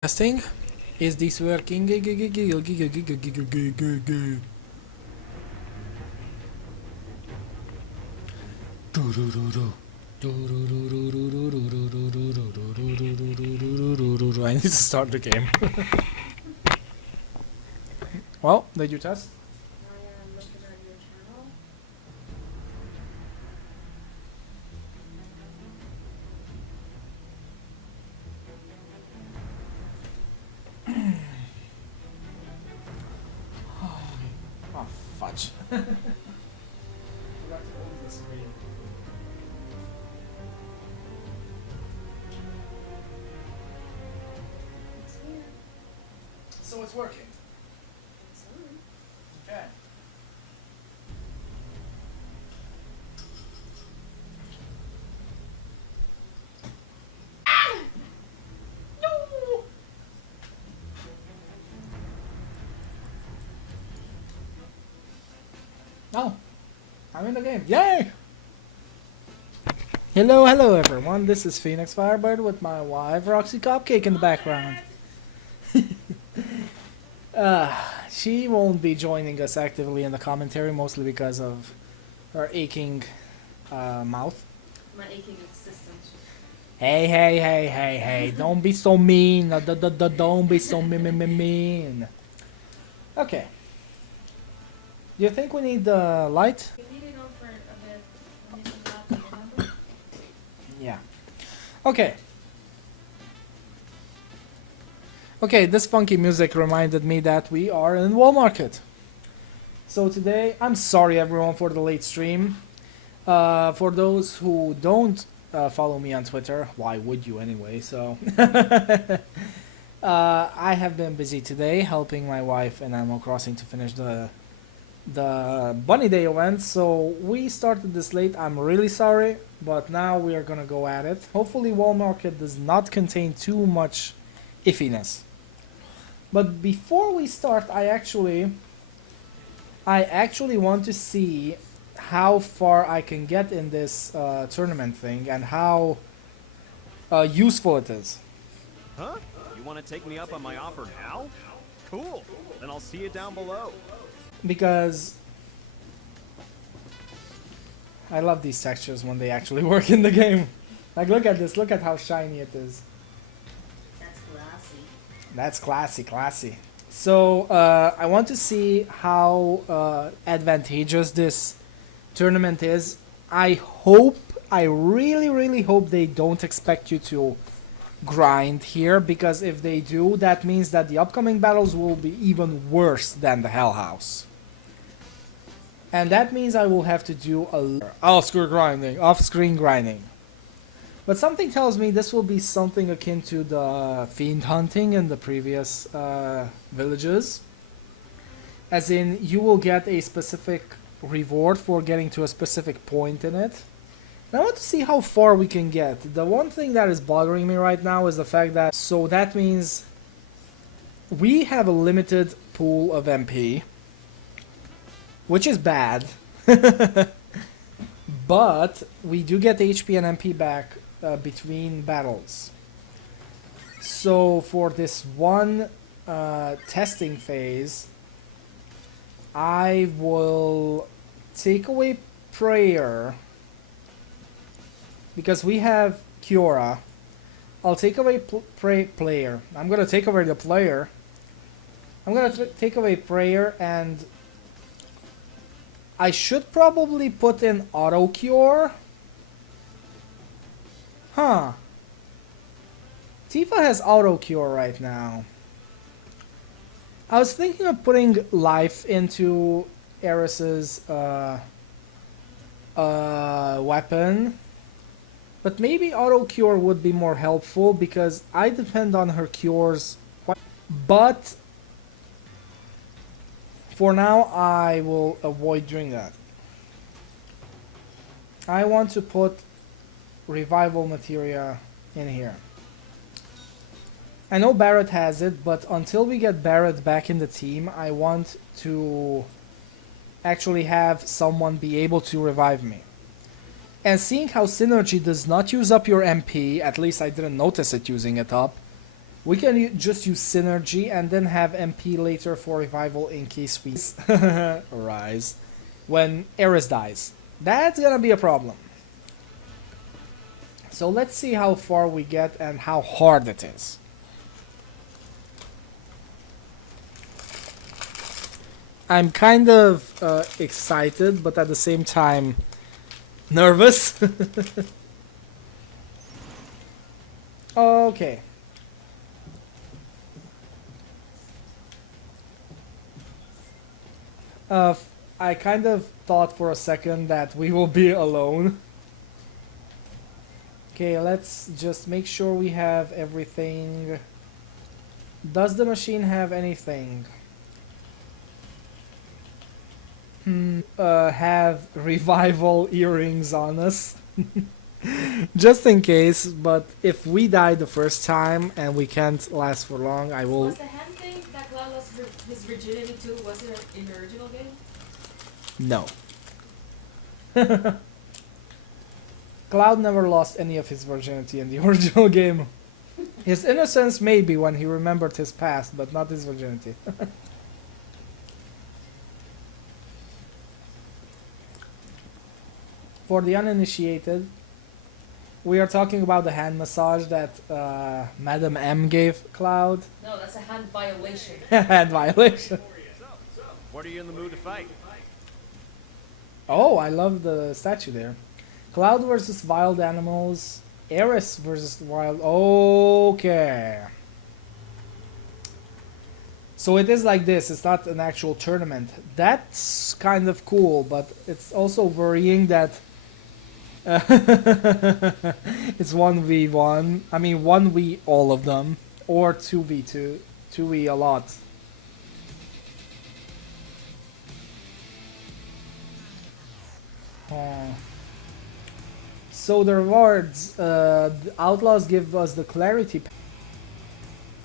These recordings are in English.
Testing. Is this working? I need to start the game. Well, did you test? I am looking at your channel. Oh, fudge. It's here. So it's working. It's on. Okay. No! Oh, I'm in the game. Yay! Hello everyone. This is Phoenix Firebird with my wife, Roxy Cupcake, in the background. She won't be joining us actively in the commentary, mostly because of her aching mouth. My aching existence. Hey, don't be so mean. Don't be so mean. Okay. Do you think we need the light? We need to go for a bit. I need some coffee, remember? Yeah. Okay. Okay, this funky music reminded me that we are in Walmart. So today, I'm sorry everyone for the late stream. For those who don't follow me on Twitter, why would you anyway? So, I have been busy today helping my wife in Animal Crossing to finish the Bunny Day event. So we started this late. I'm really sorry, but now we are gonna go at it. Hopefully, Walmart does not contain too much iffiness. But before we start, I actually want to see how far I can get in this tournament thing and how useful it is. Huh? You want to take me up on my offer now? Cool. Then I'll see you down below. Because I love these textures when they actually work in the game. Like, look at this. Look at how shiny it is. That's classy. That's classy. So I want to see how advantageous this tournament is. I really hope they don't expect you to grind here, because if they do, that means that the upcoming battles will be even worse than the Hell House. And that means I will have to do off-screen grinding. But something tells me this will be something akin to the fiend hunting in the previous villages. As in, you will get a specific reward for getting to a specific point in it. And I want to see how far we can get. The one thing that is bothering me right now is the fact that... So that means we have a limited pool of MP, which is bad. But we do get HP and MP back between battles. So for this one testing phase, I will take away prayer because we have Kiora. I'll take away player. I'm gonna take away the player. I'm gonna take away prayer, and I should probably put in auto cure. Huh. Tifa has auto cure right now. I was thinking of putting life into Eris's weapon, but maybe auto cure would be more helpful because I depend on her cures. But for now, I will avoid doing that. I want to put revival materia in here. I know Barrett has it, but until we get Barrett back in the team, I want to actually have someone be able to revive me. And seeing how Synergy does not use up your MP, at least I didn't notice it using it up, We can just use synergy and then have MP later for revival in case we rise when Eris dies. That's gonna be a problem. So let's see how far we get and how hard it is. I'm kind of excited, but at the same time nervous. Okay. I kind of thought for a second that we will be alone. Okay, let's just make sure we have everything. Does the machine have anything? Have revival earrings on us. Just in case, but if we die the first time and we can't last for long, I will... Was the hand thing that Cloud lost his virginity to, was it in the original game? No. Cloud never lost any of his virginity in the original game. His innocence maybe when he remembered his past, but not his virginity. For the uninitiated, we are talking about the hand massage that Madam M gave Cloud. No, that's a hand violation. Hand violation. So, what are you in the mood to fight? Oh, I love the statue there. Cloud versus wild animals. Eris versus wild... Okay. So it is like this. It's not an actual tournament. That's kind of cool, but it's also worrying that... it's 1v1. I mean 1v all of them. Or 2v2. 2v a lot. Oh. So the rewards, the outlaws give us the clarity.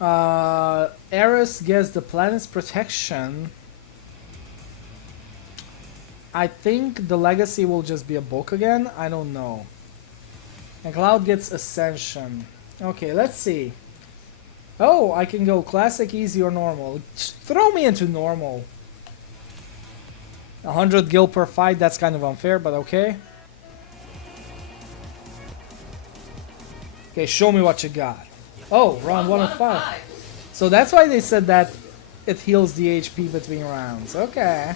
Eris gets the planet's protection. I think the legacy will just be a book again. I don't know. And Cloud gets ascension. Okay, let's see. Oh, I can go classic, easy, or normal. Just throw me into normal. 100 gil per fight, that's kind of unfair, but okay. Okay, show me what you got. Oh, round 1 of 5. So that's why they said that it heals the HP between rounds. Okay.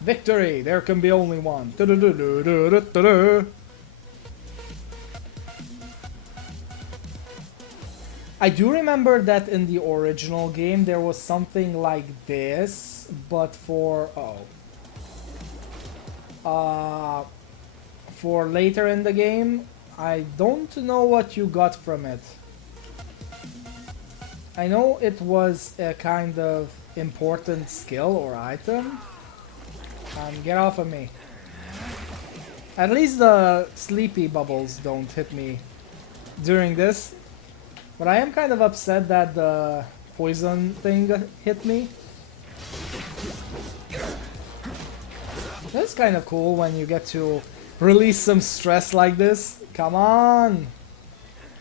Victory! There can be only one. I do remember that in the original game there was something like this, but for... for later in the game, I don't know what you got from it. I know it was a kind of important skill or item. Get off of me. At least the sleepy bubbles don't hit me during this. But I am kind of upset that the poison thing hit me. That's kind of cool when you get to release some stress like this. Come on!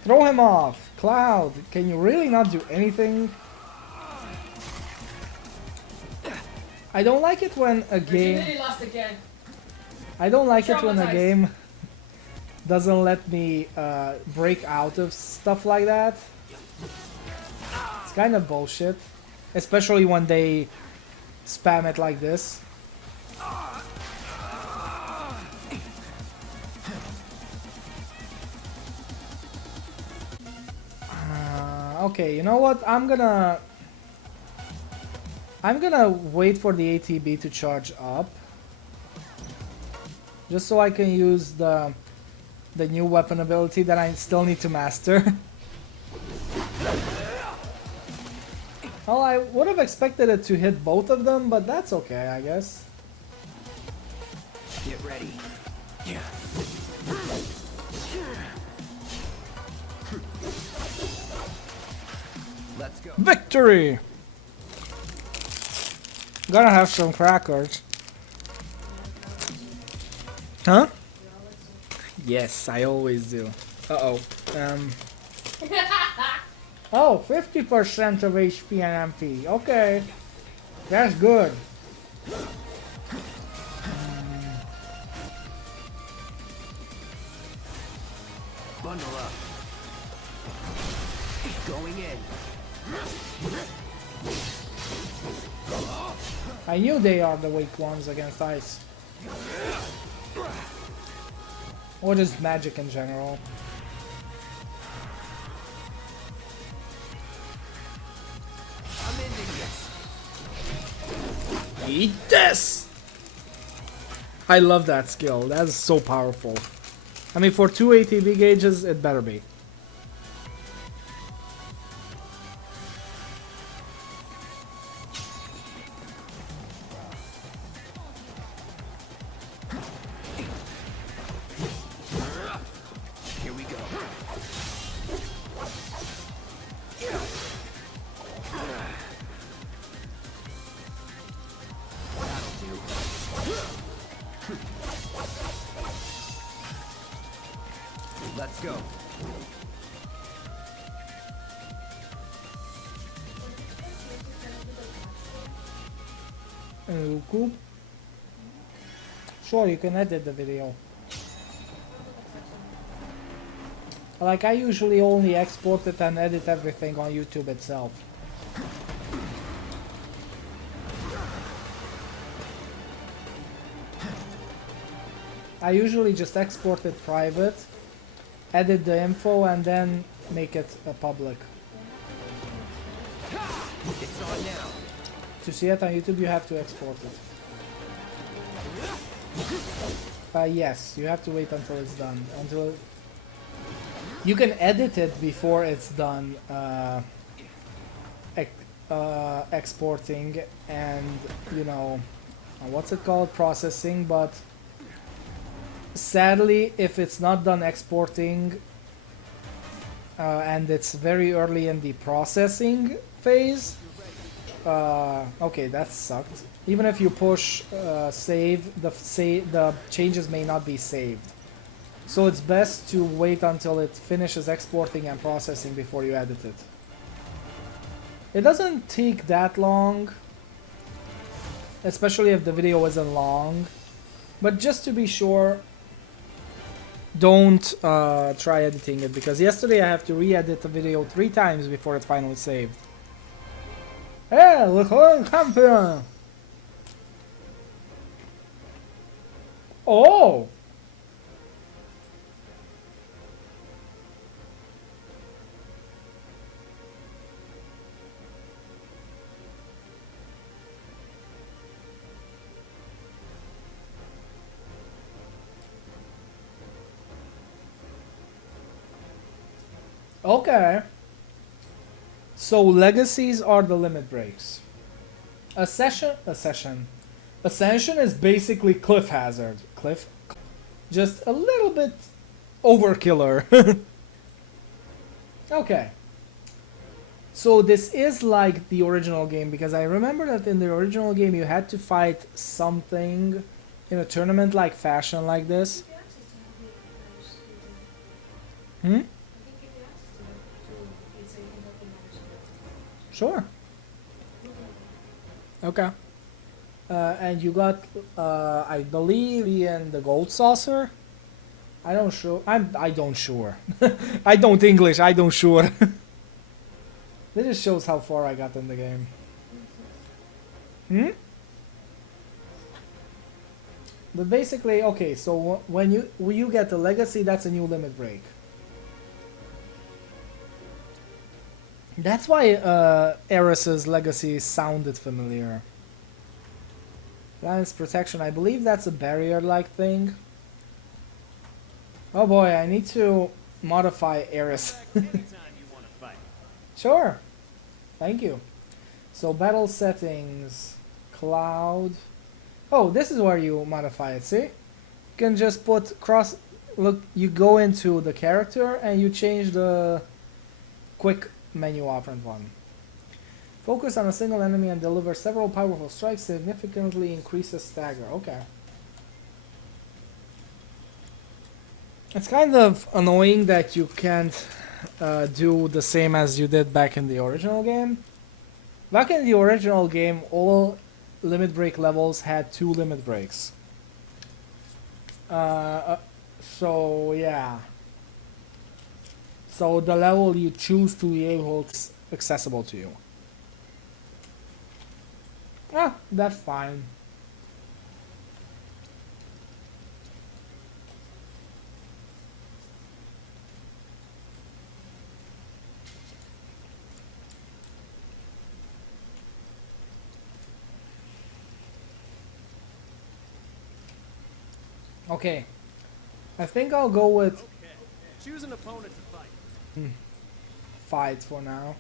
Throw him off! Cloud, can you really not do anything? I don't like it when a game... lost again. I don't like it when a game doesn't let me break out of stuff like that. It's kind of bullshit. Especially when they spam it like this. Okay, you know what? I'm gonna wait for the ATB to charge up. Just so I can use the new weapon ability that I still need to master. Well, I would have expected it to hit both of them, but that's okay, I guess. Get ready. Yeah. Let's go. Victory! Gotta have some crackers. Huh? Yes, I always do. Uh-oh. Oh, 50% of HP and MP. Okay. That's good. Bundle up. Going in. I knew they are the weak ones against ice. Or just magic in general. I'm ending this. Eat this! I love that skill. That is so powerful. I mean, for 2 ATB gauges, it better be. Here we go. That'll do. Let's go. Cool. Sure, you can edit the video. Like, I usually only export it and edit everything on YouTube itself. I usually just export it private, edit the info, and then make it public. It's on now. To see it on YouTube, you have to export it. Yes, you have to wait until it's done. You can edit it before it's done exporting and, you know, what's it called? Processing, but sadly, if it's not done exporting and it's very early in the processing phase, okay, that sucked. Even if you push save, the changes may not be saved. So it's best to wait until it finishes exporting and processing before you edit it. It doesn't take that long, especially if the video isn't long. But just to be sure, don't try editing it, because yesterday I have to re-edit the video 3 times before it finally saved. Hey, look who I'm champion! Oh! Okay. So legacies are the limit breaks. Ascension is basically Cliff Hazard. Just a little bit overkiller. Okay. So this is like the original game, because I remember that in the original game you had to fight something in a tournament-like fashion like this. Hmm? Sure. Okay. And you got, I believe, in the gold saucer. I don't sure. I don't sure. I don't English. I don't sure. This just shows how far I got in the game. Hmm. But basically, okay. So when you get the legacy, that's a new limit break. That's why Eris's legacy sounded familiar. Lance protection, I believe that's a barrier-like thing. Oh boy, I need to modify Eris. Anytime you want to fight. Sure. Thank you. So battle settings, cloud. Oh, this is where you modify it, see? You can just put cross, look, you go into the character and you change the quick menu operand one. Focus on a single enemy and deliver several powerful strikes, significantly increases stagger. Okay. It's kind of annoying that you can't do the same as you did back in the original game. Back in the original game, all limit break levels had 2 limit breaks. So yeah. So the level you choose to be able accessible to you. Ah, that's fine. Okay. I think I'll go with Okay. Choose an opponent to fight. fight for now.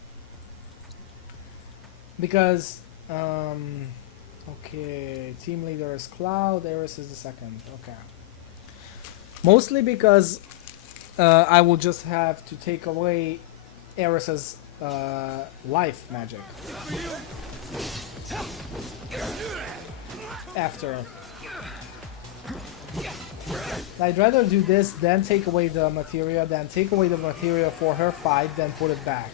Because, okay, team leader is Cloud, Eris is the second. Okay. Mostly because I will just have to take away Eris's life magic. After. I'd rather do this, then take away the materia, then take away the materia for her fight, then put it back.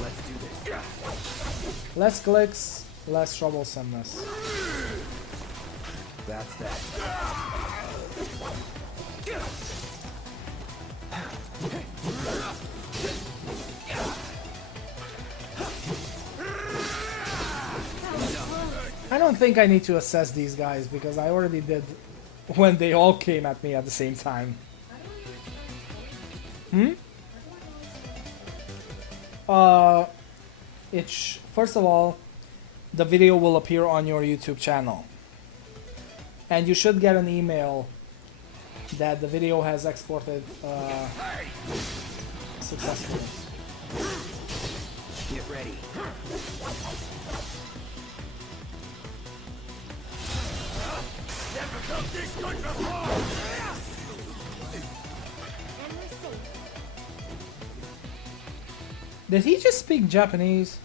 Let's do this. Less clicks, less troublesomeness. That's that. I don't think I need to assess these guys because I already did when they all came at me at the same time. First of all, the video will appear on your YouTube channel. And you should get an email that the video has exported successfully. Get ready. Never felt this good before! Did he just speak Japanese?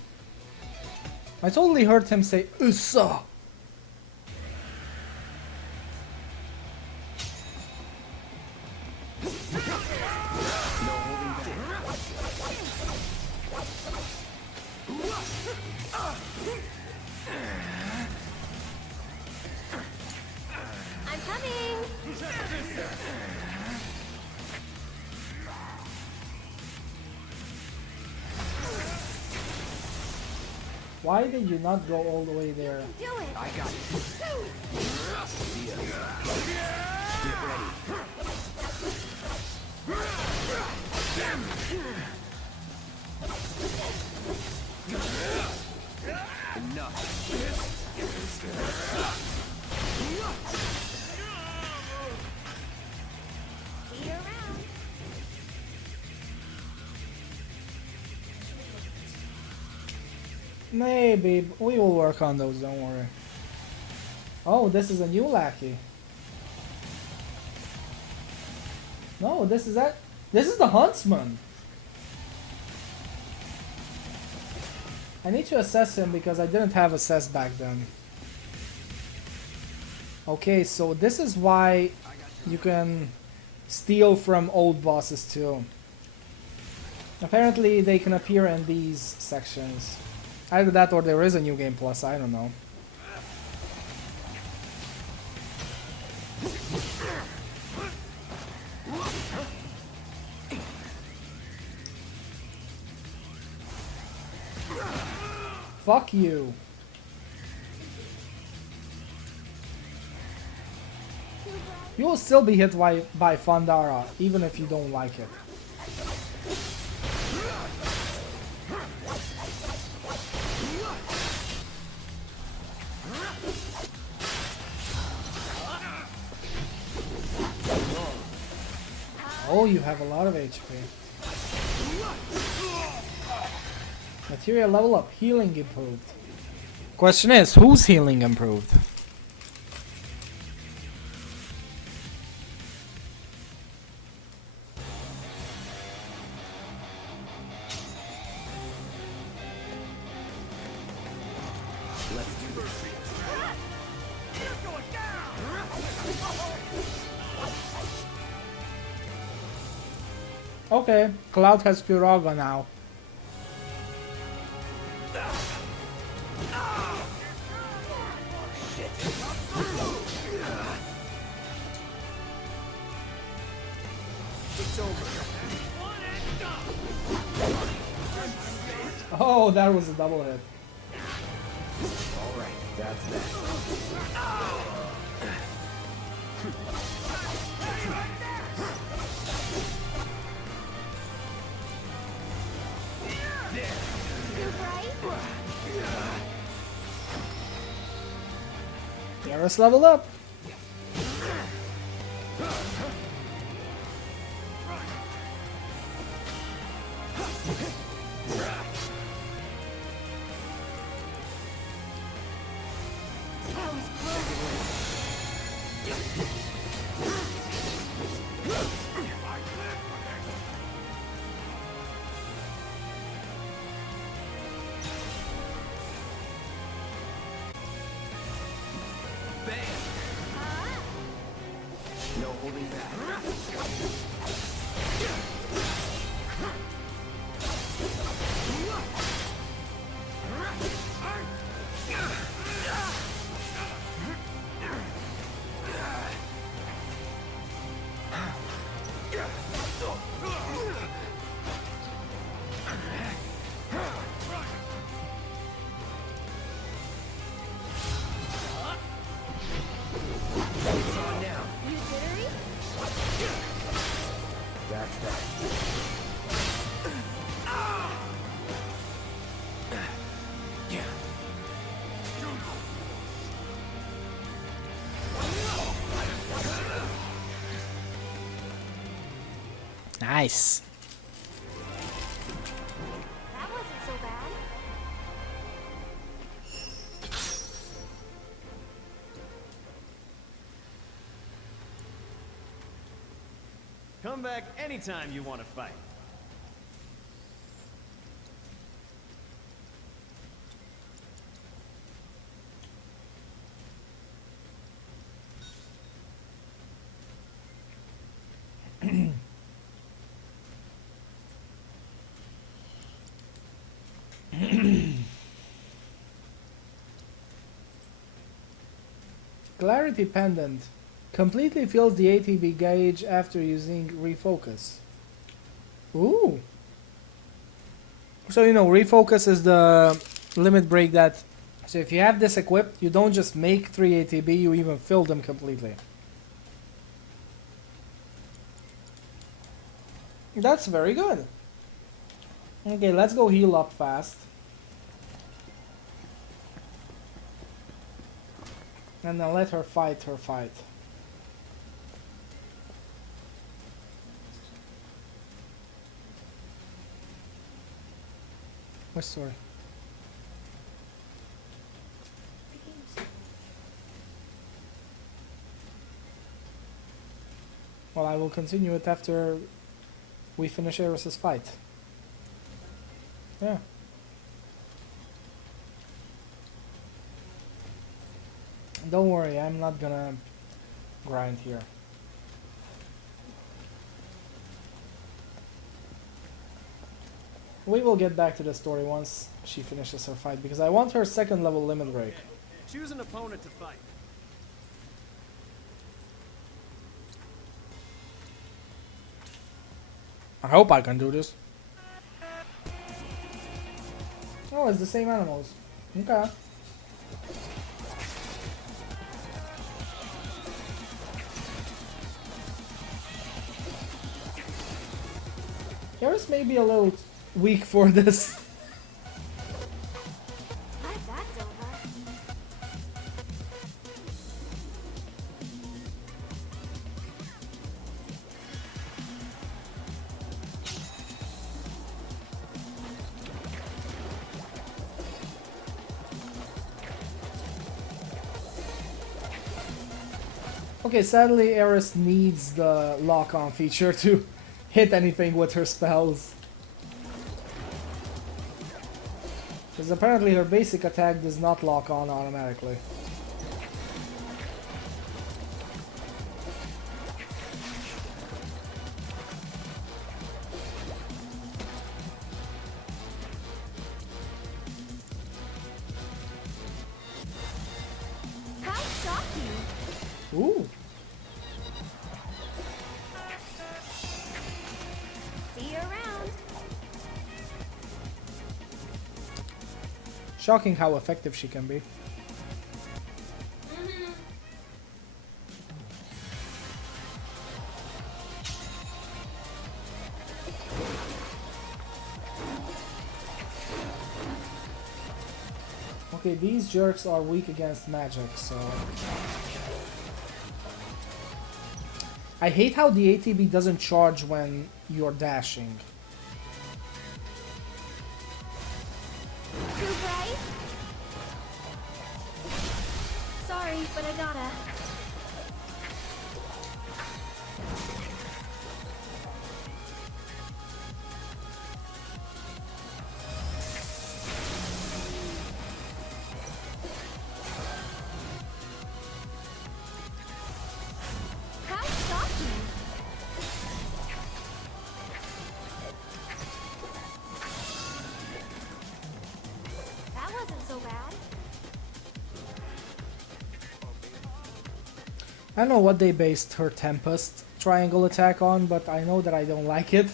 I totally heard him say "Usa." I'm coming. Why did you not go all the way there? Do it. I got it. See ya. Get ready. Enough. See you around. Maybe we will work on those, don't worry. Oh, this is a new lackey. No, this is that. This is the huntsman. I need to assess him because I didn't have assess back then. Okay, so this is why you can steal from old bosses too. Apparently they can appear in these sections. Either that or there is a New Game Plus, I don't know. Fuck you. You will still be hit by Fandara, even if you don't like it. Oh, you have a lot of HP. Material level up, healing improved. Question is, whose healing improved? Let's do this. You're going down! Okay, Cloud has Kuraga now. Oh, that was a double hit. Alright, that's that. Garrus leveled up. No holding back. It's on now. You jittery? That's that. Nice. That wasn't so bad. Come back anytime you want to fight. Clarity Pendant. Completely fills the ATB gauge after using refocus. Ooh. So you know, refocus is the limit break that... So if you have this equipped, you don't just make 3 ATB, you even fill them completely. That's very good. Okay, let's go heal up fast. And then let her fight her fight. What story? Well, I will continue it after we finish Eris's fight. Yeah. Don't worry, I'm not gonna grind here. We will get back to the story once she finishes her fight, because I want her second level limit break. Choose an opponent to fight. I hope I can do this. Oh, it's the same animals. Okay. Eris may be a little weak for this. Glad that's over. Okay, sadly Eris needs the lock-on feature to hit anything with her spells. Because apparently her basic attack does not lock on automatically. Ooh. See you around. Shocking how effective she can be. Mm-hmm. Okay, these jerks are weak against magic, so... I hate how the ATB doesn't charge when you're dashing. Too bright? Sorry, but I gotta. How shocking! That wasn't so bad. I don't know what they based her Tempest triangle attack on, but I know that I don't like it.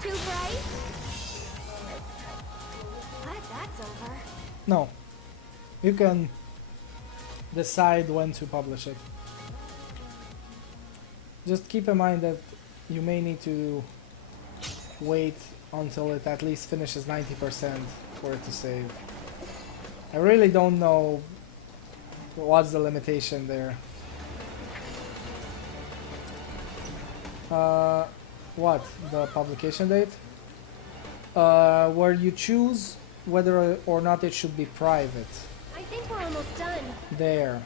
Too bright? But that's over. No. You can decide when to publish it. Just keep in mind that you may need to wait until it at least finishes 90% for it to save. I really don't know what's the limitation there. What? The publication date? Where you choose whether or not it should be private. I think we're almost done. There.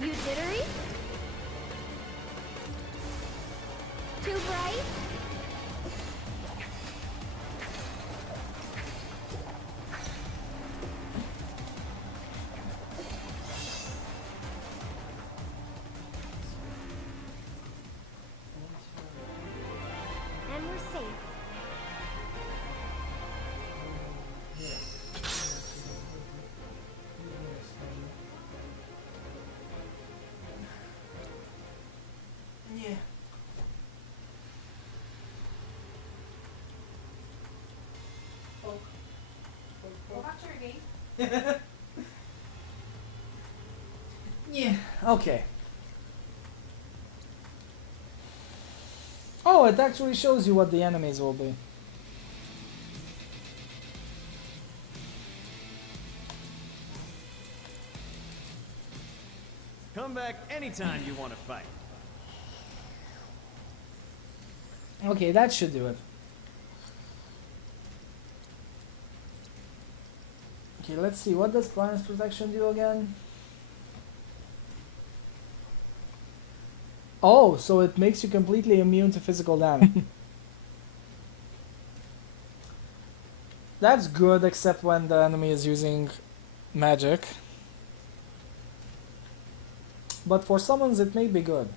You jittery? Too bright? And we're safe. Yeah. Go back to your game. Yeah. Okay. Oh, it actually shows you what the enemies will be. Come back anytime you want to fight. Okay, that should do it. Okay, let's see. What does Planet's Protection do again? Oh, so it makes you completely immune to physical damage. That's good, except when the enemy is using magic. But for summons, it may be good.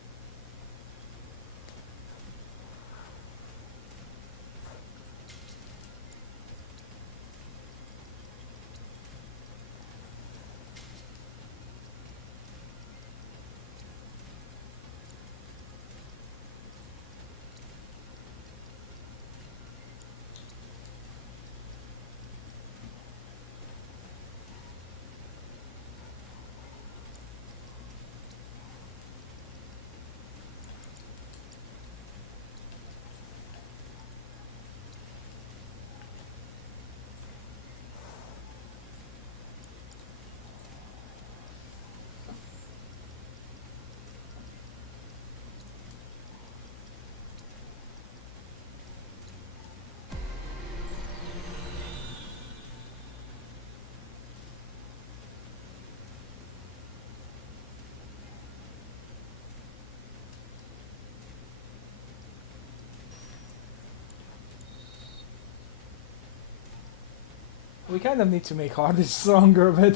We kind of need to make Hardage stronger, but I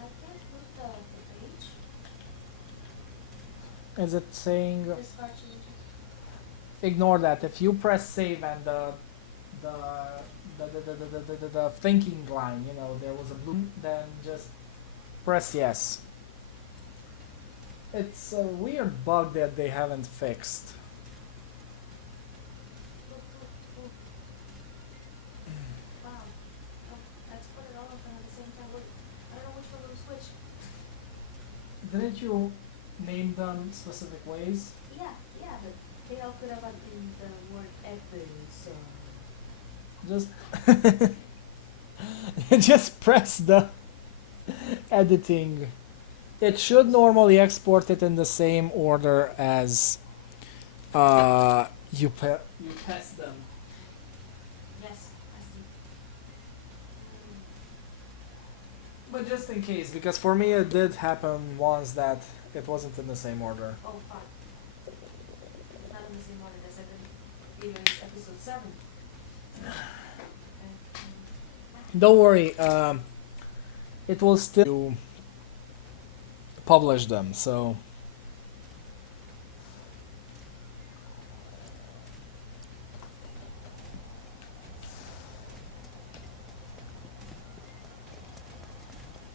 can't move the page. is it saying Dispatch. ignore that? If you press save and the the thinking line, you know, there was a blue, then just press yes. It's a weird bug that they haven't fixed. Wow. Oh, let's put it all of them at the same time. Look, I don't know which one to switch. Didn't you name them specific ways? Yeah, but they all could have in the word episode. Just just press the editing. It should normally export it in the same order as you test them. Yes, I see. But just in case, because for me it did happen once that it wasn't in the same order. Oh, fuck. It's not in the same order as even it's episode 7. Don't worry, it will still publish them, so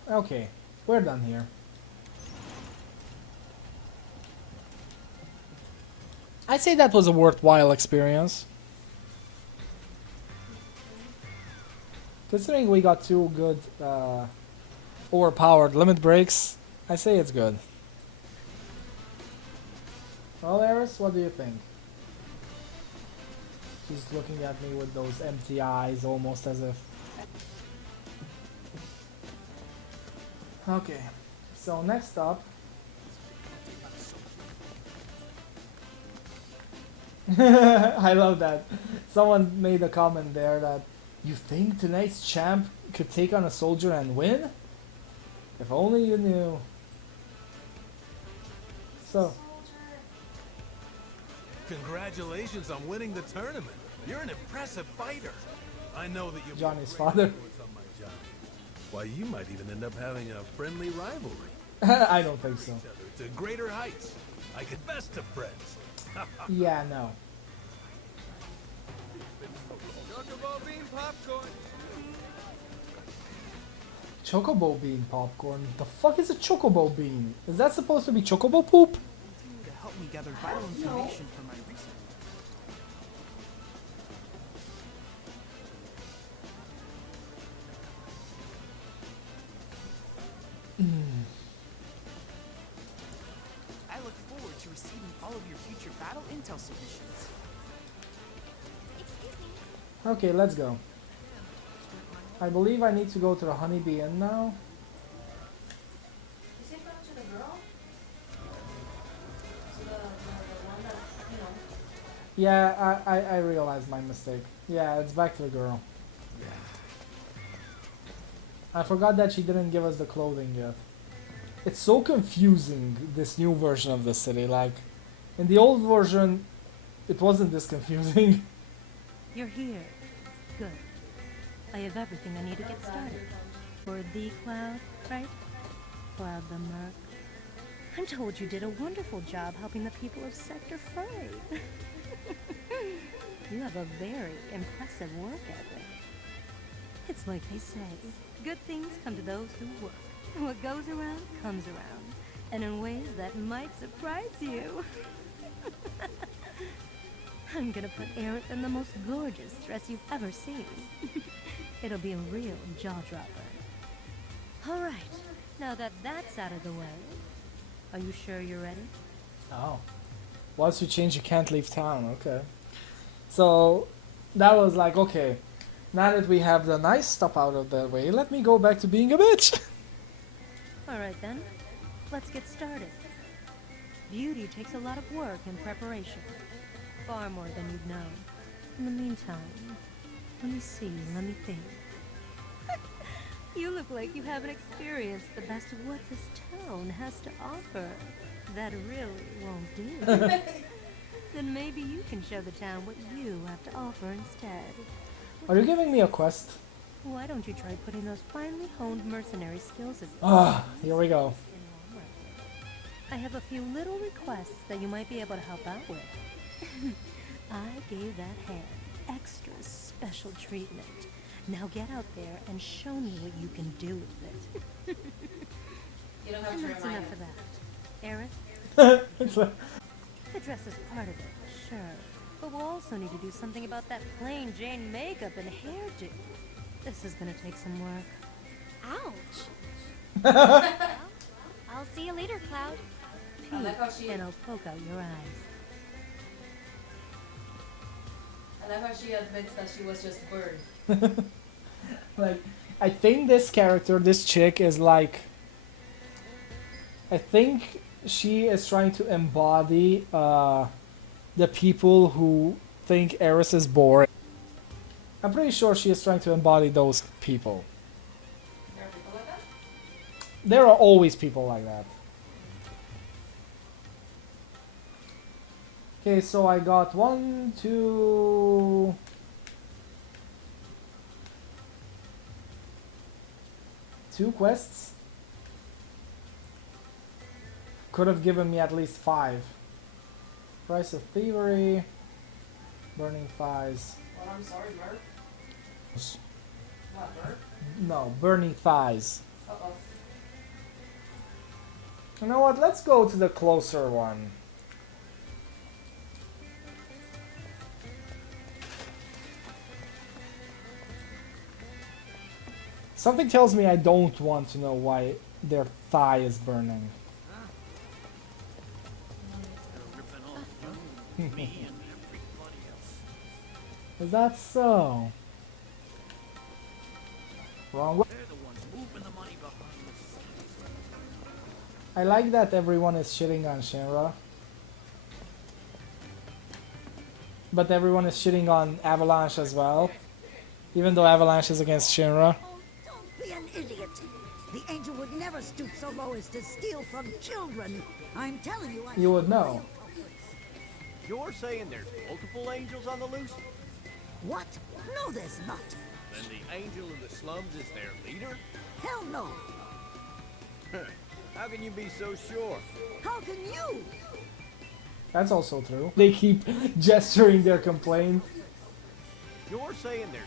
okay, we're done here. I'd say that was a worthwhile experience. Considering we got 2 good overpowered limit breaks, I say it's good. Well, Eris, what do you think? She's looking at me with those empty eyes, almost as if... Okay, so next up... I love that. Someone made a comment there that you think tonight's champ could take on a soldier and win? If only you knew. So, Congratulations on winning the tournament. You're an impressive fighter. I know that you'll Johnny's be a great father. influence on my Johnny. Why, you might even end up having a friendly rivalry. I don't think so. Each other to greater heights. Like a best of friends. Yeah, no. Choco-mog bean popcorn. Chocobo bean popcorn. The fuck is a chocobo bean? Is that supposed to be chocobo poop? Continue to help me gather vital information for my research. I look forward to receiving all of your future battle intel submissions. Excuse me. Okay, let's go. I believe I need to go to the Honeybee Inn now. Is it going to the girl? To the one that, you know. Yeah, I realized my mistake. Yeah, it's back to the girl. I forgot that she didn't give us the clothing yet. It's so confusing, this new version of the city. Like, in the old version, it wasn't this confusing. You're here. Good. I have everything I need to get started. For the Cloud, right? Cloud the Merc. I'm told you did a wonderful job helping the people of Sector 5. You have a very impressive work ethic. It's like they say, good things come to those who work. What goes around comes around, and in ways that might surprise you. I'm gonna put Eric in the most gorgeous dress you've ever seen. It'll be a real jaw-dropper. Alright, now that that's out of the way, are you sure you're ready? Oh. Once you change, you can't leave town. Okay. So, that was like, okay, now that we have the nice stuff out of the way, let me go back to being a bitch. Alright then, let's get started. Beauty takes a lot of work and preparation. Far more than you'd know. In the meantime, let me see, let me think. You look like you haven't experienced the best of what this town has to offer. That really won't do. Then maybe you can show the town what you have to offer instead. Are you giving me a quest? Why don't you try putting those finely honed mercenary skills of yours Ah, to here we go. use in your market? I have a few little requests that you might be able to help out with. I gave that hand extra special treatment. Now get out there and show me what you can do with it. You don't have And to that's remind enough him. of that. Eric, It's like- the dress is part of it, sure. But we'll also need to do something about that plain Jane makeup and hairdo. This is gonna take some work. Ouch. Well, I'll see you later, Cloud. I like how she- And I'll poke out your eyes. I like how she admits that she was just burned. like, I think this character, this chick, is like. I think she is trying to embody the people who think Eris is boring. I'm pretty sure she is trying to embody those people. There are people like that? There are always people like that. Okay, so I got 1, 2... two quests. Could have given me at least 5. Price of Thievery, Burning Thighs. Well, I'm sorry, Merc. What, Merc? No, Burning Thighs. Uh-oh. You know what? Let's go to the closer one. Something tells me I don't want to know why their thigh is burning. Is that so? Wrong way. I like that everyone is shitting on Shinra. But everyone is shitting on Avalanche as well. Even though Avalanche is against Shinra. Oh, don't be an idiot. The angel would never stoop so low as to steal from children. I'm telling you, You would know. You're saying there's multiple angels on the loose? What? No, there's not. Then the angel of the slums is their leader? Hell no. How can you be so sure? How can you? That's also true. They keep gesturing their complaint. You're saying there's...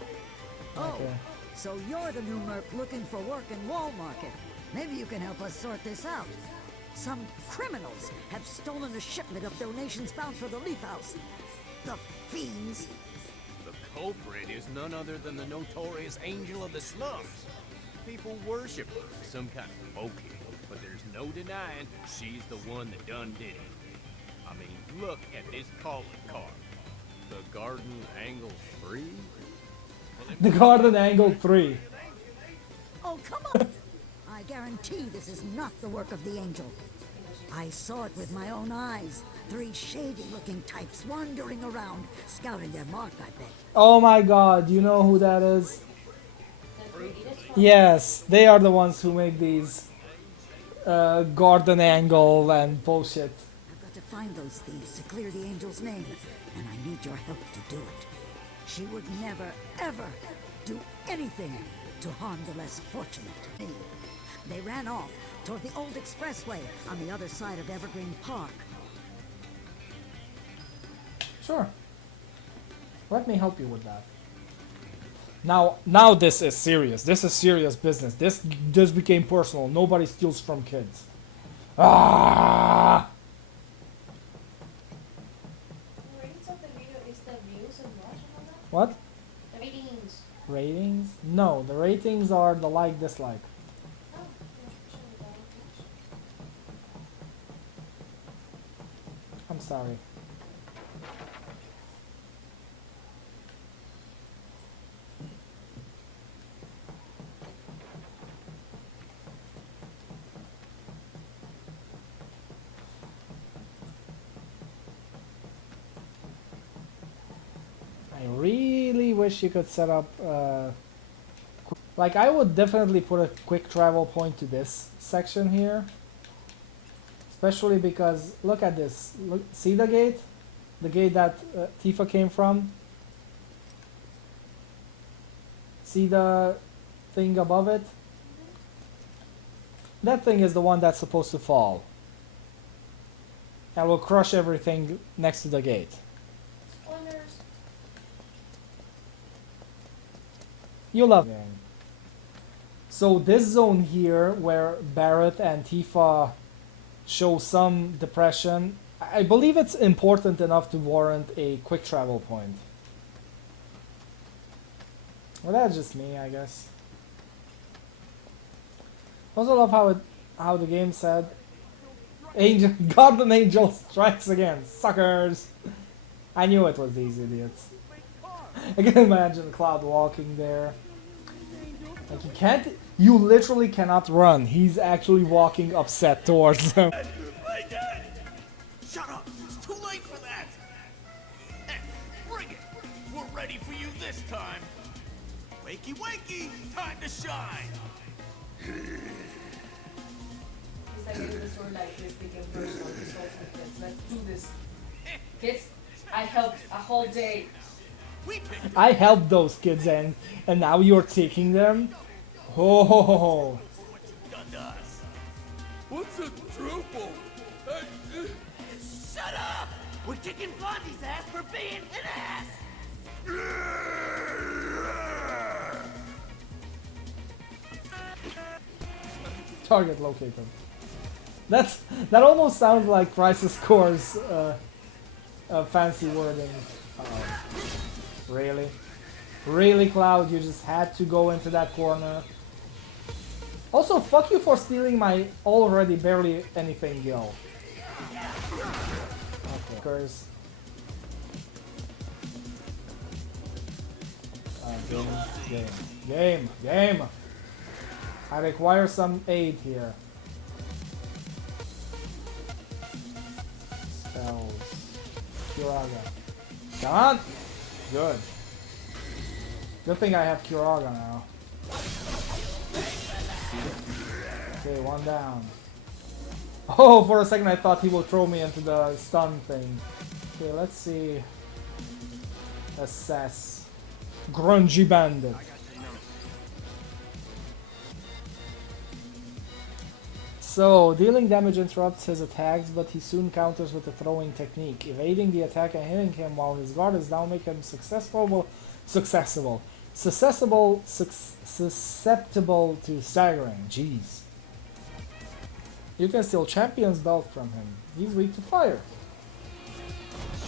Oh, Okay. so you're the new merc looking for work in Wall Market. Maybe you can help us sort this out. Some criminals have stolen a shipment of donations bound for the Leaf House. The fiends. The culprit is none other than the notorious angel of the slums. People worship her as some kind of okay, but there's no denying she's the one that done did it. I mean, look at this calling card. The Garden Angle 3? The Garden Angle 3. Oh, come on! I guarantee this is not the work of the angel. I saw it with my own eyes. 3 shady-looking types wandering around, scouting their mark, I bet. Oh my god, you know who that is? Yes, they are the ones who make these Garden Angle and bullshit. I've got to find those thieves to clear the angel's name, and I need your help to do it. She would never, ever do anything to harm the less fortunate. They ran off toward the old expressway on the other side of Evergreen Park. Sure. Let me help you with that. Now this is serious. This is serious business. This became personal. Nobody steals from kids. Ah! The ratings of the video is the views and watch and all that? What? The ratings. Ratings? No, the ratings are the like dislike. Oh, yeah, sure, that would I'm sorry. I really wish you could set up Like, I would definitely put a quick travel point to this section here. Especially because, look at this. Look, see the gate? The gate that Tifa came from? See the thing above it? That thing is the one that's supposed to fall. And will crush everything next to the gate. Spoilers. You love it. So this zone here, where Barret and Tifa show some depression, I believe it's important enough to warrant a quick travel point. Well, that's just me, I guess. Also love how the game said, "Angel, Guardian Angel strikes again, suckers." I knew it was these idiots. I can imagine Cloud walking there. Like you literally cannot run. He's actually walking upset towards them. Shut up! It's too late for that! Bring it! We're ready for you this time! Wakey wakey! Time to shine! It's like doing a story like this, they can personal results with kids. Let's do this. Kids, I helped a whole day. I helped those kids and now you're taking them? Oh. What's a drupal? Shut up! We're kicking Blondie's ass for being an ass! Target located. That almost sounds like Crisis Core's fancy wording. Really? Really, Cloud? You just had to go into that corner? Also, fuck you for stealing my already barely anything gil. Okay. Curse. Game. I require some aid here. Spells. Curaga. Come on! Good. Good thing I have Curaga now. Okay, one down. Oh, for a second I thought he would throw me into the stun thing. Okay, let's see. Assess. Grungy Bandit. So, dealing damage interrupts his attacks, but he soon counters with a throwing technique. Evading the attack and hitting him while his guard is down make him susceptible to staggering. Jeez. You can steal Champion's Belt from him. He's weak to fire.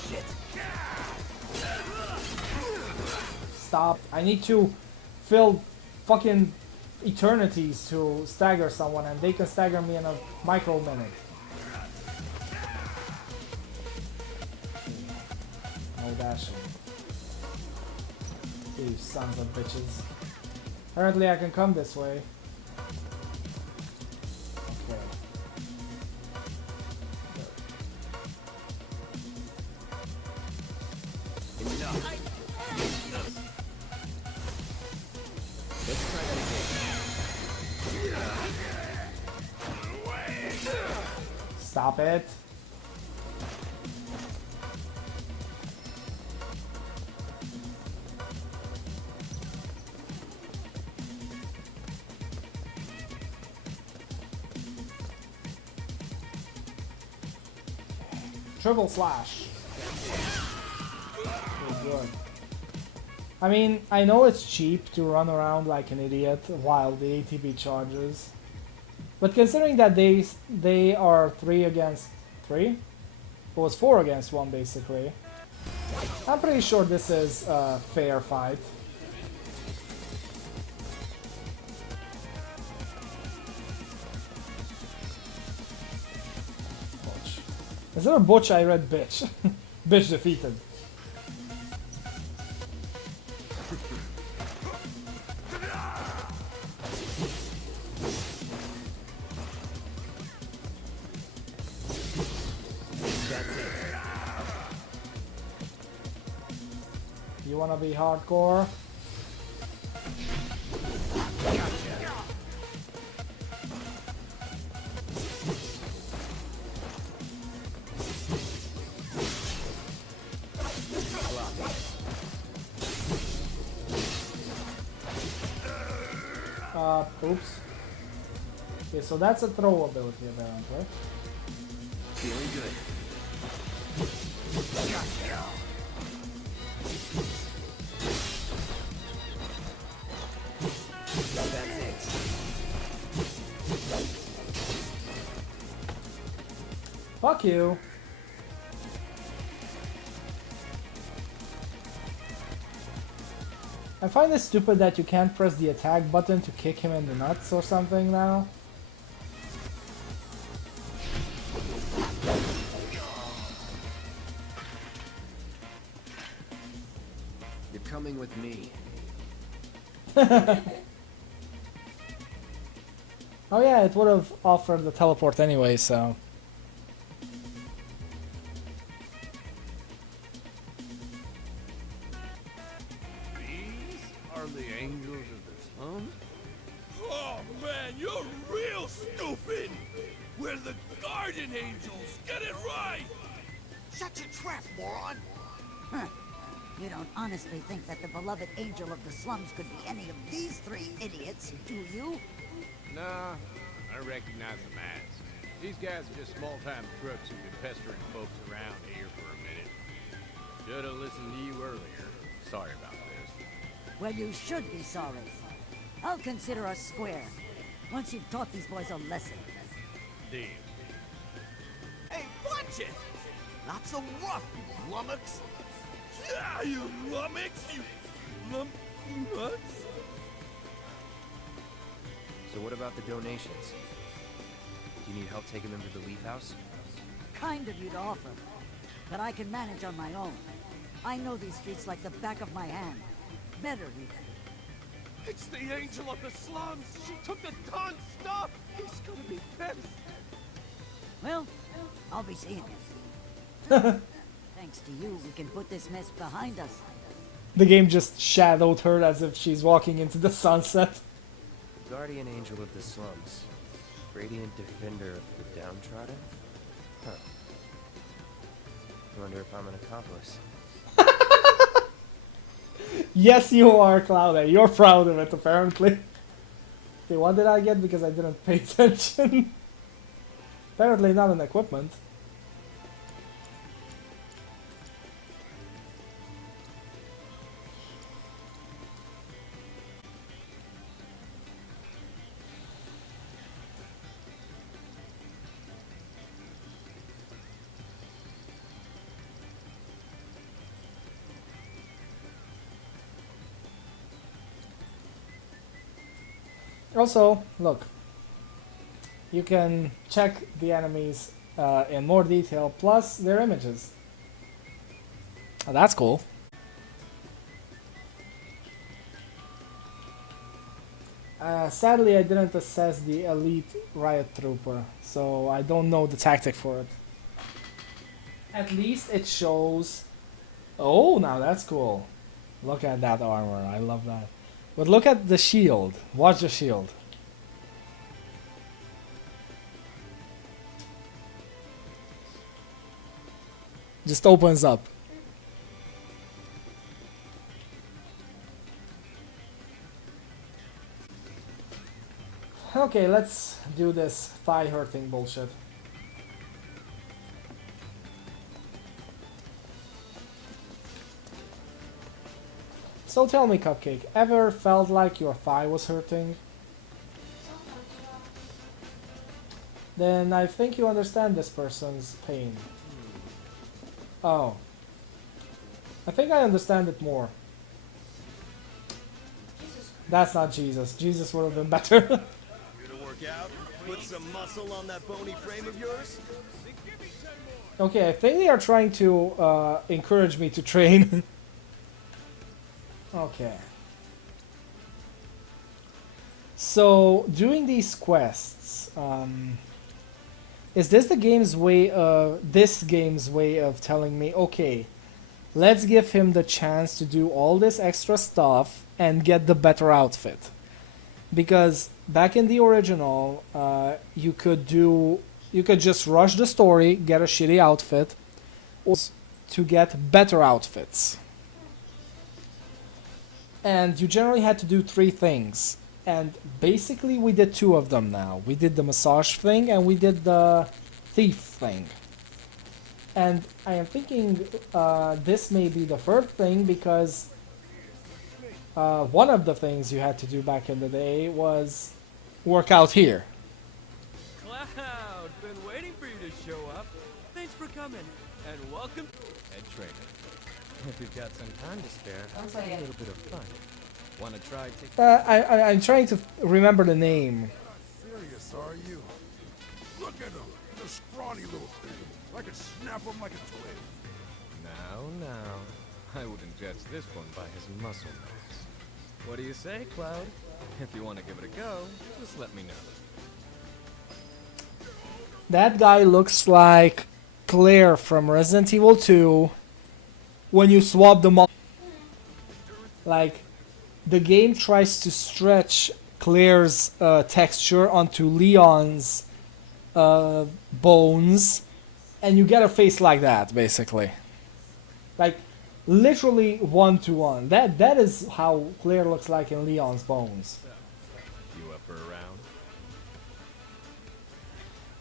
Shit. Stop. I need to fill fucking eternities to stagger someone, and they can stagger me in a micro minute. No dashing. You sons of bitches. Apparently I can come this way. Okay. Let's try that again. Stop it. Triple slash. Oh, good. I mean, I know it's cheap to run around like an idiot while the ATB charges, but considering that they are 3 against 3, it was 4 against 1 basically. I'm pretty sure this is a fair fight. Butch. Instead of Butch, I read bitch. Bitch defeated. You wanna be hardcore? Oops. Okay, so that's a throw ability apparently. Feeling good. That's it. Fuck you. I find it stupid that you can't press the attack button to kick him in the nuts or something now. You're coming with me. Oh yeah, it would have offered the teleport anyway, so... These are the angels of the slums? Oh man, you're real stupid! We're the guardian angels! Get it right! Shut your trap, moron! Huh. You don't honestly think that the beloved angel of the slums could be any of these three idiots, do you? Nah, I recognize the masks. These guys are just small-time crooks who've been pestering folks around here for a minute. Should have listened to you earlier. Sorry about this. Well, you should be sorry. I'll consider us square, once you've taught these boys a lesson. Deal. Hey, watch it! Not so rough, you lummox! Yeah, you lummox, you lummox! So what about the donations? Do you need help taking them to the Leaf House? Kind of you to offer, but I can manage on my own. I know these streets like the back of my hand. Better even. It's the angel of the slums! She took the Don's stuff! He's gonna be pissed! Well, I'll be seeing you. Thanks to you, we can put this mess behind us. The game just shadowed her as if she's walking into the sunset. The guardian angel of the slums. Radiant defender of the downtrodden? Huh. I wonder if I'm an accomplice. Yes, you are, Cloudy. You're proud of it, apparently. Okay, what did I get because I didn't pay attention? Apparently not an equipment. Also, look, you can check the enemies in more detail, plus their images. Oh, that's cool. Sadly, I didn't assess the elite riot trooper, so I don't know the tactic for it. At least it shows... Oh, now that's cool. Look at that armor, I love that. But look at the shield. Watch the shield. Just opens up. Okay, let's do this thigh hurting bullshit. So tell me, Cupcake, ever felt like your thigh was hurting? Then I think you understand this person's pain. Oh. I think I understand it more. That's not Jesus. Jesus would have been better. Here to work out? Put some muscle on that bony frame of yours? Okay, I think they are trying to encourage me to train. Okay. So, doing these quests, is this the game's way of telling me, okay, let's give him the chance to do all this extra stuff and get the better outfit? Because back in the original, you could just rush the story, get a shitty outfit, or to get better outfits. And you generally had to do 3 things. And basically we did two of them now. We did the massage thing and we did the thief thing. And I am thinking this may be the third thing because one of the things you had to do back in the day was work out here. Cloud, been waiting for you to show up. Thanks for coming, and welcome, head trainer. If you've got some time to spare, I'll have a little bit of fun. Want to try taking... I'm trying to remember the name. Serious, are you? Look at him, the scrawny little thing. I could snap him like a twig. Now, I wouldn't judge this one by his muscle mass. What do you say, Cloud? If you want to give it a go, just let me know. That guy looks like Claire from Resident Evil 2 when you swap them up. Like, the game tries to stretch Claire's texture onto Leon's bones, and you get a face like that, basically. Like, literally one-to-one. That is how Claire looks like in Leon's bones. You up for a round?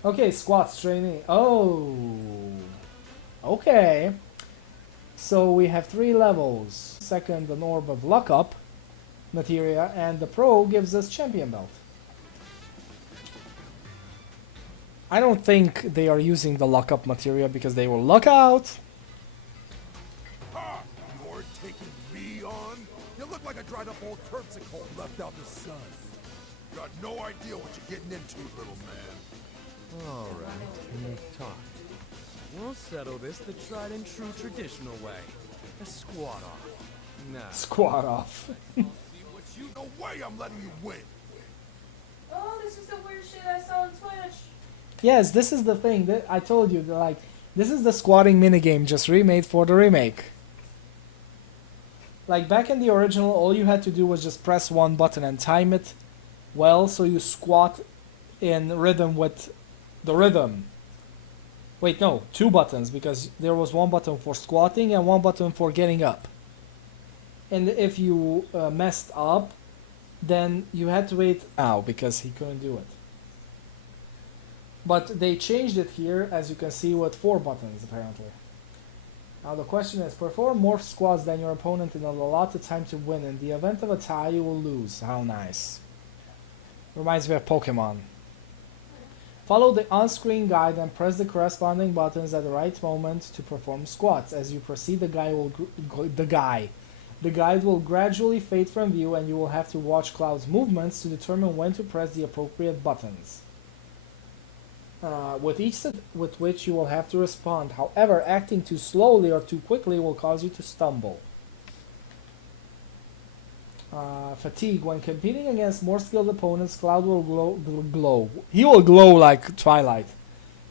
Okay, squats training. Oh, okay. So we have 3 levels. Second, an orb of luck up materia, and the pro gives us champion belt. I don't think they are using the luck up materia because they will luck out. Ha! You're taking me on? You look like a dried up old terpsichore left out the sun. Got no idea what you're getting into, little man. All right, enough talk. We'll settle this the tried and true traditional way. A squat off. Nah. Squat off. No way I'm letting you win. Oh, this is the weird shit I saw on Twitch. Yes, this is the thing that I told you. Like, this is the squatting minigame just remade for the remake. Like, back in the original, all you had to do was just press one button and time it well, so you squat in rhythm with the rhythm. Wait, no, 2 buttons, because there was 1 button for squatting and 1 button for getting up. And if you messed up, then you had to wait now because he couldn't do it. But they changed it here, as you can see, with 4 buttons apparently. Now the question is, perform more squats than your opponent in an allotted time to win. In the event of a tie, you will lose. How nice. Reminds me of Pokemon. Follow the on-screen guide and press the corresponding buttons at the right moment to perform squats. As you proceed, the guide will gradually fade from view, and you will have to watch Cloud's movements to determine when to press the appropriate buttons. With each step with which you will have to respond. However, acting too slowly or too quickly will cause you to stumble. Fatigue. When competing against more skilled opponents, Cloud will glow. He will glow like Twilight.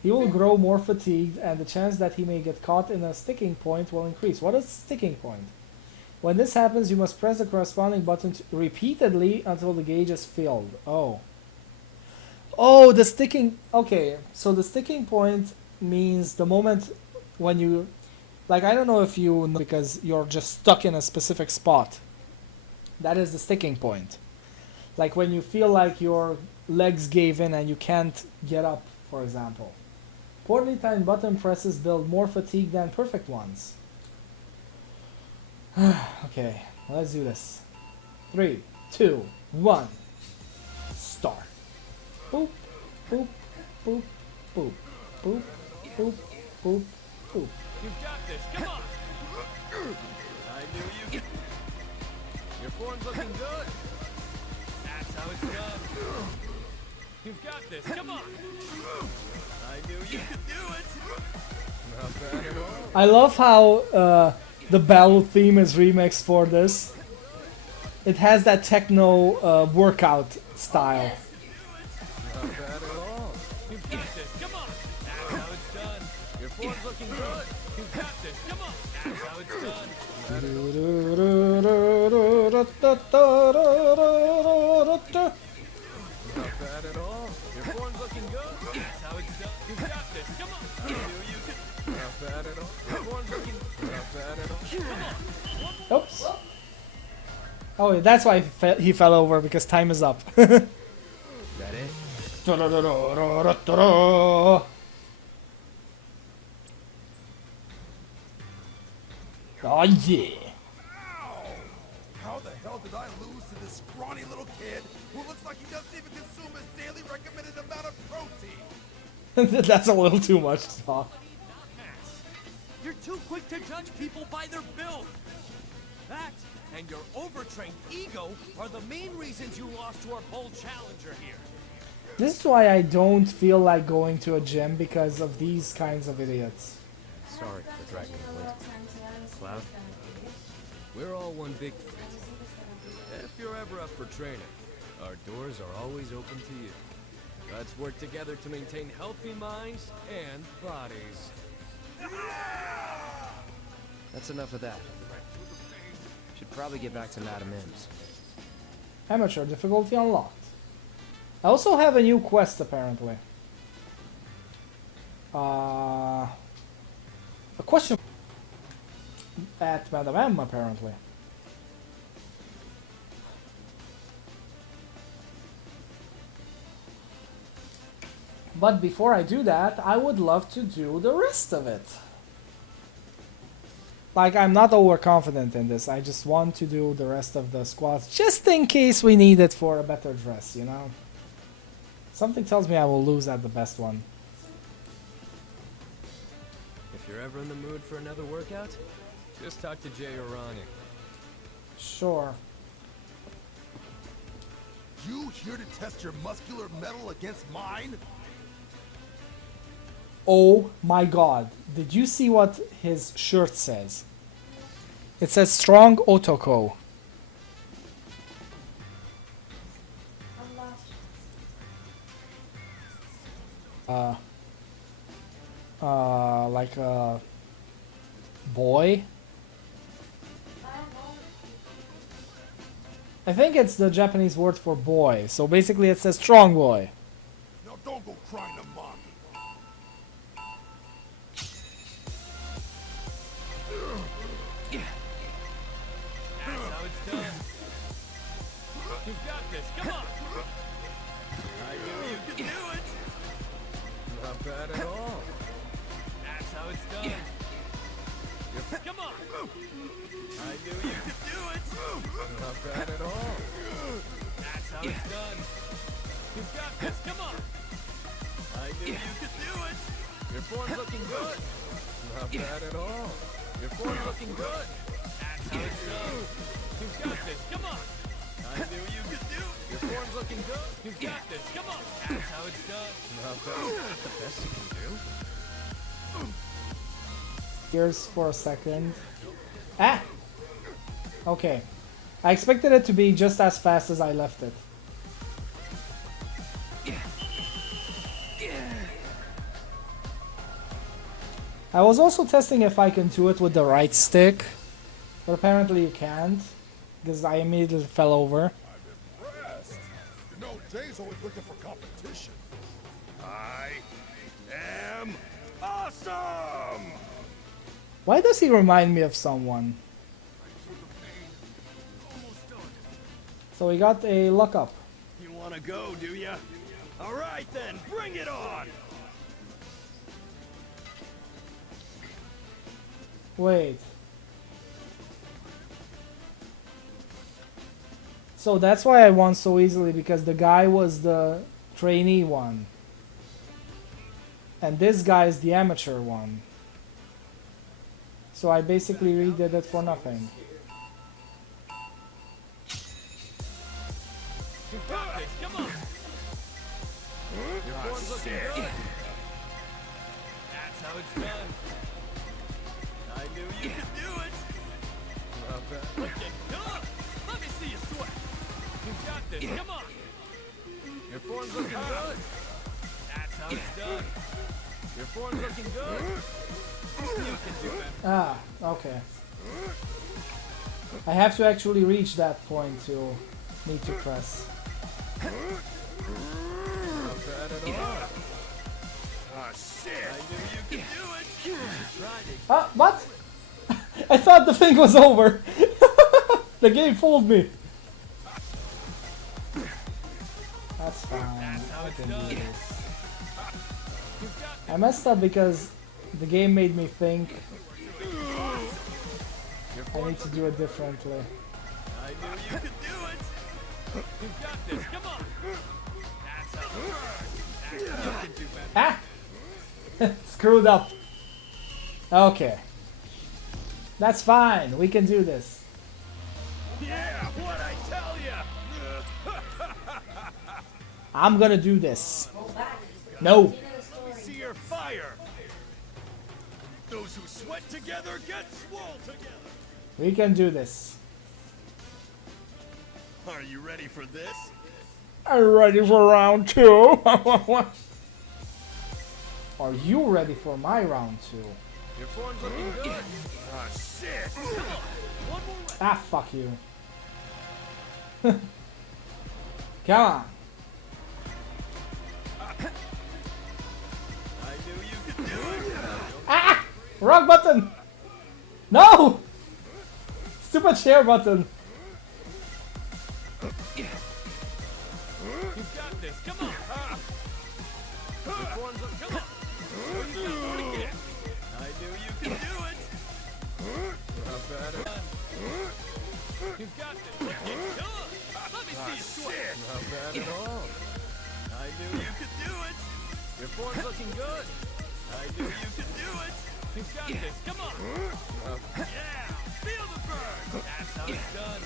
He will grow more fatigued, and the chance that he may get caught in a sticking point will increase. What is sticking point? When this happens, you must press the corresponding button repeatedly until the gauge is filled. Oh. Oh, the sticking... Okay, so the sticking point means the moment when you... Like, I don't know if you know, because you're just stuck in a specific spot. That is the sticking point. Like when you feel like your legs gave in and you can't get up, for example. Poorly timed button presses build more fatigue than perfect ones. Okay, let's do this. 3, 2, 1. Start. Boop, boop, boop, boop, boop, boop, boop, boop. You've got this, come on! I knew you could... Your form's looking good. That's how it's done. You've got this, come on! I knew you could do it! Not bad at all. I love how the battle theme is remixed for this. It has that techno workout style. Not bad at all. You've got this, come on! That's how it's done. Your form's looking good. You've got this, come on! That's how it's done. Not bad at all. Your form's looking good. That's how it's done. You've got this. Come on. I knew you could. Not bad at all. Your form's looking. Not bad at all. Come on. Oops. Oh, that's why he fell over, because time is up. That it? Oh yeah! Ow! How the hell did I lose to this scrawny little kid who looks like he doesn't even consume his daily recommended amount of protein? That's a little too much talk. You're too quick to judge people by their build. That and your overtrained ego are the main reasons you lost to our bold challenger here. This is why I don't feel like going to a gym, because of these kinds of idiots. Sorry for dragging you late. Cloud? We're all one big fit. If you're ever up for training, our doors are always open to you. Let's work together to maintain healthy minds and bodies. That's enough of that. Should probably get back to Madam M's. Amateur difficulty unlocked. I also have a new quest apparently. A question at Madam M apparently. But before I do that, I would love to do the rest of it. Like, I'm not overconfident in this, I just want to do the rest of the squats, just in case we need it for a better dress, you know? Something tells me I will lose at the best one. If you're ever in the mood for another workout, just talk to Jay or Ronnie. Sure. You here to test your muscular metal against mine? Oh my god, did you see what his shirt says? It says Strong Otoko. Like a boy? I think it's the Japanese word for boy, so basically it says strong boy. No, don't go crying to mommy. That's how it's done. You've got this. Come on. I knew you could do it. Not bad at all. That's how it's done. Come on. I knew you could do it. Not bad at all. That's how it's done. You've got this. Come on. I knew you could do it. Your form's looking good. Not bad at all. Your form's looking good. That's how it's done. You've got this. Come on. I knew you could do it. Your form's looking good. You've got this. Come on. That's how it's done. Not bad. That's the best you can do. Here's for a second. Ah! Okay. I expected it to be just as fast as I left it. I was also testing if I can do it with the right stick, but apparently you can't, because I immediately fell over. I'm impressed. You know, Jay's always looking for competition. I am awesome! Why does he remind me of someone? So we got a luck up. You want to go, do ya? All right then, bring it on. Wait. So that's why I won so easily, because the guy was the trainee one. And this guy is the amateur one. So I basically redid it for nothing. You've got this, come on. Your form's looking good. That's how it's done. I knew you could do it. Not bad. Look at, come on. Let me see you sweat. You've got this, come on. Your form's looking good. That's how it's done. Your form's looking good. You can do it. Ah, okay. I have to actually reach that point to need to press. Not bad at all. Ah, shit! I knew you could do it. You tried it. Ah, what? I thought the thing was over. The game fooled me. can do this. I messed up because the game made me think I need to do it differently. I knew you could do it. You've got this. Come on. That's how you can do better. Ah! Screwed up. Okay. That's fine. We can do this. Yeah, what I tell ya. I'm gonna do this. Go back. No. End of the Let me story. see your fire. Those who sweat together get swole together. We can do this. Are you ready for this? Are you ready for round 2? Are you ready for my round 2? Your form's looking good. Ah, shit. Come on. One more round. Ah, fuck you. Come on. I knew you could do it. Ah! Wrong button! No! Stupid share button. You've got this. Come on. Your form's up. Come on. What you got more to get? I knew you could do it. Not bad. You've got this. Get good. Let me see you sweat. Not bad at all. I knew you could do it. Your form's looking good. I knew you could do it. You've got this. Come on. Yeah. Feel the burn. That's how it's done.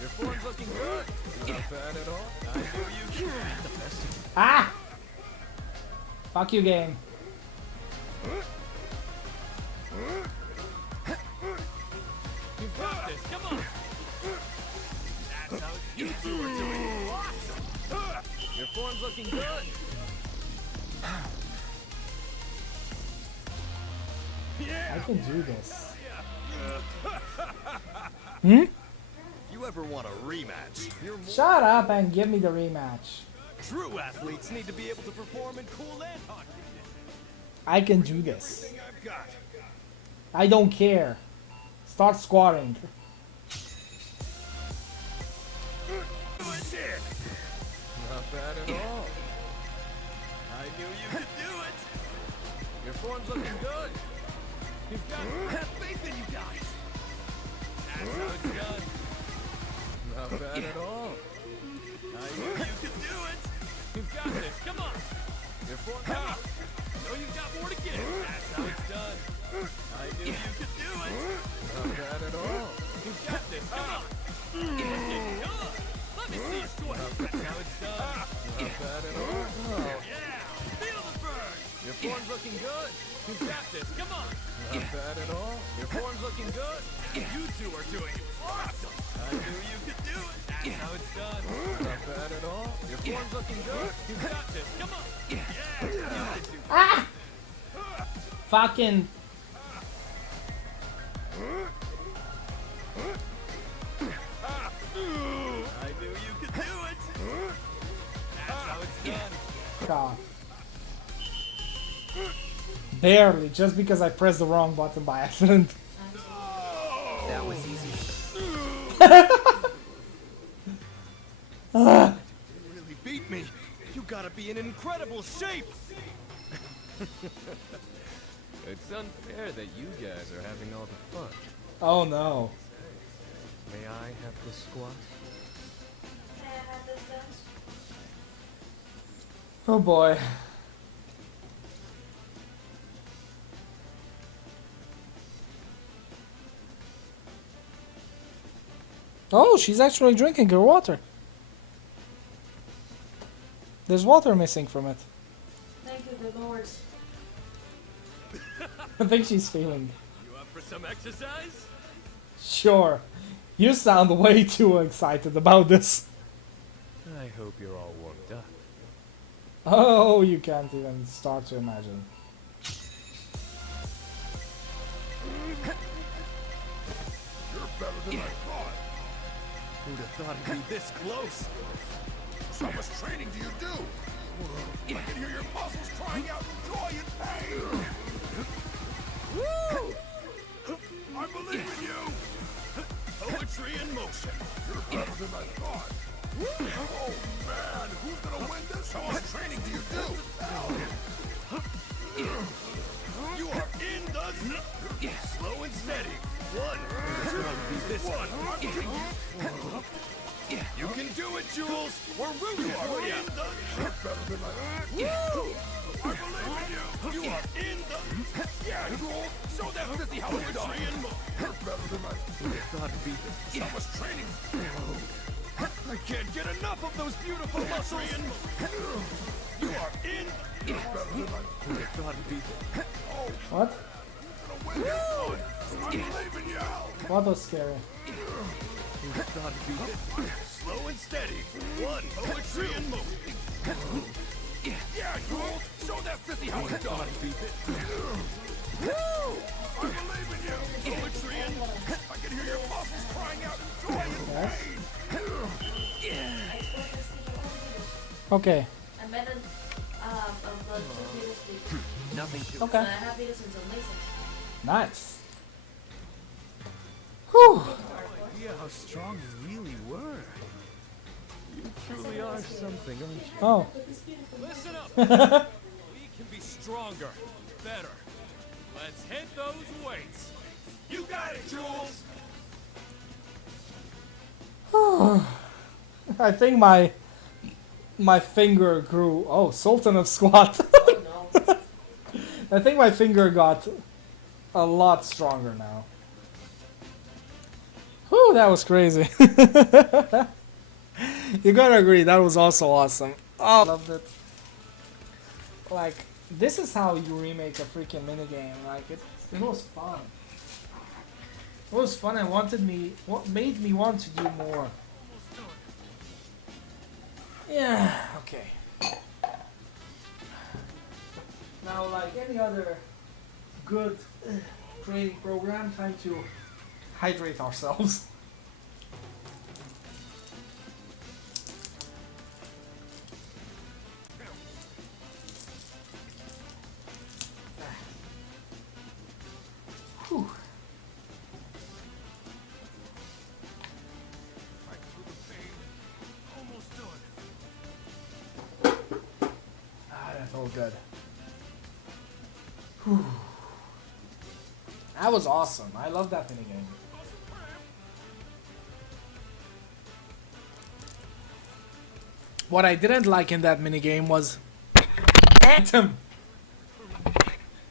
Your form's looking good. Not bad at all. I knew you could. The best of you. Ah! Fuck you, game. You've got this. Come on. That's how you two are doing. Awesome. Your form's looking good. Yeah. I can do this. If you ever want a rematch, you're more Shut up and give me the rematch. true athletes need to be able to perform in cool and hot conditions. I can do this. Everything I've got. I don't care. Start squatting. Shit. Not bad at all. I knew you could do it. Your form's looking good. You've got have faith in you guys. That's how it's done. Not bad at all. I knew you could do it. You've got this. Come on. Your form. Come on. Know you've got more to get. That's how it's done. I knew you could do it. Not bad at all. You've got this. Come on. Looking good. Let me see you sweat. That's how it's done. Not bad at all. Yeah. Feel the burn. Your form's looking good. You've got this. Come on. Not bad at all. Your form's looking good. You two are doing awesome. I knew you could do it. That's how it's done. Not bad at all. Your form's looking good. You've got this. Come on. Yeah. You can do it. Ah! Fucking. I knew you could do it. That's how it's done. God. Barely, just because I pressed the wrong button by accident. That was easy. You really beat me. You gotta be in incredible shape. It's unfair that you guys are having all the fun. Oh no. May I have the squat? May I have this dance? Oh boy. Oh, she's actually drinking her water. There's water missing from it. Thank you, the Lords. I think she's feeling. You up for some exercise? Sure. You sound way too excited about this. I hope you're all warmed up. Oh, you can't even start to imagine. You're better than I thought. Who'd have thought it'd be this close? So much training do you do? I can hear your muscles crying out joy and pain. Woo! I believe in you. Poetry in motion. You're better than I thought. Oh man, who's gonna win this? How much training do you one. You can do it, Jules. We're rooting for you. You're better than I believe in you. You are in the... Yeah, Jules. Show that sissy how it's done. You're better than I thought to be. I was training. I can't get enough of those beautiful muscles. You are in... You're better than I thought to be. What? I believe in you. What was scary? Slow and steady. One poetry and movie. Yeah, Jules. Show that sissy how it's done. I believe in you. Poetry and I can hear your muscles crying out joy and pain. Okay. I met an of the 2 videos week. Nothing to Okay. I have videos until Mason. Nice. Whew. idea how strong you really were. You truly are something, aren't you? Oh. Listen up! We can be stronger, better. Let's hit those weights. You got it, Jules. I think my finger grew. Oh, Sultan of Squat. Oh no. I think my finger got a lot stronger now. Whew, that was crazy. You gotta agree, that was also awesome. Oh, loved it. Like, this is how you remake a freaking minigame. Like, it was fun. It was fun and what made me want to do more. Yeah, okay. Now, like any other good training program, time to hydrate ourselves. Whew. Fight through the pain. Almost done. Ah, that felt good. Whew. That was awesome. I love that minigame. What I didn't like in that minigame was Anthem.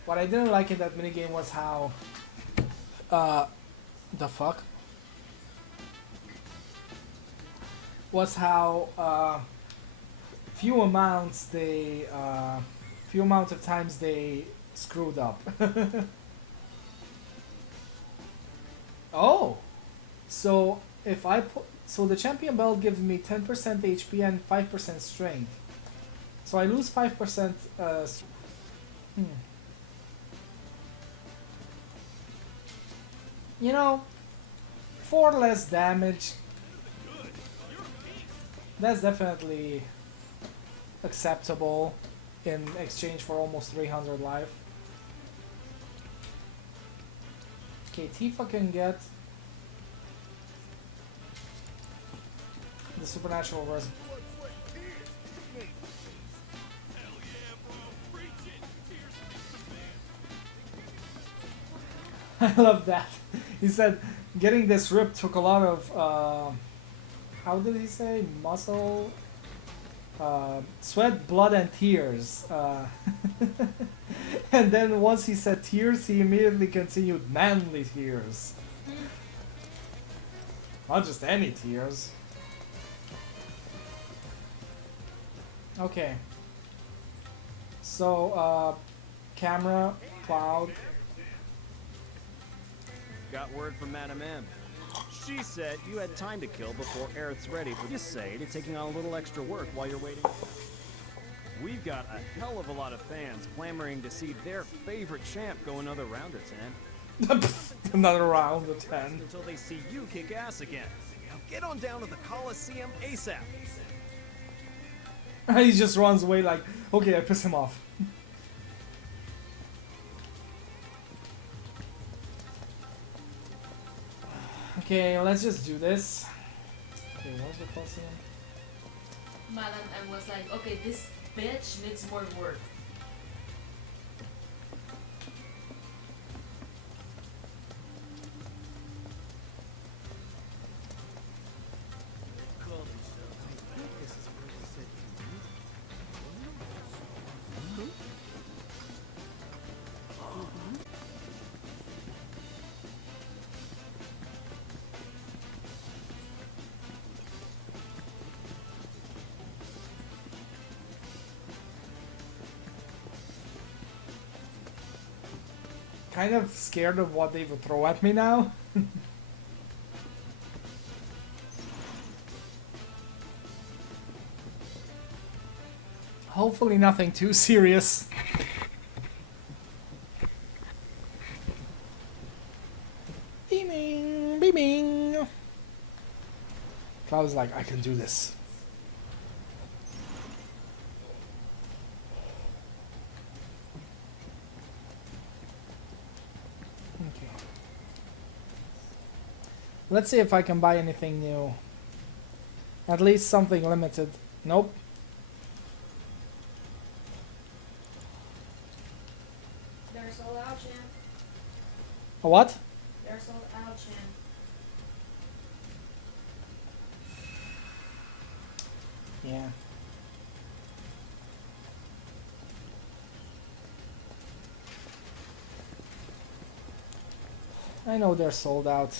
What I didn't like in that minigame was how the fuck was how few amount of times they screwed up. Oh, so if I put, so the champion belt gives me 10% HP and 5% strength. So I lose 5%. You know, 4 less damage. That's definitely acceptable in exchange for almost 300 life. Okay, Tifa can get the supernatural version. I love that. He said getting this rip took a lot of how did he say, muscle, sweat, blood and tears, and then once he said tears he immediately continued manly tears, not just any tears. Okay, so camera, Cloud. Got word from Madame M. She said you had time to kill before Aerith's ready for just say to taking on a little extra work while you're waiting. We've got a hell of a lot of fans clamoring to see their favorite champ go another round of 10. Another round of 10. Until they see you kick ass again. Now get on down to the Coliseum ASAP. He just runs away like, okay, I piss him off. Okay, let's just do this. Okay, where's the Coliseum? Madam M was like, okay, this bitch needs more work. kind of scared of what they would throw at me now. Hopefully nothing too serious. Beaming, beaming. Cloud's like, I can do this. Okay. Let's see if I can buy anything new. At least something limited. Nope. They're sold out, champ. A what? They're sold out, champ. Yeah. I know they're sold out.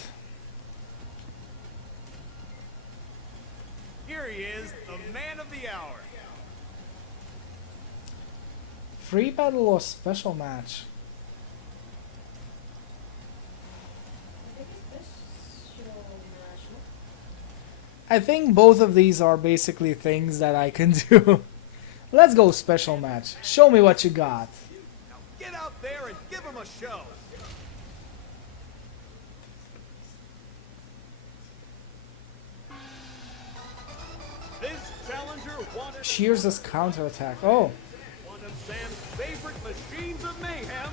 Here he is, the man of the hour. Free battle or special match? I think both of these are basically things that I can do. Let's go special match. Show me what you got. Now get out there and give him a show. This challenger wanted Shears' counterattack. Oh. one of Sam's favorite machines of mayhem,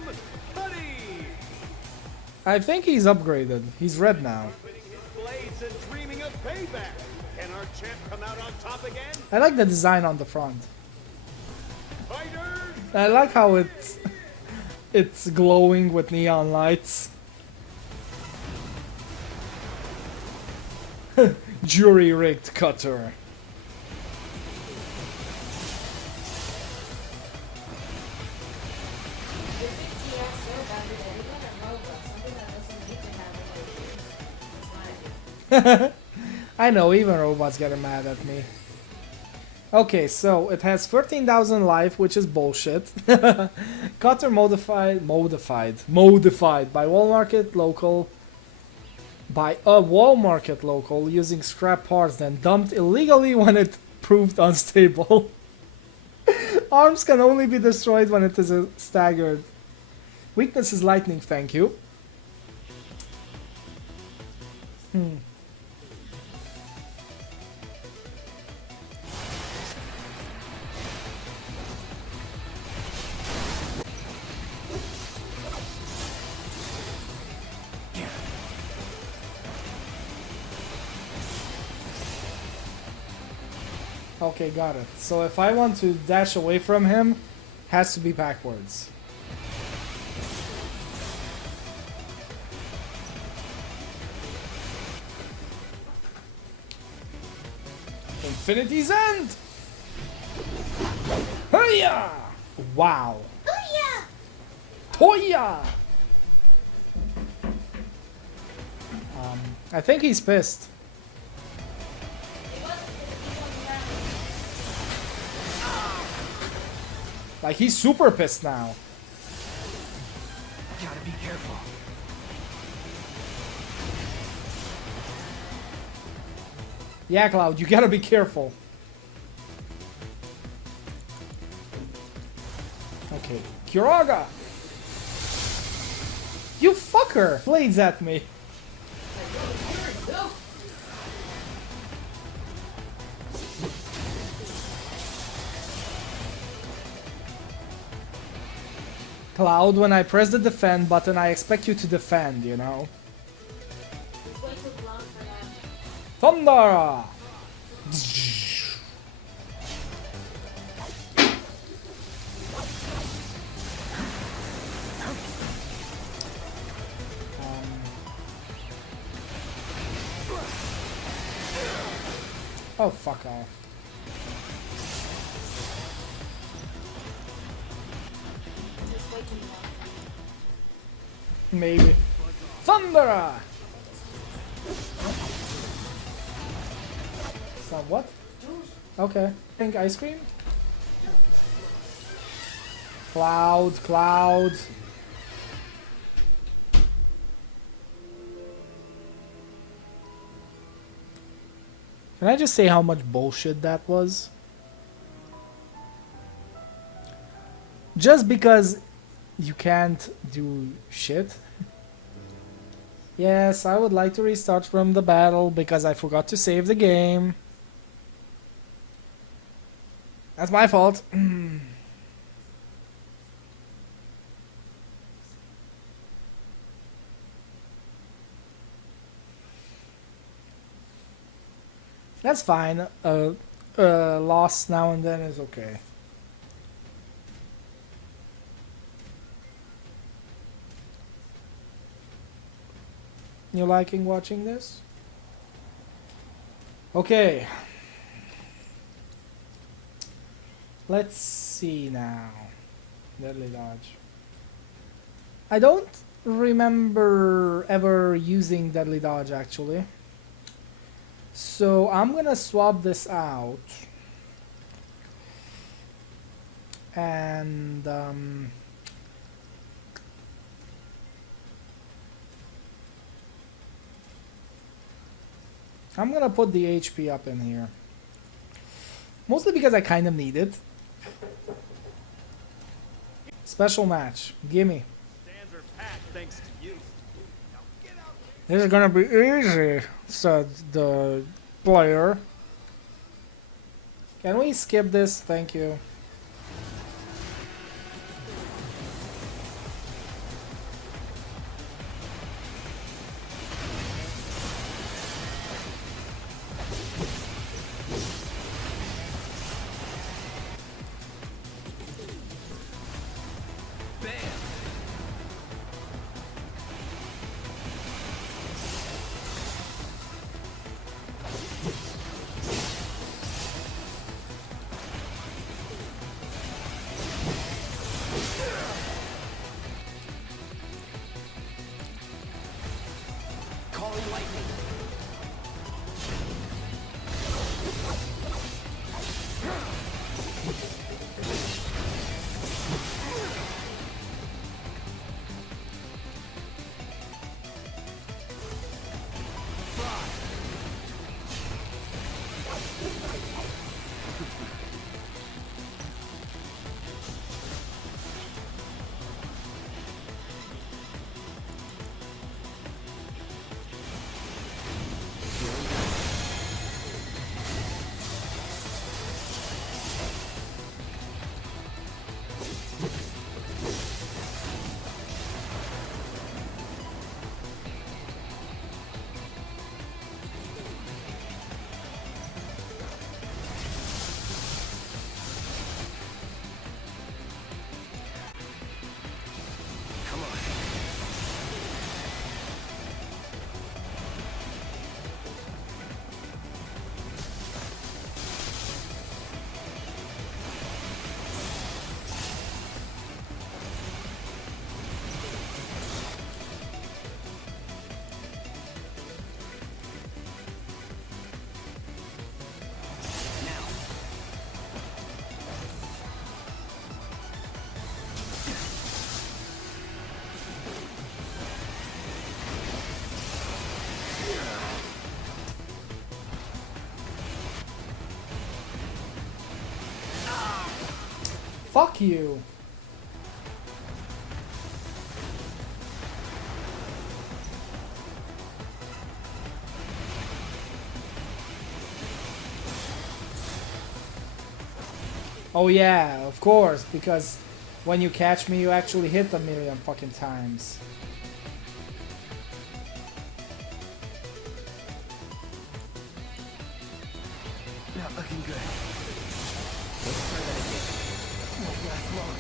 Cuddy. I think he's upgraded. He's red now. Opening his blades and dreaming of payback. Can our champ come out on top again? I like the design on the front. Fighters! I like how it's glowing with neon lights. Jury-rigged cutter. I know, even robots get mad at me. Okay, so it has 13,000 life, which is bullshit. Cutter modified by Wall Market Local. By a Wall Market Local using scrap parts, then dumped illegally when it proved unstable. Arms can only be destroyed when it is staggered. Weakness is lightning, thank you. Okay, got it. So if I want to dash away from him, has to be backwards. Infinity's End! Hiya! Wow. Toya! I think he's pissed. Like, he's super pissed now. Gotta be careful. Yeah, Cloud, you gotta be careful. Okay, Kiraga! You fucker! Blades at me. Cloud, when I press the defend button, I expect you to defend, you know? Thunder! Oh, fuck off. Maybe. Thunder! So what? Okay. Pink ice cream? Cloud, Cloud. Can I just say how much bullshit that was? Just because you can't do shit. Yes, I would like to restart from the battle because I forgot to save the game. That's my fault. That's fine. Loss now and then is okay. You liking watching this? Okay. Let's see now. Deadly dodge. I don't remember ever using deadly dodge actually. So I'm gonna swap this out. And I'm gonna put the HP up in here. Mostly because I kind of need it. Special match. Gimme. Stands are packed thanks to you. This is gonna be easy, said the player. Can we skip this? Thank you. Fuck you. Oh yeah, of course, because when you catch me, you actually hit a million fucking times. Not looking good. Let's try that again. Won't last long.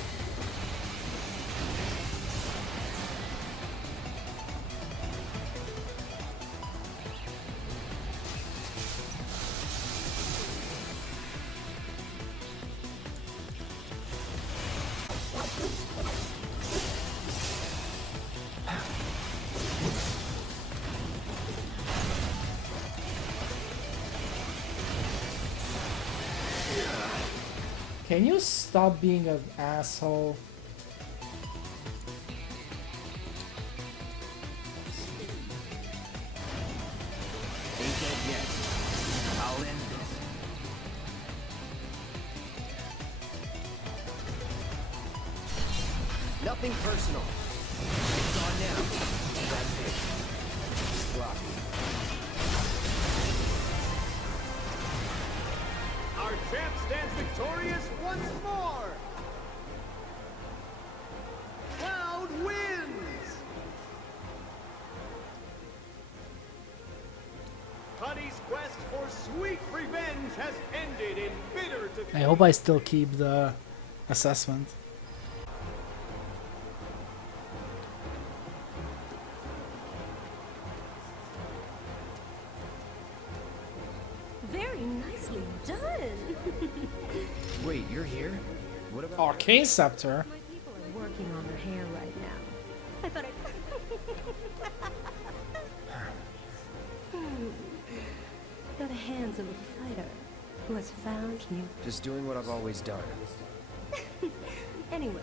Can you stop being an asshole? Ain't dead yet. I'll end Nothing personal. It's on now. That's it. Sloppy. Our champ stands victorious once more! Cloud wins! Honey's quest for sweet revenge has ended in bitter defeat. I hope I still keep the assessment. Very nicely done. Wait, you're here? What about Arcane Scepter? My people are working on their hair right now. I thought Got the hands of a fighter who has found new. Just doing what I've always done. Anyway,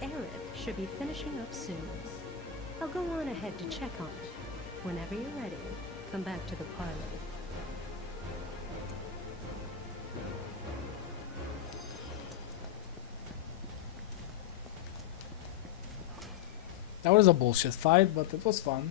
Eric should be finishing up soon. I'll go on ahead to check on it. Whenever you're ready, come back to the parlor. That was a bullshit fight, but it was fun.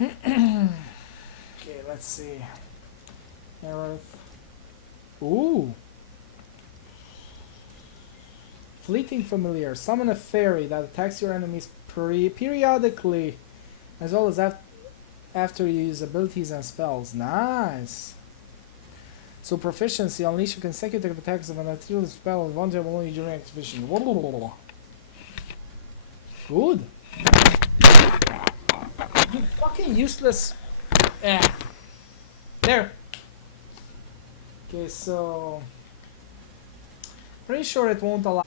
Okay, let's see. Earth. Ooh. Fleeting familiar. Summon a fairy that attacks your enemies periodically, as well as after you use abilities and spells. Nice. So proficiency, unleash your consecutive attacks of an attribute spell and one time only during activation. Good. You fucking useless. There. Okay, so pretty sure it won't allow.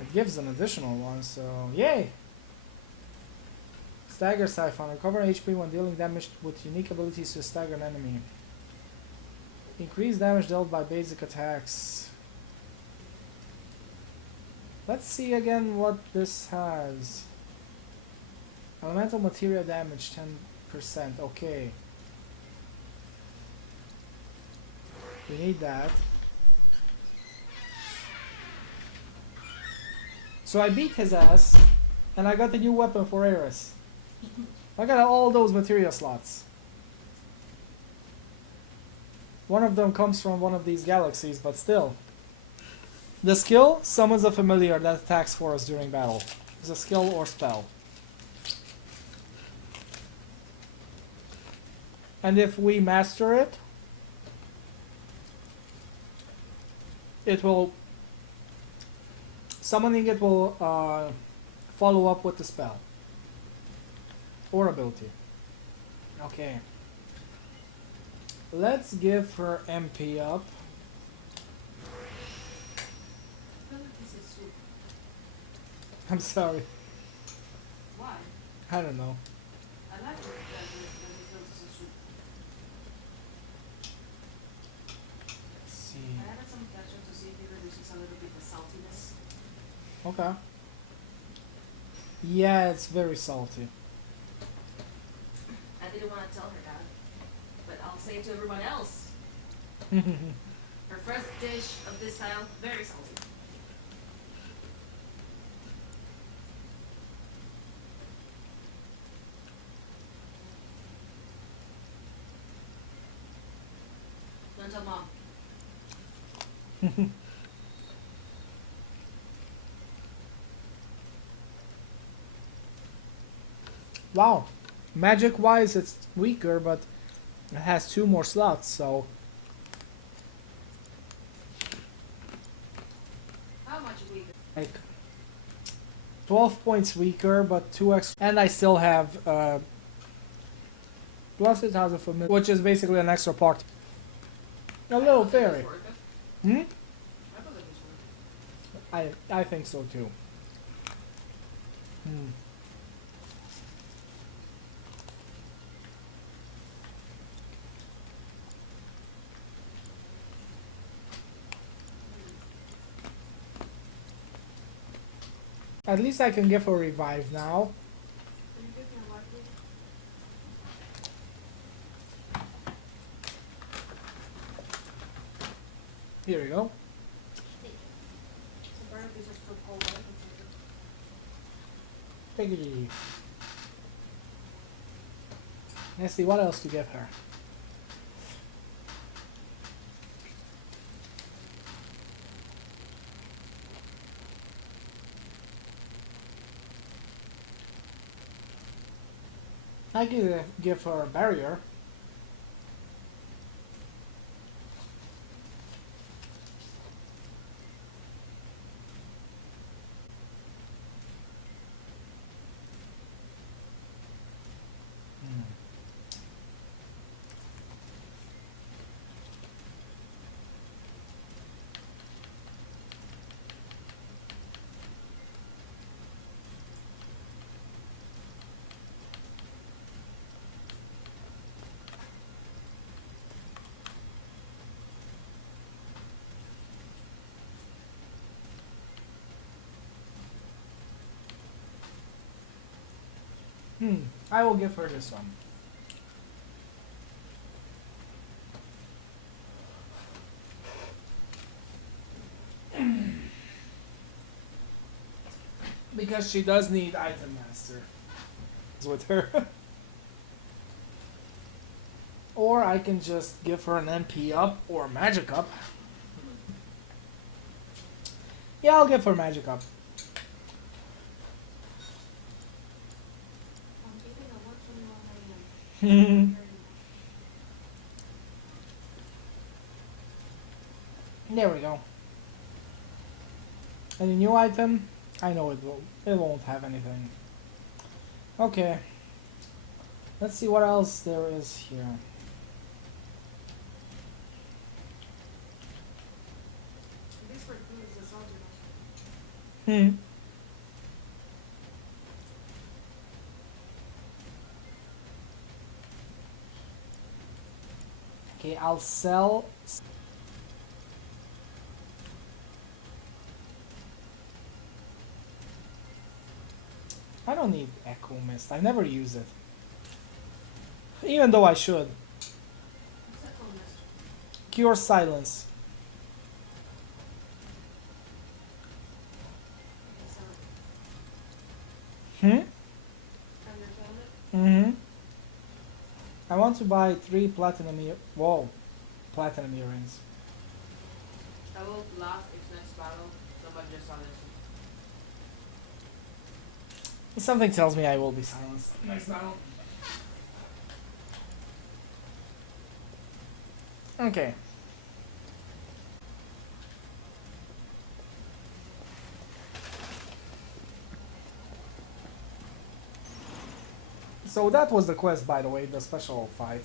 It gives an additional one, so yay! Stagger Siphon. Recover HP when dealing damage with unique abilities to stagger an enemy. Increase damage dealt by basic attacks. Let's see again what this has. Elemental material damage 10%. Okay. We need that. So I beat his ass, and I got a new weapon for Ares. I got all those material slots. One of them comes from one of these galaxies, but still. The skill summons a familiar that attacks for us during battle. It's a skill or spell. And if we master it, it will... Summoning it will follow up with the spell. Or ability. Okay. Let's give her MP up. I'm sorry. Why? I don't know. I like it when it feels as a soup. Let's see. I added some ketchup to see if it reduces a little bit the saltiness. Okay. Yeah, it's very salty. I didn't want to tell her that, but I'll say it to everyone else. Her first dish of this style, very salty. Don't tell mom. Wow. Magic wise it's weaker, but it has 2 more slots, so How much weaker? like 12 points weaker, but 2 extra. And I still have plus it has a familiar, which is basically an extra part. A little fairy. Hmm? I believe it's worth it. I think so too. Hmm. At least I can give her revive now. Can you give me a light, please? Here we go. Apparently it's just for cold, right? Take it easy. Let's see what else to give her. I could give her a barrier. I will give her this one. Because she does need item master with her. Or I can just give her an MP up or magic up. Yeah, I'll give her magic up. I'm thinking of what's on my There we go. Any new item? I know it won't have anything. Okay. Let's see what else there is here. This for food is the salty one. Okay, I'll sell. I don't need Echo Mist. I never use it. Even though I should. What's that called, mister? Cure Silence. Okay, so Hmm? can you tell it? I want to buy 3 platinum platinum earrings. I will laugh if next battle somebody just silences. Something tells me I will be silenced next battle. Okay. So that was the quest, by the way, the special fight.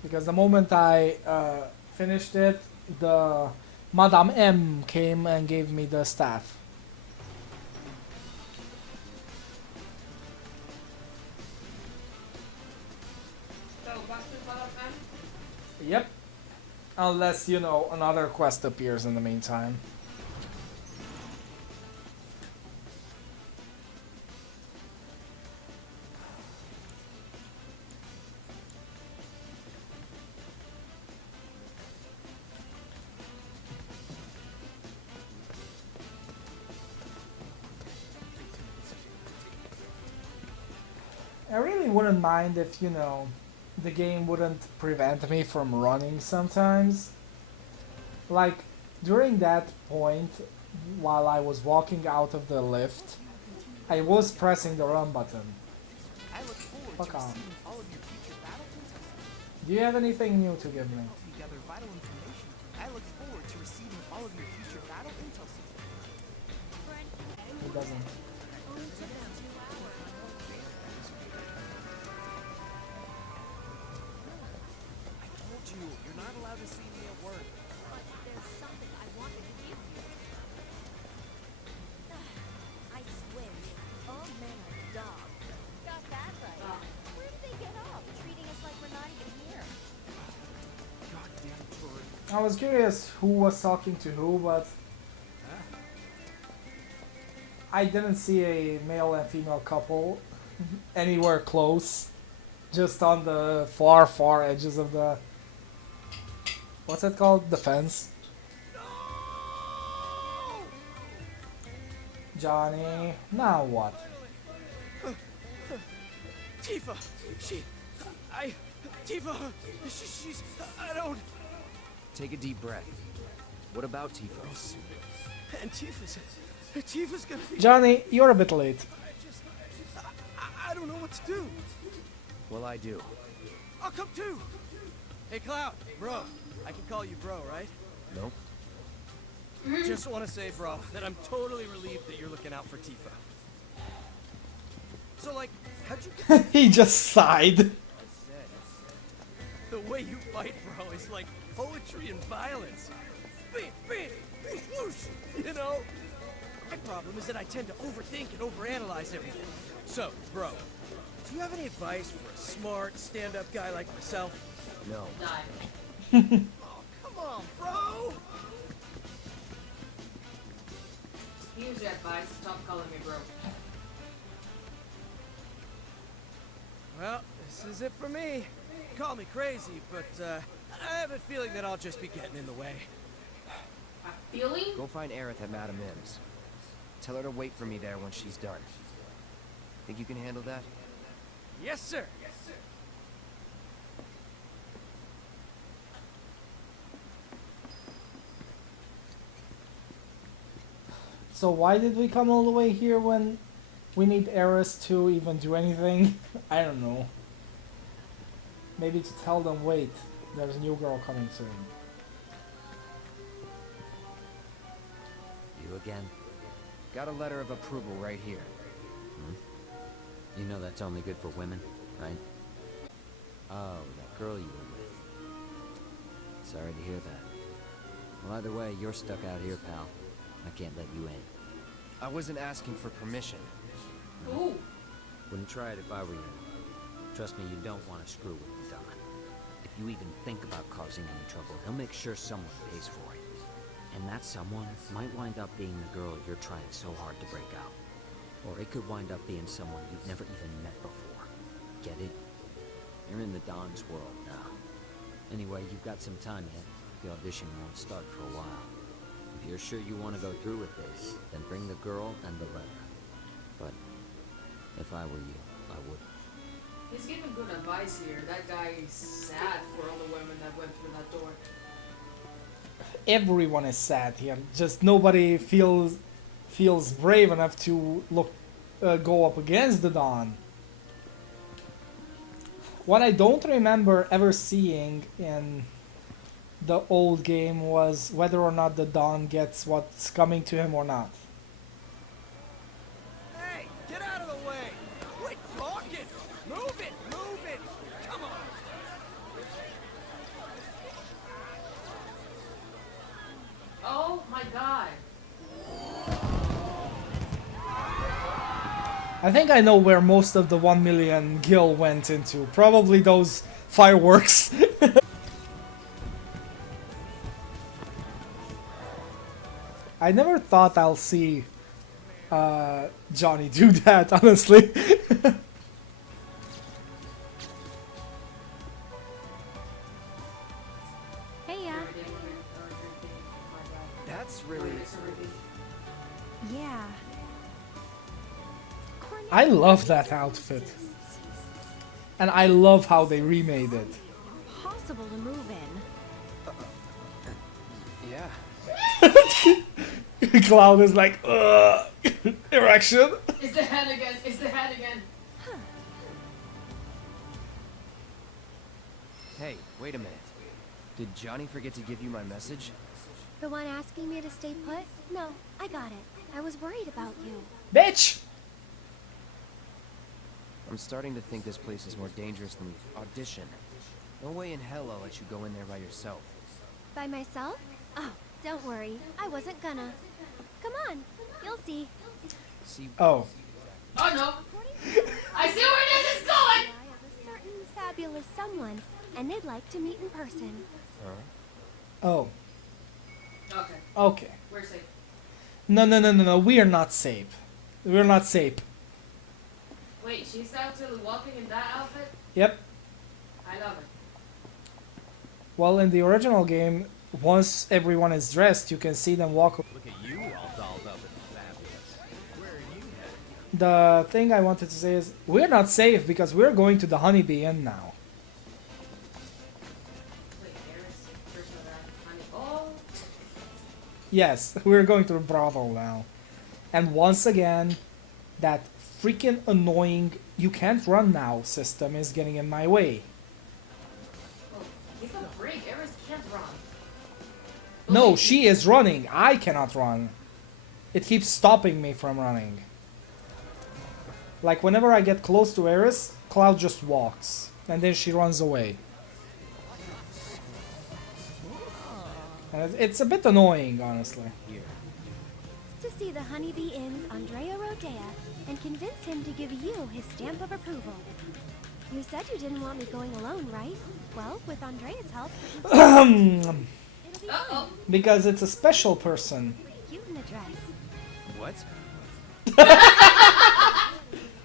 Because the moment I finished it, the Madame M came and gave me the staff. So back to Madam M. Yep. Unless, you know, another quest appears in the meantime. I really wouldn't mind if, you know, the game wouldn't prevent me from running sometimes. Like, during that point, while I was walking out of the lift, I was pressing the run button. I look forward Fuck to on. receiving all of your future battle intel. Do you have anything new to give me? Help you gather vital information. I look forward to receiving all of your future battle intel. It doesn't. I told you, you're not allowed to see me at work. But there's something I wanted to give you. I swear, all men are dogs. Got that right. Where did they get off treating us like we're not even here? Goddamn turret. I was curious who was talking to who, but I didn't see a male and female couple anywhere close. Just on the far, far edges of the... What's that called? The fence. Johnny, now what? Tifa! Tifa! She's... I don't... Take a deep breath. What about Tifa? And Tifa's gonna be... Johnny, you're a bit late. I don't know what to do. Well, I do. I'll come too. Hey, Cloud, bro. I can call you bro, right? Nope. Just want to say, bro, that I'm totally relieved that you're looking out for Tifa. So, like, how'd you get... He just sighed. The way you fight, bro, is like poetry and violence. Bing, bing, whoosh, you know? My problem is that I tend to overthink and overanalyze everything. So, bro, do you have any advice for a smart, stand-up guy like myself? No. Oh, come on, bro! Here's your advice. Stop calling me bro. Well, this is it for me. Call me crazy, but I have a feeling that I'll just be getting in the way. A feeling? Go find Aerith at Madame Mim's. Tell her to wait for me there when she's done. Think you can handle that? Yes, sir. So why did we come all the way here when we need Eris to even do anything? I don't know. Maybe to tell them, wait, there's a new girl coming soon. You again? Got a letter of approval right here. You know that's only good for women, right? Oh, that girl you were with. Sorry to hear that. Well, either way, you're stuck out here, pal. I can't let you in. I wasn't asking for permission. Ooh. Wouldn't try it if I were you. Trust me, you don't want to screw with the Don. If you even think about causing any trouble, he'll make sure someone pays for it. And that someone might wind up being the girl you're trying so hard to break out. Or it could wind up being someone you've never even met before. Get it? You're in the Don's world now. Anyway, you've got some time yet. The audition won't start for a while. If you're sure you want to go through with this, then bring the girl and the letter. But if I were you, I wouldn't. He's giving good advice here. That guy is sad for all the women that went through that door. Everyone is sad here. Just nobody feels brave enough to go up against the Don. What I don't remember ever seeing in the old game was whether or not the Don gets what's coming to him or not. Hey, get out of the way! Quit talking! Move it! Move it! Come on! Oh my god. I think I know where most of the 1 million gil went into. Probably those fireworks. I never thought I'll see Johnny do that, honestly. Hey, yeah. That's really... Yeah. I love that outfit. And I love how they remade it. Possible to move in. Yeah. Cloud is like, erection. It's the hand again. It's the hand again. Hey, wait a minute. Did Johnny forget to give you my message? The one asking me to stay put? No, I got it. I was worried about you. Bitch! I'm starting to think this place is more dangerous than the audition. No way in hell I'll let you go in there by yourself. By myself? Oh, don't worry. I wasn't gonna. Come on, you'll see. See? Oh. Oh no. I see where this is going! I have a certain fabulous someone, and they'd like to meet in person. Huh? Oh. Okay. Okay. We're safe. No, we are not safe. We're not safe. Wait, she's actually walking in that outfit? Yep. I love it. Well, in the original game, once everyone is dressed, you can see them walk. Look at you all dolled up and fabulous. Where are you headed? The thing I wanted to say is, we're not safe because we're going to the Honeybee Inn now. Wait, there's version of that. Honey. Oh! Yes, we're going to the brothel now. And once again, that freaking annoying "you can't run now" system is getting in my way. Oh, give a break. Eris can't run. No, she is running. I cannot run. It keeps stopping me from running. Like whenever I get close to Eris, Cloud just walks. And then she runs away. And it's a bit annoying, honestly. To see the Honeybee Inn's Andrea Rodea and convince him to give you his stamp of approval. You said you didn't want me going alone, right? Well, with Andrea's help, it'll be fun. Because it's a special person. Cute in a dress. What?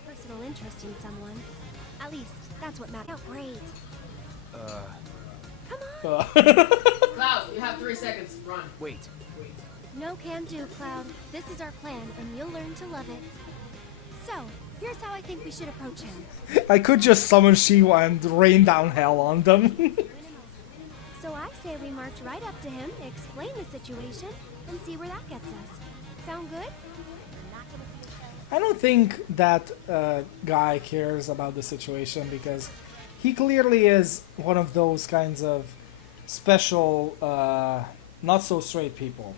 Personal interest in someone. At least, that's what matters. Oh, great. Come on. Cloud, you have 3 seconds. Run. Wait. No can do, Cloud. This is our plan, and you'll learn to love it. So, here's how I think we should approach him. I could just summon Shiva and rain down hell on them. So I say we march right up to him, explain the situation, and see where that gets us. Sound good? I don't think that guy cares about the situation because he clearly is one of those kinds of special, not so straight people.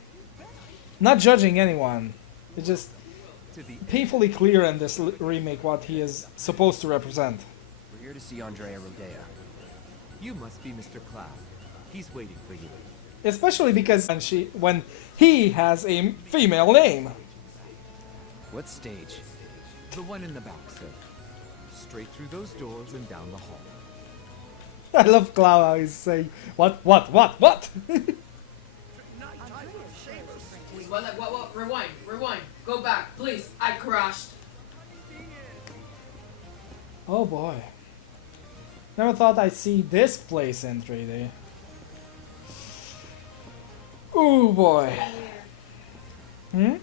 Not judging anyone. It's just painfully clear in this remake what he is supposed to represent. We're here to see Andrea Rodea. You must be Mr. Cloud. He's waiting for you. Especially because when he has a female name. What stage? The one in the back, sir. Straight through those doors and down the hall. I love Cloud how he's saying, what? What? Rewind. Go back, please. I crashed. Oh boy. Never thought I'd see this place in 3D. Oh boy. Hmm?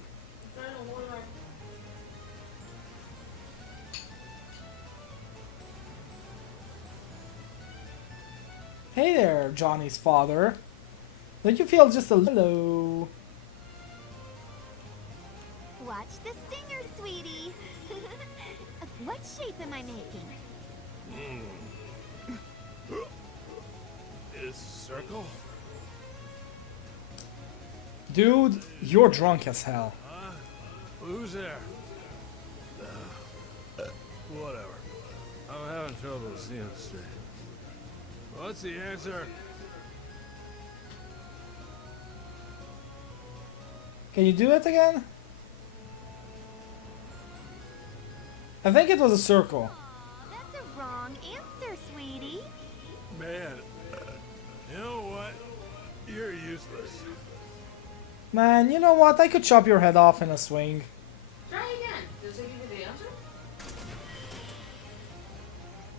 Hey there, Johnny's father. Don't you feel just a hello? Watch the stinger, sweetie. What shape am I making? Is circle? Dude, you're drunk as hell. Who's there? Whatever. I'm having trouble seeing straight. What's the answer? Can you do it again? I think it was a circle. That's a wrong answer, sweetie. Man, you know what? You're useless. Man, you know what? I could chop your head off in a swing. Try again. Does it give you the answer?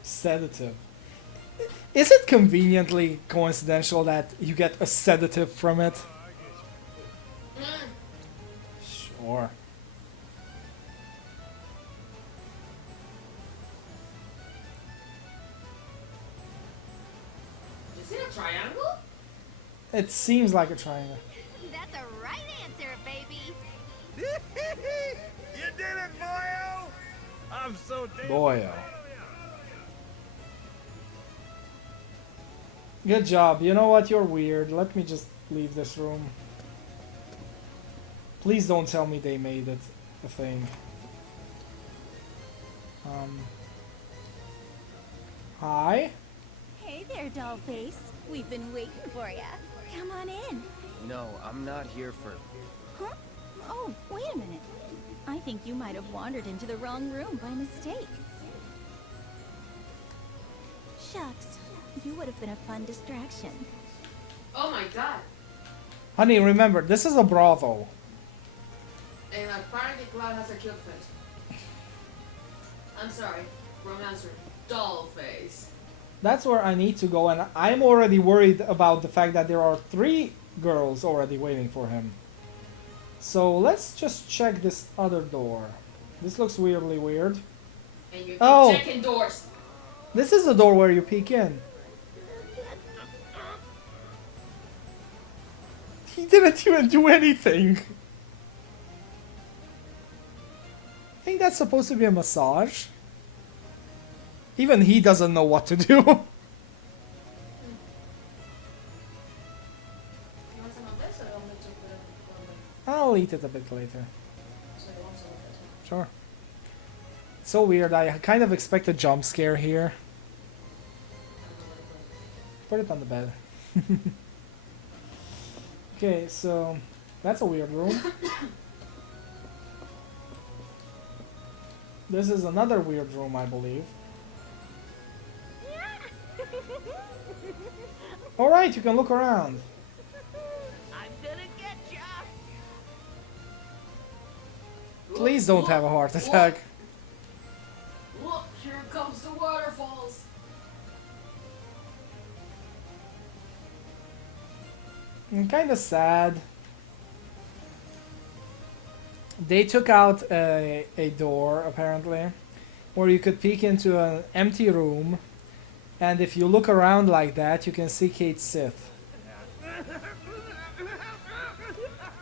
Sedative. Is it conveniently coincidental that you get a sedative from it? Sure. Is it a triangle? It seems like a triangle. That's a right answer, baby. You did it, boyo! I'm so damn Boyo. Good job. You know what? You're weird. Let me just leave this room. Please don't tell me they made it a thing. Hi? Hey there, dollface. We've been waiting for ya. Come on in. No, I'm not here for... Huh? Oh, wait a minute. I think you might have wandered into the wrong room by mistake. Shucks. You would have been a fun distraction. Oh my god. Honey, remember, this is a brothel. And apparently Cloud has a cute face. I'm sorry, romancer. Doll face. That's where I need to go, and I'm already worried about the fact that there are 3 girls already waiting for him. So let's just check this other door. This looks weirdly weird. And you keep Oh! checking doors. This is the door where you peek in. He didn't even do anything. I think that's supposed to be a massage. Even he doesn't know what to do. You want some of this, or do you want me to put it on the I'll eat it a bit later. So you want some of this? Sure. So weird, I kind of expect a jump scare here. Put it on the bed. Okay, so that's a weird room. This is another weird room, I believe. Alright, you can look around. I'm gonna get ya. Please don't have a heart attack. Look, here comes the waterfalls. I'm kind of sad. They took out a door, apparently, where you could peek into an empty room, and if you look around like that, you can see Kate Sith.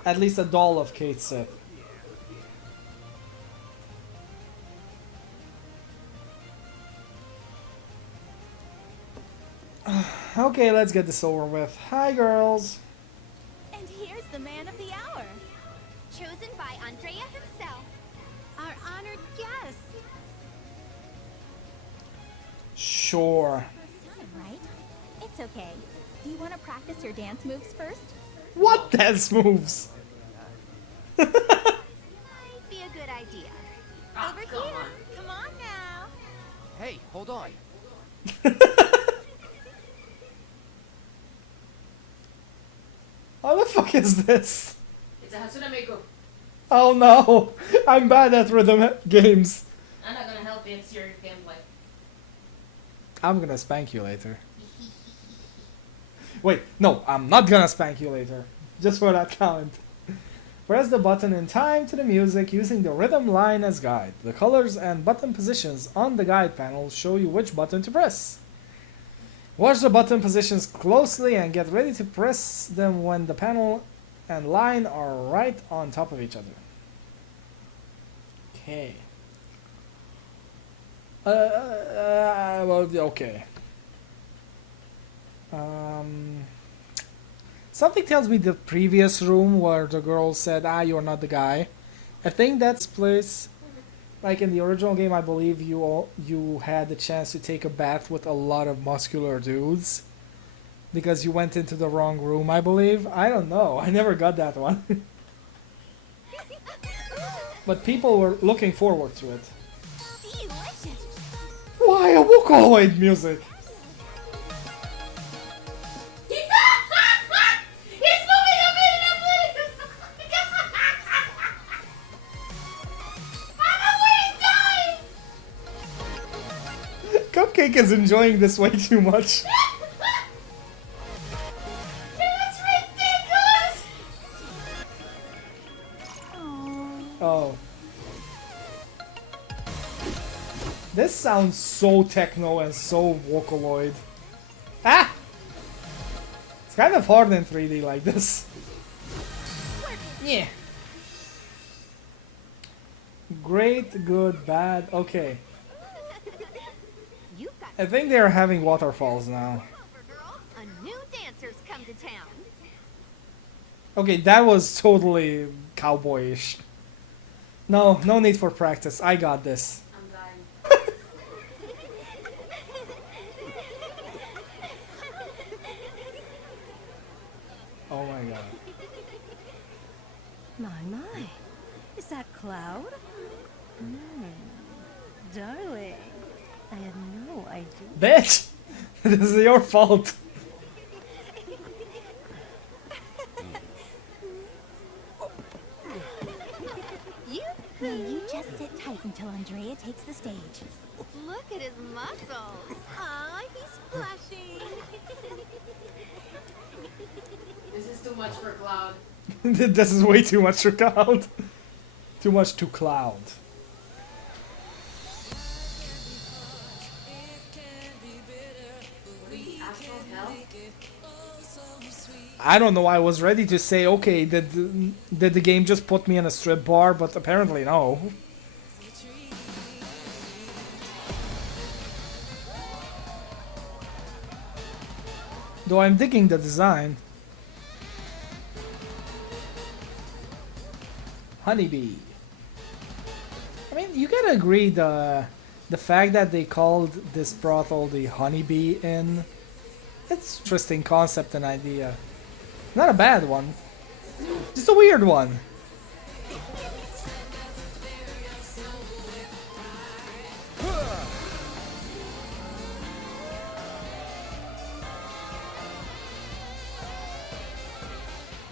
At least a doll of Kate Sith. Okay, let's get this over with. Hi, girls. And here's the man of the hour. Chosen by Andrea himself. Our honored guest. Sure. First time, right? It's okay. Do you want to practice your dance moves first? What dance moves? Might be a good idea. Over here. Come on now. Hey, hold on. What the fuck is this? It's a Hatsune Miku. Oh no! I'm bad at rhythm games. I'm not gonna help you, it's your gameplay. I'm gonna spank you later. Wait, no, I'm not gonna spank you later. Just for that count. Press the button in time to the music using the rhythm line as guide. The colors and button positions on the guide panel show you which button to press. Watch the button positions closely and get ready to press them when the panel and line are right on top of each other. Okay. Well, okay. Something tells me the previous room where the girl said, "Ah, you're not the guy." I think that's place. Like in the original game, I believe you had the chance to take a bath with a lot of muscular dudes because you went into the wrong room, I believe. I don't know. I never got that one. But people were looking forward to it. Delicious. Why a Vocaloid music? He's moving a bit. I'm going to die. Cupcake is enjoying this way too much. It's ridiculous. Oh. This sounds so techno and so Vocaloid. Ah! It's kind of hard in 3D like this. Yeah. Great, good, bad. Okay. You've got I think they're having waterfalls now. girls. A new dancer's come to town. Okay, that was totally cowboyish. No, no need for practice. I got this. I'm dying. Oh my god. My. Is that Cloud? Darling, I had no idea. Bitch! This is your fault. wait until Andrea takes the stage. Look at his muscles. Aw, he's blushing. This is too much for Cloud. This is way too much for Cloud. Too much to Cloud. The actual hell? I don't know, I was ready to say, okay, did the game just put me in a strip bar, but apparently no. Though I'm digging the design. Honeybee. I mean, you gotta agree the fact that they called this brothel the Honeybee Inn, it's an interesting concept and idea. Not a bad one. Just a weird one.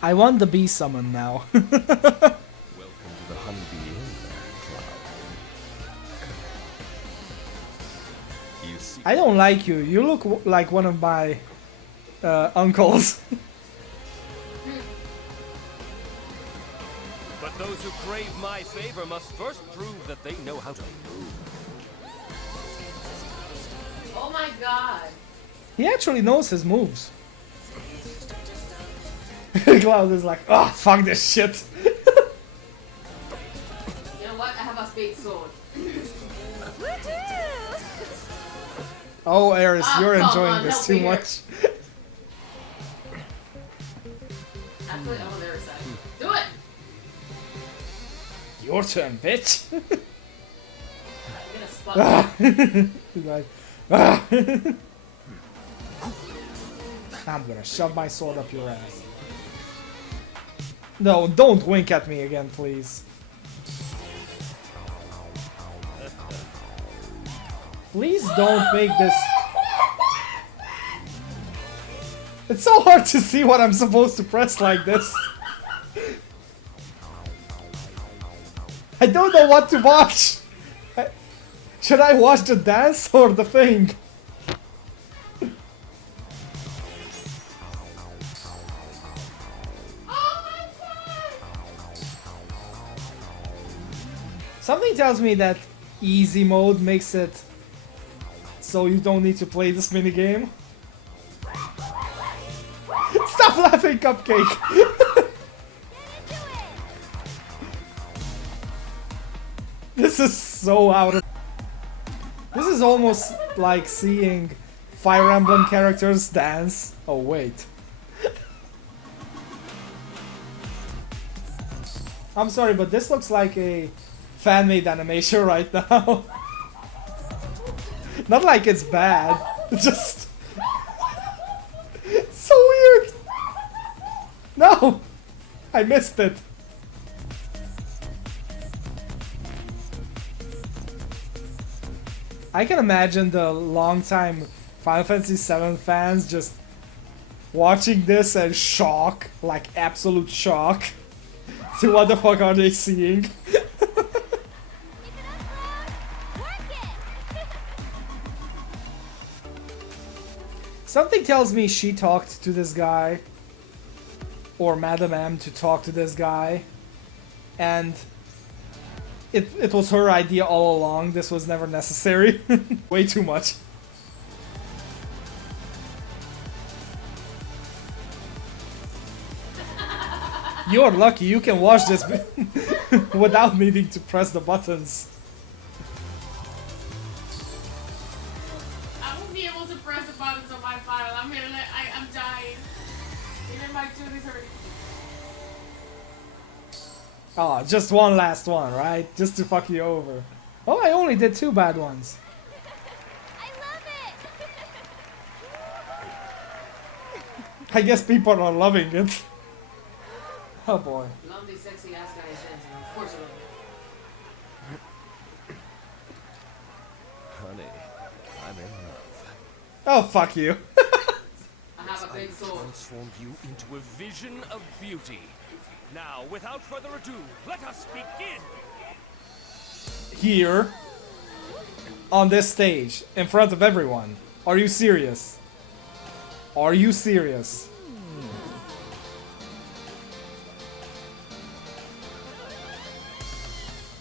I want the bee summon now. Welcome to the Honeybee Inn, Cloud. You see, I don't like you. You look like one of my uncles. But those who crave my favor must first prove that they know how to move. Oh my god. He actually knows his moves. Cloud is like, oh, fuck this shit. You know what? I have a big sword. Oh, Eris, you're come enjoying on, this help too me here. much. Actually, I'm on their side. Do it! Your turn, bitch. I'm gonna spot He's like, ah. I'm gonna shove my sword up your ass. No, don't wink at me again, please. Please don't make this... It's so hard to see what I'm supposed to press like this. I don't know what to watch. Should I watch the dance or the thing? Something tells me that easy mode makes it so you don't need to play this minigame. Stop laughing, Cupcake! This is so out of... This is almost like seeing Fire Emblem characters dance. Oh wait. I'm sorry, but this looks like a fan-made animation right now. Not like it's bad, just... It's so weird! No! I missed it. I can imagine the long-time Final Fantasy VII fans just watching this and shock, like absolute shock. So what the fuck are they seeing? Something tells me she talked to this guy, or Madame M to talk to this guy, and it was her idea all along. This was never necessary. Way too much. You're lucky you can watch this without needing to press the buttons. I won't be able to press the buttons on my file. I'm dying. Even my tooth is hurting. Oh, just one last one, right? Just to fuck you over. Oh, I only did 2 bad ones. I guess people are loving it. Oh boy. Love these sexy ass guys dancing. Of course I love honey, I'm in love. Oh, fuck you. I have a big sword. Transform you into a vision of beauty. Now, without further ado, let us begin. here on this stage in front of everyone. Are you serious? Are you serious?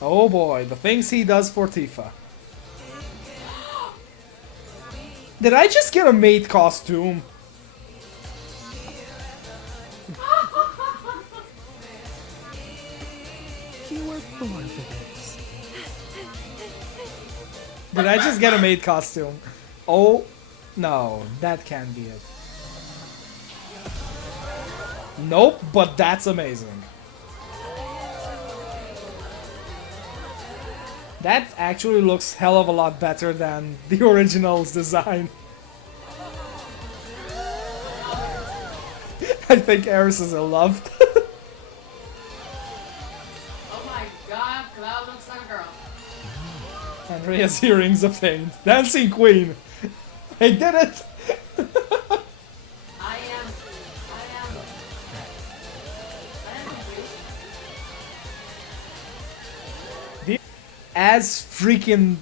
Oh boy, the things he does for Tifa. Did I just get a maid costume? You were born for this. Did I just get a maid costume? Oh, no, that can't be it. Nope, but that's amazing. That actually looks hell of a lot better than the original's design. I think Eris is in love. Oh my god, Cloud looks like a girl. Andrea's earrings of pain. Dancing Queen. I did it! I am as freaking...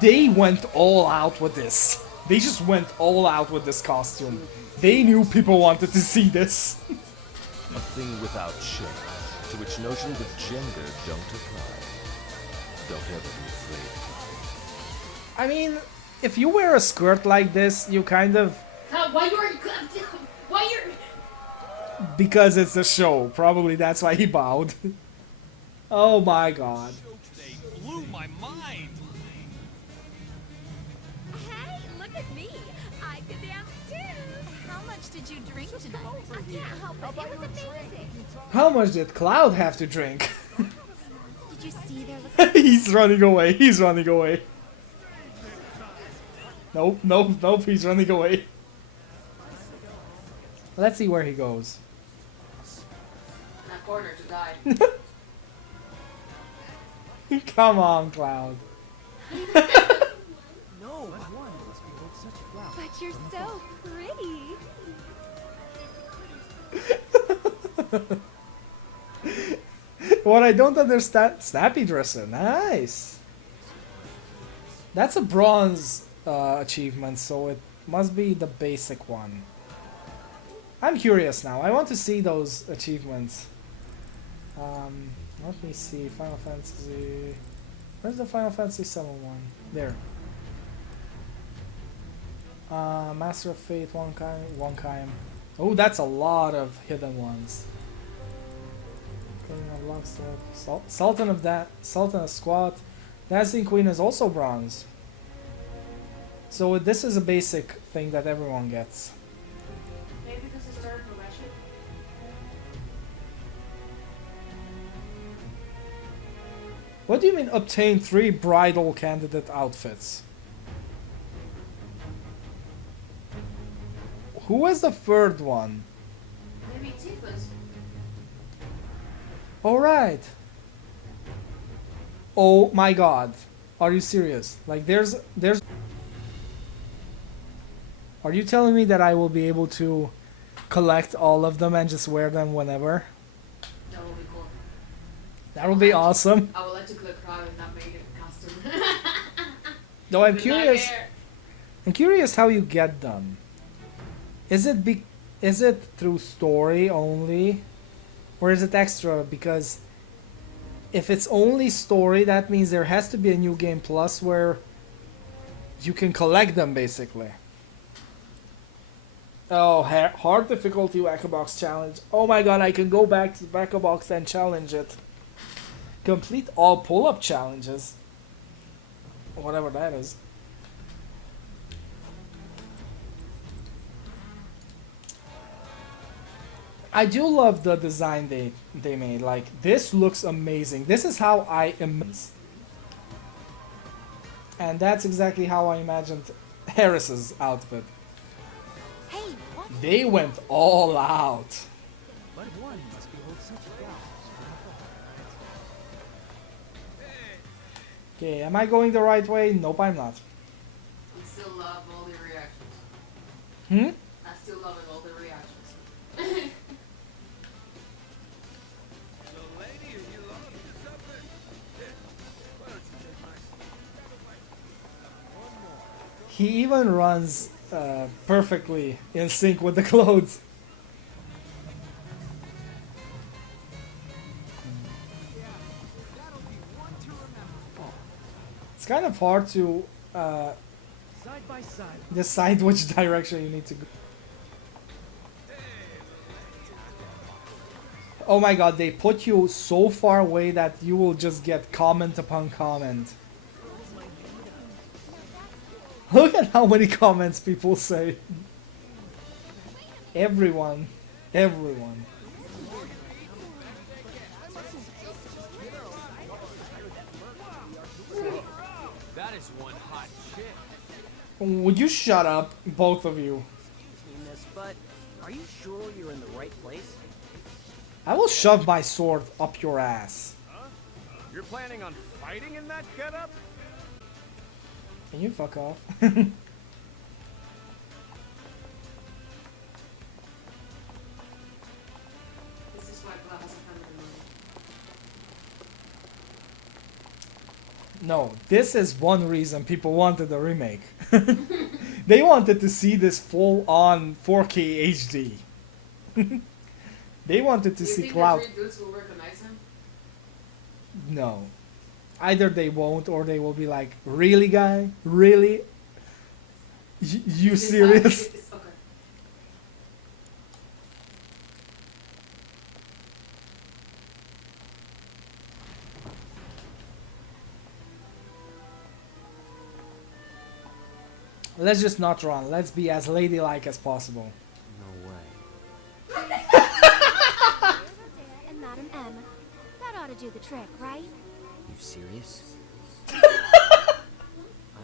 They went all out with this. They just went all out with this costume. They knew people wanted to see this. A thing without shame, to which notions of gender don't apply. Don't ever be afraid. I mean, if you wear a skirt like this, you kind of... why you're... Because it's the show. Probably that's why he bowed. Oh my god. Blew my mind. Hey, look at me. I can dance too. How much did you drink tonight? I can't help it. It was amazing. How much did Cloud have to drink? Did you see their He's running away. He's running away. Nope, nope, nope. He's running away. Let's see where he goes. In that corner to die. Come on, Cloud. No, one must behold such flowers. But you're so pretty. What I don't understand... Snappy Dresser. Nice. That's a bronze achievement, so it must be the basic one. I'm curious now. I want to see those achievements. Let me see. Final Fantasy... Where's the Final Fantasy 7 one? There. Master of Fate, Wonkaim. Oh, that's a lot of hidden ones. King of Lockstep, Sultan of Squat. Dancing Queen is also bronze. So this is a basic thing that everyone gets. Maybe this is third progression. What do you mean obtain 3 bridal candidate outfits? Who was the third one? Maybe Tifa's. Alright. Oh my god. Are you serious? Like there's... Are you telling me that I will be able to collect all of them and just wear them whenever? That would be cool. That would be awesome. I would like to click Crowd and not make it a costume. No, I'm Did not curious. care. I'm curious how you get them. Is it through story only? Or is it extra? Because if it's only story, that means there has to be a new game plus where you can collect them basically. Oh, hard difficulty Whack-A-Box challenge. Oh my god, I can go back to Whack-A-Box and challenge it. Complete all pull-up challenges. Whatever that is. I do love the design they made. Like, this looks amazing. This is how I imagined. And that's exactly how I imagined Harris's outfit. Hey, what? They went all out. But one must behold such flowers. Okay, am I going the right way? Nope, I'm not. I still love all the reactions. Hmm? I still love all the reactions. He even runs perfectly in sync with the clothes. It's kind of hard to Side by side. decide which direction you need to go. Oh my god, they put you so far away that you will just get comment upon comment. Look at how many comments people say. Everyone. Everyone. That is one hot chick. Would you shut up, both of you? Miss, but are you sure you're in the right place? I will shove my sword up your ass. Huh? You're planning on fighting in that getup? Can you fuck off? This is why Cloud hasn't found the money. No, this is one reason people wanted a remake. They wanted to see this full-on 4K HD. They wanted to Do you see think Cloud. the three dudes will recognize him? No. Either they won't or they will be like, really, guy? Really? You This serious? is- okay. Let's just not run. Let's be as ladylike as possible. No way. And Madam M. That ought to do the trick, right? You serious? I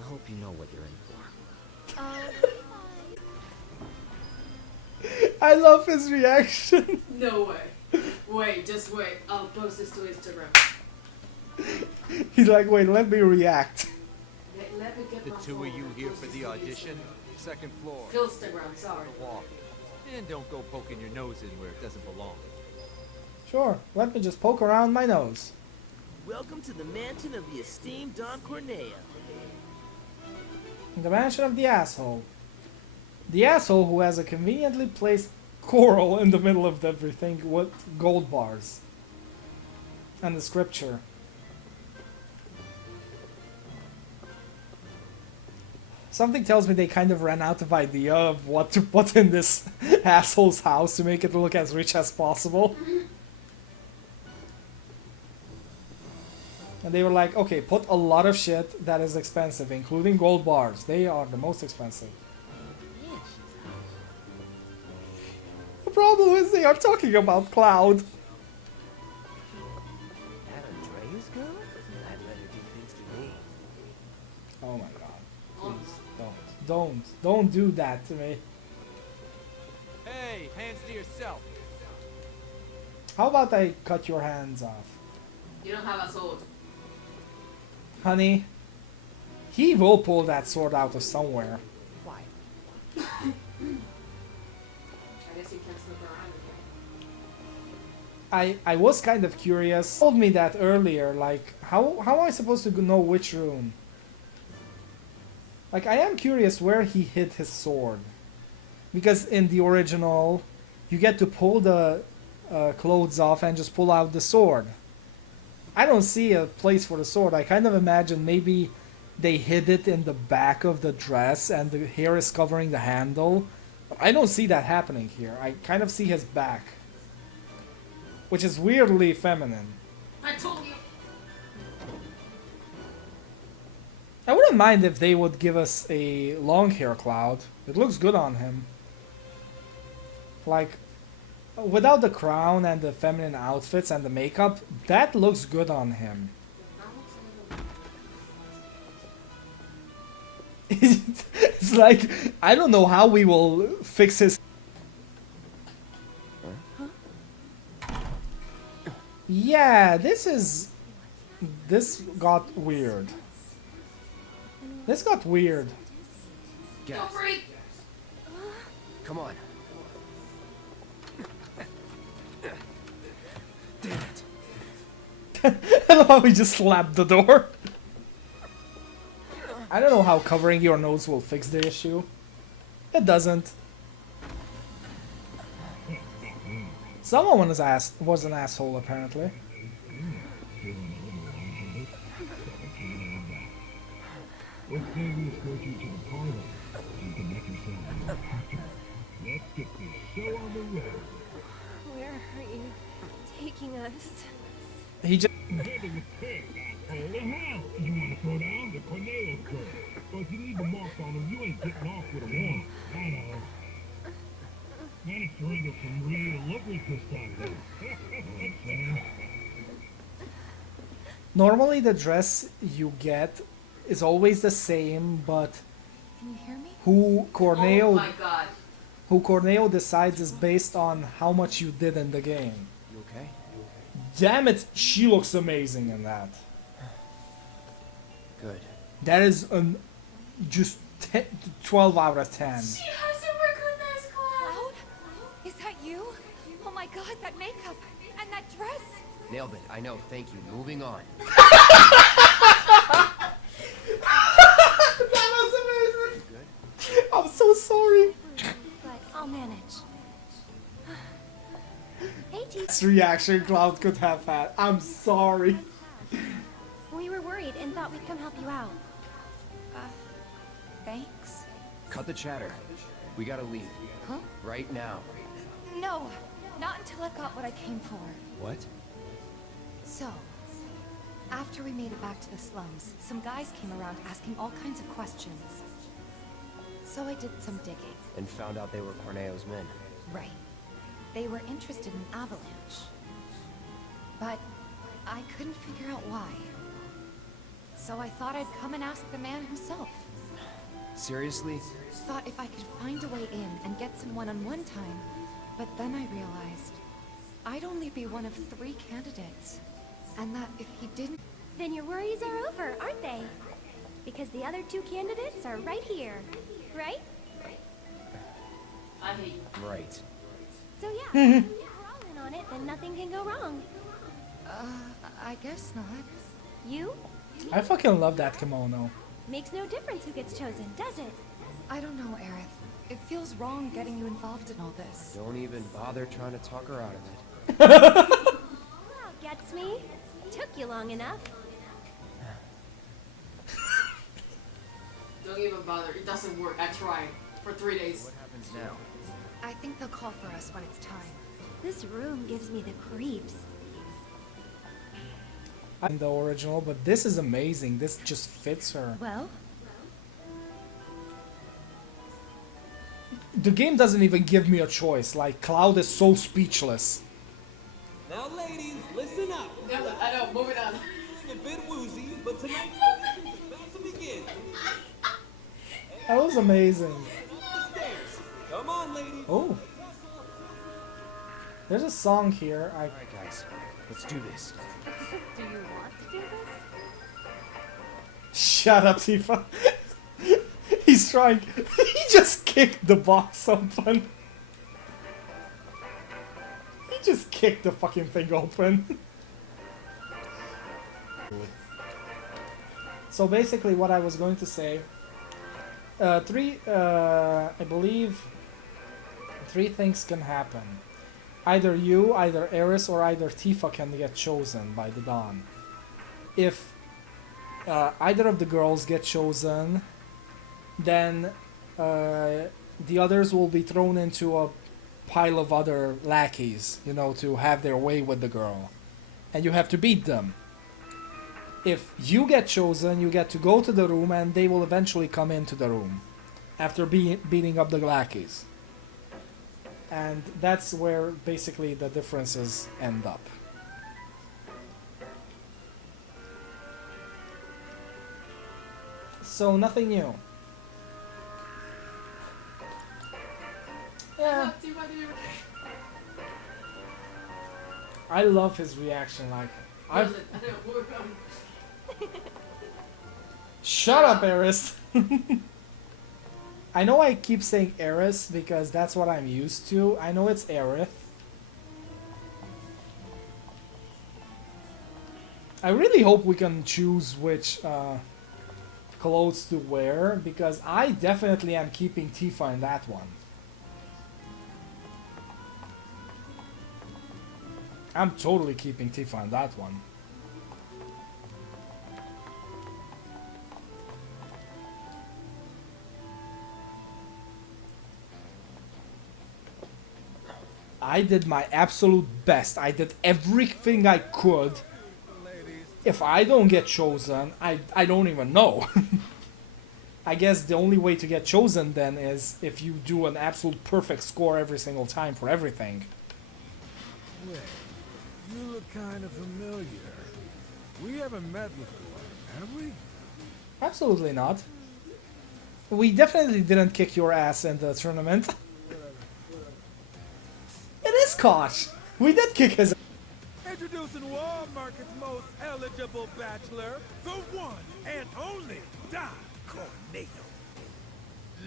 hope you know what you're in for. I love his reaction. No way. Wait, just wait. I'll post this to Instagram. He's like, wait, let me react. Let me get The my two phone of you and here post for this the to audition? Second floor. Instagram, sorry. On the wall. And don't go poking your nose in where it doesn't belong. Sure, let me just poke around my nose. Welcome to the mansion of the esteemed Don Cornea. The mansion of the asshole. The asshole who has a conveniently placed coral in the middle of everything with gold bars. And the scripture. Something tells me they kind of ran out of idea of what to put in this asshole's house to make it look as rich as possible. And they were like, okay, put a lot of shit that is expensive, including gold bars. They are the most expensive. The problem is they are talking about Cloud. That Andrea's girl? I'd let her do things to me. Oh my god. Please, don't do that to me. Hey, hands to yourself. How about I cut your hands off? You don't have a sword. Honey, he will pull that sword out of somewhere. Why? I guess you can snoop around. I was kind of curious. Told me that earlier, like, how am I supposed to know which room? Like, I am curious where he hid his sword. Because in the original, you get to pull the clothes off and just pull out the sword. I don't see a place for the sword. I kind of imagine maybe they hid it in the back of the dress and the hair is covering the handle. But I don't see that happening here. I kind of see his back. Which is weirdly feminine. I told you. I wouldn't mind if they would give us a long hair Cloud. It looks good on him. Like, without the crown and the feminine outfits and the makeup, that looks good on him. It's like, I don't know how we will fix his... Yeah, this got weird. This got weird. Gas. Come on. Damn it. I love how we just slapped the door. I don't know how covering your nose will fix the issue. It doesn't. Someone was an asshole apparently. Let's say we escort you to the parlor so you can make yourself more comfortable. Let's get this show on the road. Where are you taking us? He just. Together with Peg, asshole. The hell? You want to throw down the Cornelius girl? But if you leave a mark on him, you ain't getting off with a warning. I know. Managed to wrangle some real lookers this time, though. Normally the dress you get is always the same, but Can you hear me? who Corneo Oh my god. who Corneo decides is based on how much you did in the game. You okay? Damn it, she looks amazing in that. Good. That is just 12 out of 10. She has a recognize Cloud. Is that you? Oh my god, that makeup and that dress. Nailed it. I know. Thank you. Moving on. That was amazing. I'm so sorry. But I'll manage. Hey, T. This reaction Cloud could have had. I'm sorry. We were worried and thought we'd come help you out. Thanks. Cut the chatter. We gotta leave. Huh? Right now. No, not until I've got what I came for. What? So, after we made it back to the slums, some guys came around asking all kinds of questions. So I did some digging. And found out they were Corneo's men. Right. They were interested in Avalanche. But I couldn't figure out why. So I thought I'd come and ask the man himself. Seriously? Thought if I could find a way in and get some one-on-one time, but then I realized I'd only be one of 3 candidates. And that if he didn't... Then your worries are over, aren't they? Because the other 2 candidates are right here, right? I hate you. Right. So yeah, if we're all in on it, then nothing can go wrong. I guess not. You? I fucking love that kimono. Makes no difference who gets chosen, does it? I don't know, Aerith. It feels wrong getting you involved in all this. Don't even bother trying to talk her out of it. Well, gets me. Took you long enough. Don't even bother. It doesn't work. I tried for 3 days. What happens now? I think they'll call for us when it's time. This room gives me the creeps. In the original, but this is amazing. This just fits her. Well? The game doesn't even give me a choice. Like, Cloud is so speechless. Now, ladies, listen up. Yeah, I know. Moving on. Feeling a bit woozy, but tonight's session is about to begin. That was amazing. The stairs. Come on, ladies. Oh. There's a song here. Alright, guys. Let's do this. Do you want to do this? Shut up, Tifa. He's trying. He just kicked the box open. He just kicked the fucking thing open. So basically, what I was going to say. I believe 3 things can happen. Either you, either Eris, or either Tifa can get chosen by the Dawn. If either of the girls get chosen, then the others will be thrown into a pile of other lackeys, you know, to have their way with the girl. And you have to beat them. If you get chosen, you get to go to the room and they will eventually come into the room after beating up the lackeys. And that's where basically the differences end up. So nothing new. Yeah. I love his reaction, like Shut up, Eris. I know I keep saying Eris because that's what I'm used to. I know it's Aerith. I really hope we can choose which clothes to wear, because I definitely am keeping Tifa in that one. I'm totally keeping Tifa in that one. I did my absolute best. I did everything I could. If I don't get chosen, I don't even know. I guess the only way to get chosen then is if you do an absolute perfect score every single time for everything. Wait, you look kind of familiar. We haven't met before, have we? Absolutely not. We definitely didn't kick your ass in the tournament. It is Kosh! We did kick his. Introducing Wall Market's most eligible bachelor, the one and only Don Corneo.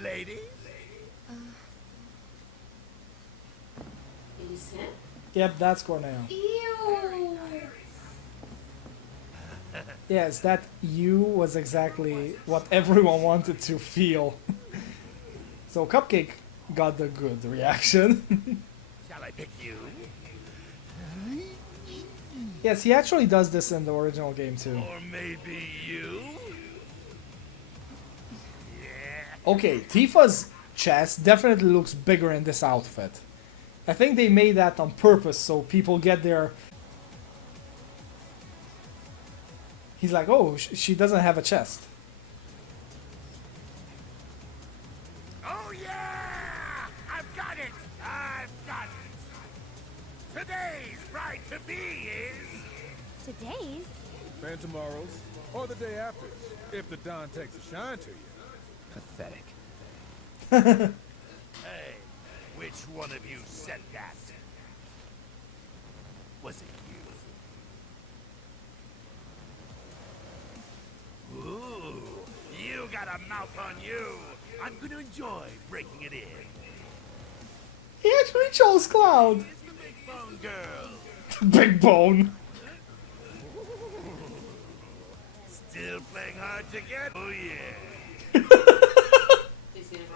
Ladies? Is him? Yep, that's Corneo. Ew! Yes, that you was exactly what everyone wanted to feel. So Cupcake got the good reaction. Shall I pick you? Yes, he actually does this in the original game too. Or maybe you? Okay, Tifa's chest definitely looks bigger in this outfit. I think they made that on purpose so people get their... He's like, oh, she doesn't have a chest. Oh yeah! I've got it! I've got it! Today's bride-to-be is... Today's? And tomorrow's, or the day after, if the Don takes a shine to you. Pathetic. Hey, which one of you said that? Was it you? Ooh, you got a mouth on you. I'm gonna enjoy breaking it in. He actually chose Cloud. It's the big bone girl. Big bone. Still playing hard to get? Oh yeah.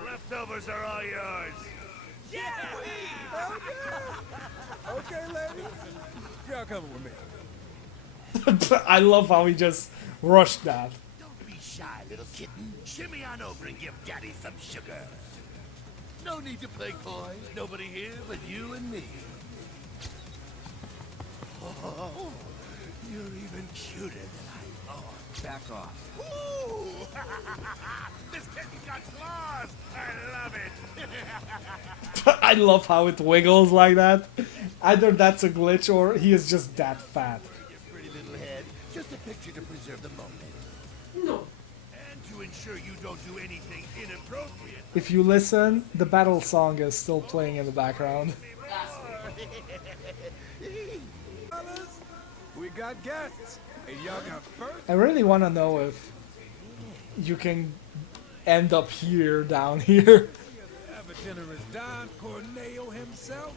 Leftovers are all yours. Yeah! Hell yeah! Okay, ladies. Y'all coming with me. I love how he just rushed that. Don't be shy, little kitten. Shimmy on over and give Daddy some sugar. No need to play coy. Nobody here but you and me. Oh, you're even cuter than I thought. Back off. Ooh! This kitten's got claws! I love it! I love how it wiggles like that. Either that's a glitch or he is just that fat. Your pretty little head. Just a picture to preserve the moment. No. And to ensure you don't do anything inappropriate. If you listen, the battle song is still playing in the background. Fellas, we got guests. And y'all got first. I really want to know if you can end up here, down here. Ever generous Don Corneo himself.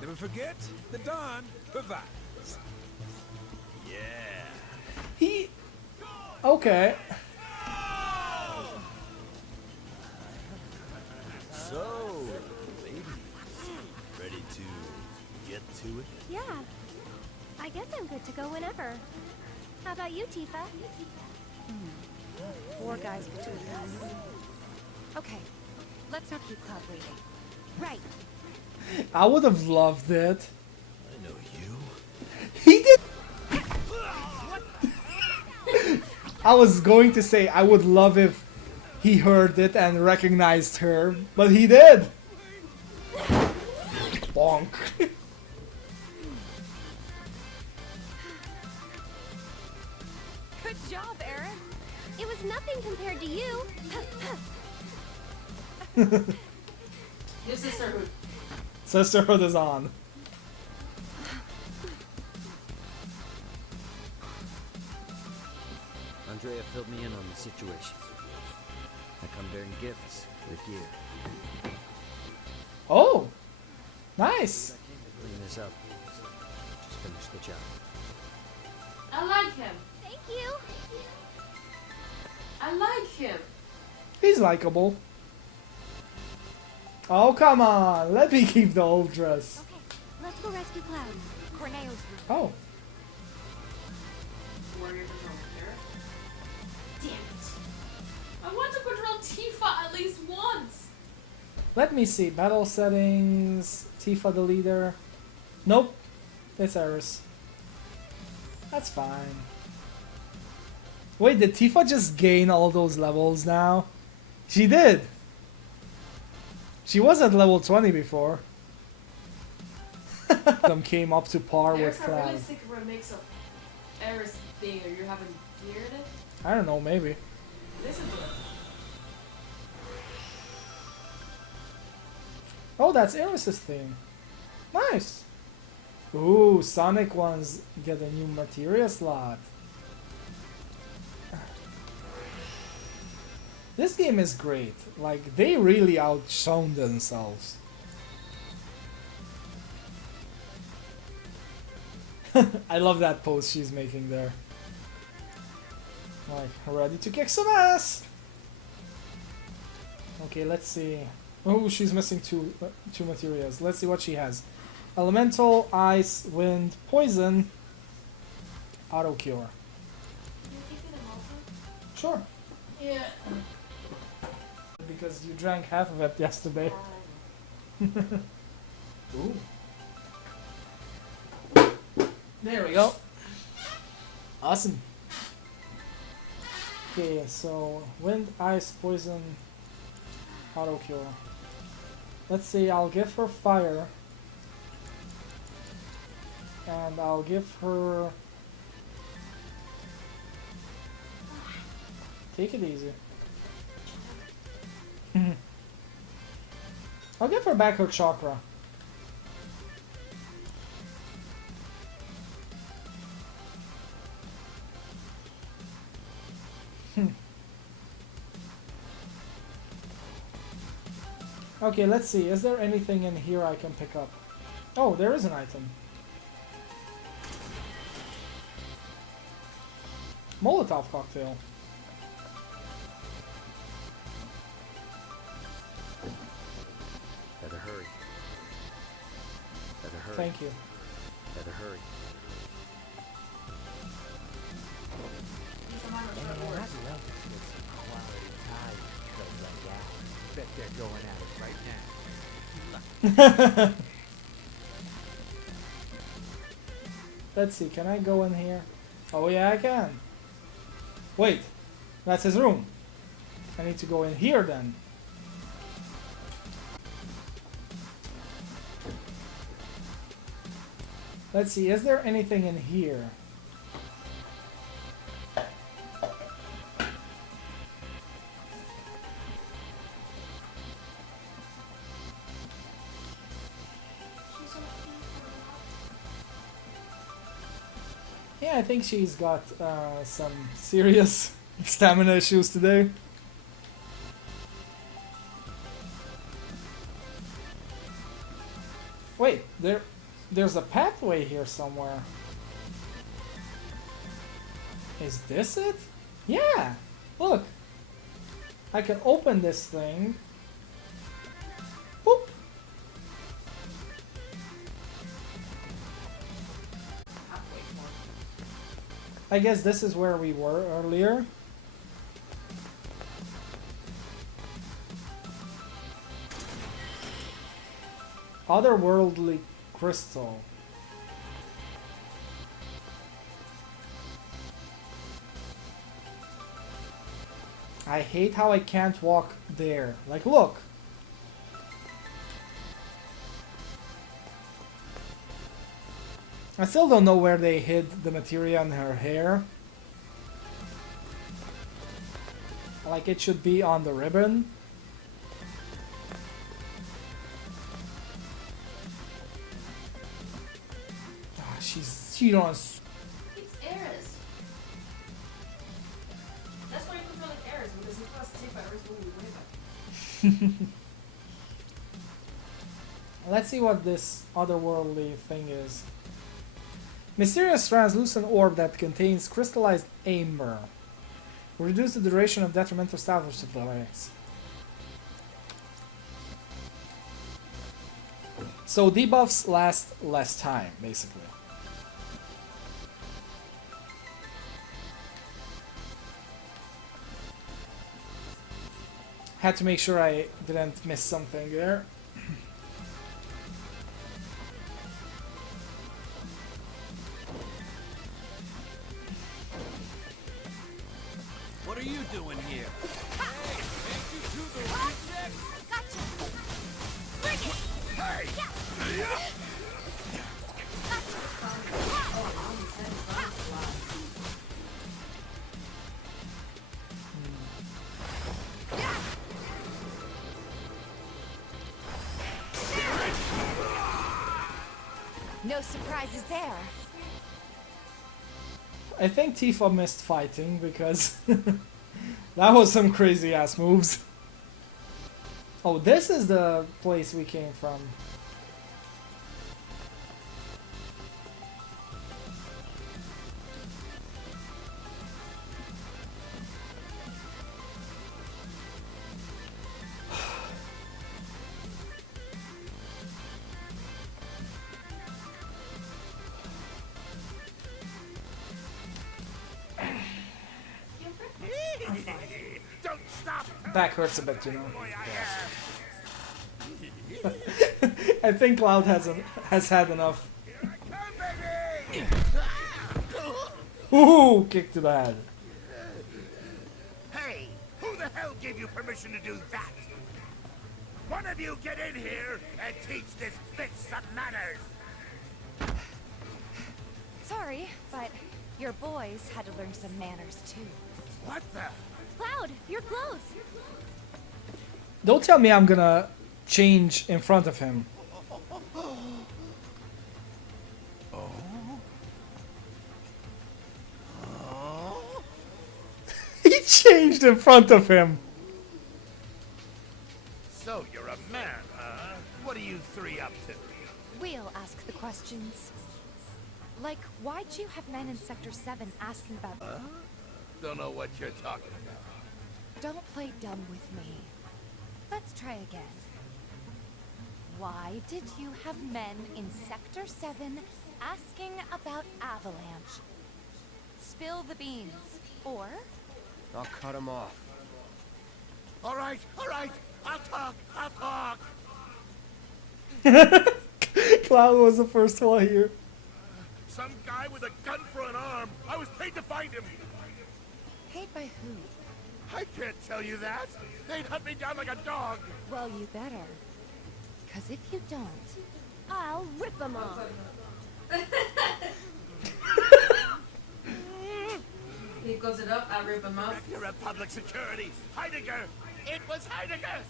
Never forget, the Don provides. Yeah. He... Okay. So, ladies, ready to get to it? Yeah. I guess I'm good to go whenever. How about you, Tifa? 4 guys between us. Okay, let's not keep Cloud waiting. Right. I would have loved it. I know you. He did... I was going to say I would love if he heard it and recognized her, but he did. Bonk. Good job, Aaron. It was nothing compared to you. Your sisterhood. Sisterhood is on. Andrea filled me in on the situation. I come bearing gifts with gear. Oh, nice. I came to clean this up. Just finish the job. I like him. Thank you. I I like him. He's likable. Oh, come on. Let me keep the old dress. Okay, let's go rescue Cloud. Corneo's room. Oh. Warrior control here. Damn it. I want to control Tifa at least once. Let me see. Battle settings. Tifa the leader. Nope. It's Eris. That's fine. Wait, did Tifa just gain all those levels now? She did. She was at level 20 before. Them came up to par There's with a really Cloud. sick remix of Eris thing, or you haven't heard it? I don't know, maybe. Listen to it. Oh, that's Eris's theme. Nice. Ooh, Sonic ones get a new materia slot. This game is great. Like, they really outshone themselves. I love that pose she's making there. Like, ready to kick some ass! Okay, let's see. Oh, she's missing two materials. Let's see what she has. Elemental, ice, wind, poison, auto cure. Can you give me them also? Sure. Yeah. Because you drank half of it yesterday. Ooh. There we go. Awesome. Okay, so wind, ice, poison, auto cure. Let's see, I'll give her fire. And I'll give her... Take it easy. I'll give her back her chakra. Okay, let's see. Is there anything in here I can pick up? Oh, there is an item. Molotov cocktail. Better hurry. Better hurry. Thank you. Better hurry. He's a man of short I'd words. love to get some quality time because like that. Bet they're going at it right now. Let's see, can I go in here? Oh yeah, I can. Wait, that's his room. I need to go in here then. Let's see, is there anything in here? Yeah, I think she's got some serious stamina issues today. Wait, there's a pathway here somewhere. Is this it? Yeah! Look! I can open this thing. Boop! I guess this is where we were earlier. Otherworldly crystal. I hate how I can't walk there. Like, look! I still don't know where they hid the materia in her hair. Like, it should be on the ribbon. Ah, she don't. It's Eris. That's why you're controlling Eris, because if it was Tifa, Eris will be way back. Let's see what this otherworldly thing is. Mysterious translucent orb that contains crystallized amber. Reduce the duration of detrimental status effects. So debuffs last less time, basically. Had to make sure I didn't miss something there. What are you doing here? Hey, can't you do the rejects? Gotcha! Bring it! Hey! No surprises there. I think Tifa missed fighting because that was some crazy ass moves. Oh, this is the place we came from. Don't stop! Back hurts a bit, you know. I think Cloud has had enough. Ooh, kick to the head. Hey, who the hell gave you permission to do that? One of you get in here and teach this bitch some manners! Sorry, but your boys had to learn some manners too. What the? Cloud, your clothes! Don't tell me I'm gonna change in front of him. He changed in front of him. So you're a man, huh? What are you three up to? We'll ask the questions. Like, why'd you have men in Sector 7 asking about... Don't know what you're talking about. Don't play dumb with me. Let's try again. Why did you have men in Sector 7 asking about Avalanche? Spill the beans. Or... I'll cut him off. All right, I'll talk. Cloud was the first one here. Some guy with a gun for an arm. I was paid to find him. Paid by who? I can't tell you that. They'd hunt me down like a dog. Well, you better. Because if you don't... I'll rip them off. He goes it up, I rip him off. Director of Public Security, Heidegger. It was Heidegger.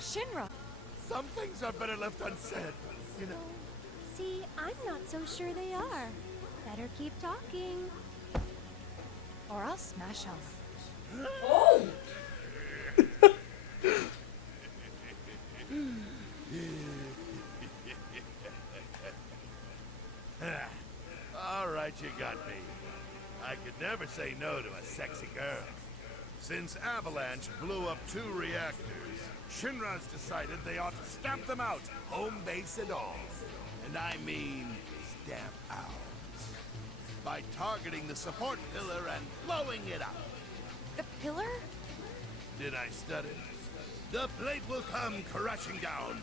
Shinra. Some things are better left unsaid, you know. See, I'm not so sure they are. Better keep talking. Or I'll smash them. Oh! All right, you got me. I could never say no to a sexy girl. Since Avalanche blew up 2 reactors, Shinra's decided they ought to stamp them out, home base and all. And I mean stamp out. By targeting the support pillar and blowing it up. The pillar? Did I stutter? The plate will come crashing down.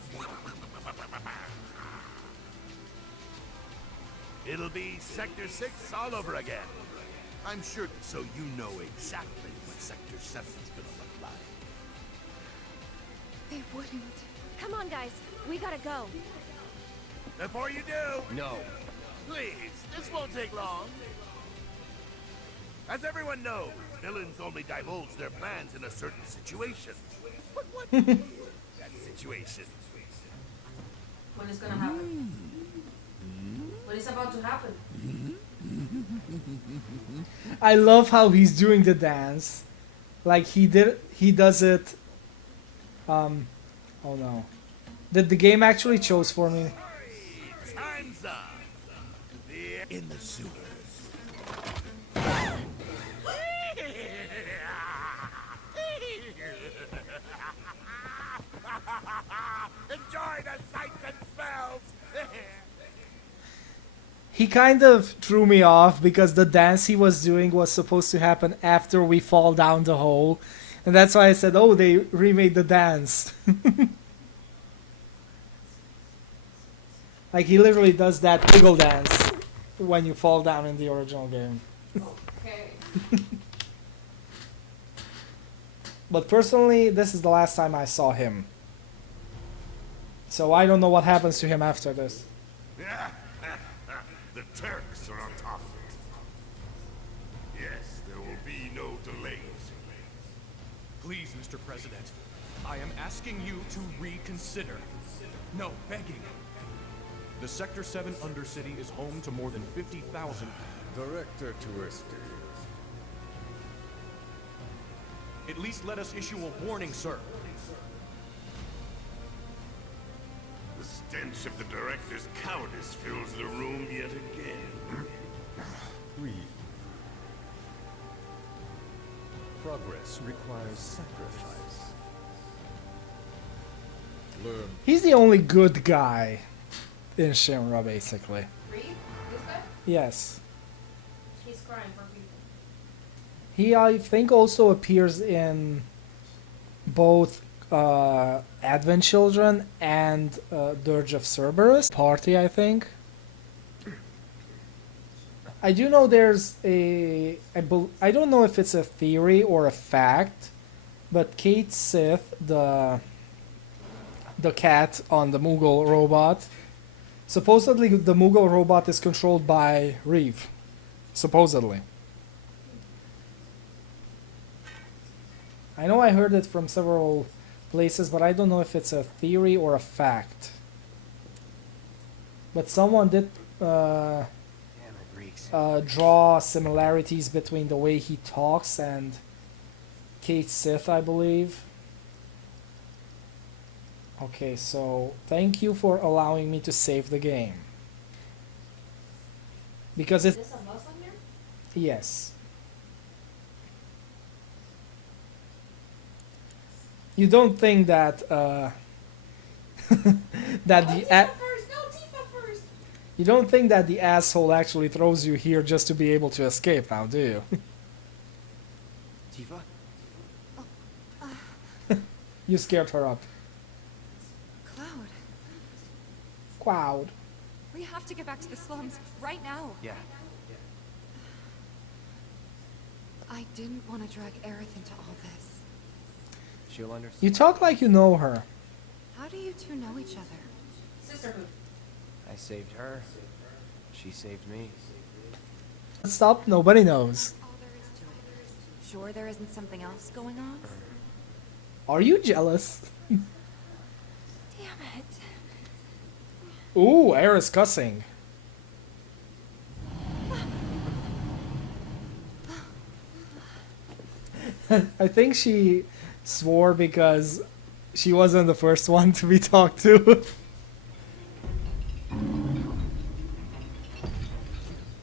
It'll be Sector 6 all over again. I'm sure so you know exactly what Sector 7's gonna look like. They wouldn't. Come on, guys. We gotta go. Before you do... No. Please, this won't take long. As everyone knows, villains only divulge their plans in a certain situation. But what is that situation? When is gonna happen? What is about to happen? I love how he's doing the dance. Like he does it. Oh no. Did the game actually chose for me? Time's up. In the sewers. Enjoy the sights and smells! He kind of threw me off because the dance he was doing was supposed to happen after we fall down the hole. And that's why I said, oh, they remade the dance. Like, he literally does that wiggle dance when you fall down in the original game. Okay. But personally, this is the last time I saw him. So I don't know what happens to him after this. The Turks are on top of it. Yes, there will be no delays. Please, Mr. President, I am asking you to reconsider. No, begging. The Sector 7 Undercity is home to more than 50,000... Director Twisty. At least let us issue a warning, sir. The stench of the director's cowardice fills the room yet again. We. Progress requires sacrifice. Learn. He's the only good guy in Shinra, basically. Reed? This guy? Yes. He's crying for people. He, I think, also appears in both Advent Children and Dirge of Cerberus Party, I think. I do know there's a... I don't know if it's a theory or a fact, but Kate Sith, the cat on the Moogle robot, supposedly the Moogle robot is controlled by Reeve. Supposedly. I know I heard it from several places, but I don't know if it's a theory or a fact. But someone did draw similarities between the way he talks and Kate Sith, I believe. Okay, so thank you for allowing me to save the game. Because Is it's... this a bus on here? Yes. You don't think that that you don't think that the asshole actually throws you here just to be able to escape now, do you? Tifa? You scared her up. Cloud. Cloud. We have to get back to the slums right now. Yeah. I didn't want to drag Aerith into all this. She'll understand. You talk like you know her. How do you two know each other? Sisterhood. I saved her. She saved me. Stop, nobody knows. All there is to it. Sure there isn't something else going on? Are you jealous? Damn it. Ooh, Aerith's cussing. I think she swore because she wasn't the first one to be talked to.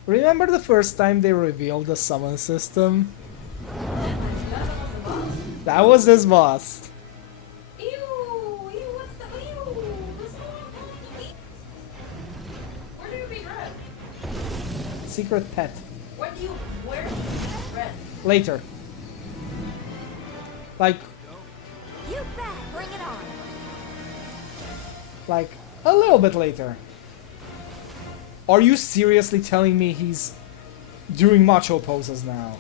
Remember the first time they revealed the summon system? That was his boss. Ew! Ew! What's the ew? What's going on? Where do you be red? Secret pet. Where do you red? Later. Like, You bet. Bring it on. like, a little bit later. Are you seriously telling me he's doing macho poses now?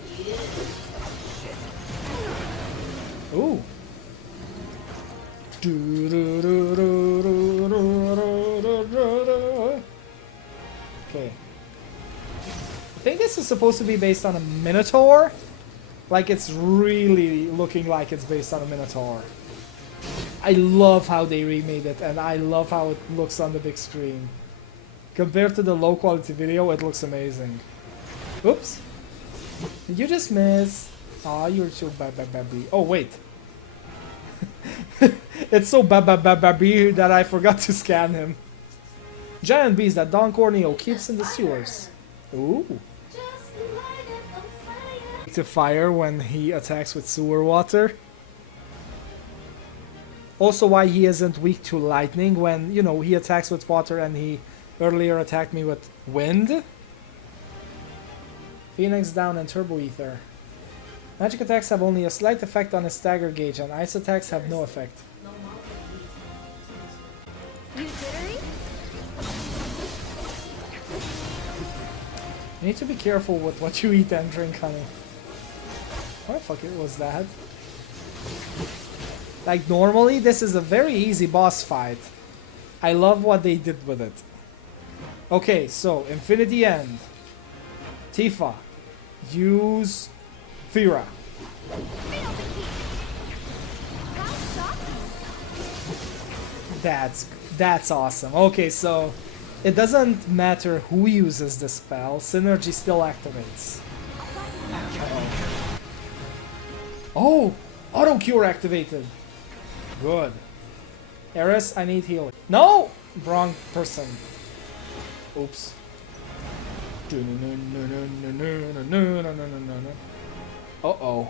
Ooh. Okay. I think this is supposed to be based on a Minotaur. Like, it's really looking like it's based on a Minotaur. I love how they remade it, and I love how it looks on the big screen. Compared to the low quality video, it looks amazing. Oops. Did you just miss? Aw, you're so baby. Oh, wait. It's so baby that I forgot to scan him. Giant beast that Don Corneo keeps in the sewers. Ooh. To fire when he attacks with sewer water. Also why he isn't weak to lightning when, you know, he attacks with water and he earlier attacked me with wind. Phoenix down and Turbo Ether. Magic attacks have only a slight effect on his stagger gauge and ice attacks have no effect. You jittery? You need to be careful with what you eat and drink, honey. What the fuck was that? Like, normally this is a very easy boss fight. I love what they did with it. Okay, so Infinity End. Tifa. Use Fira. That's awesome. Okay, so it doesn't matter who uses the spell, synergy still activates. Oh! Auto cure activated! Good. Eris, I need healing. No! Wrong person. Oops. Uh-oh.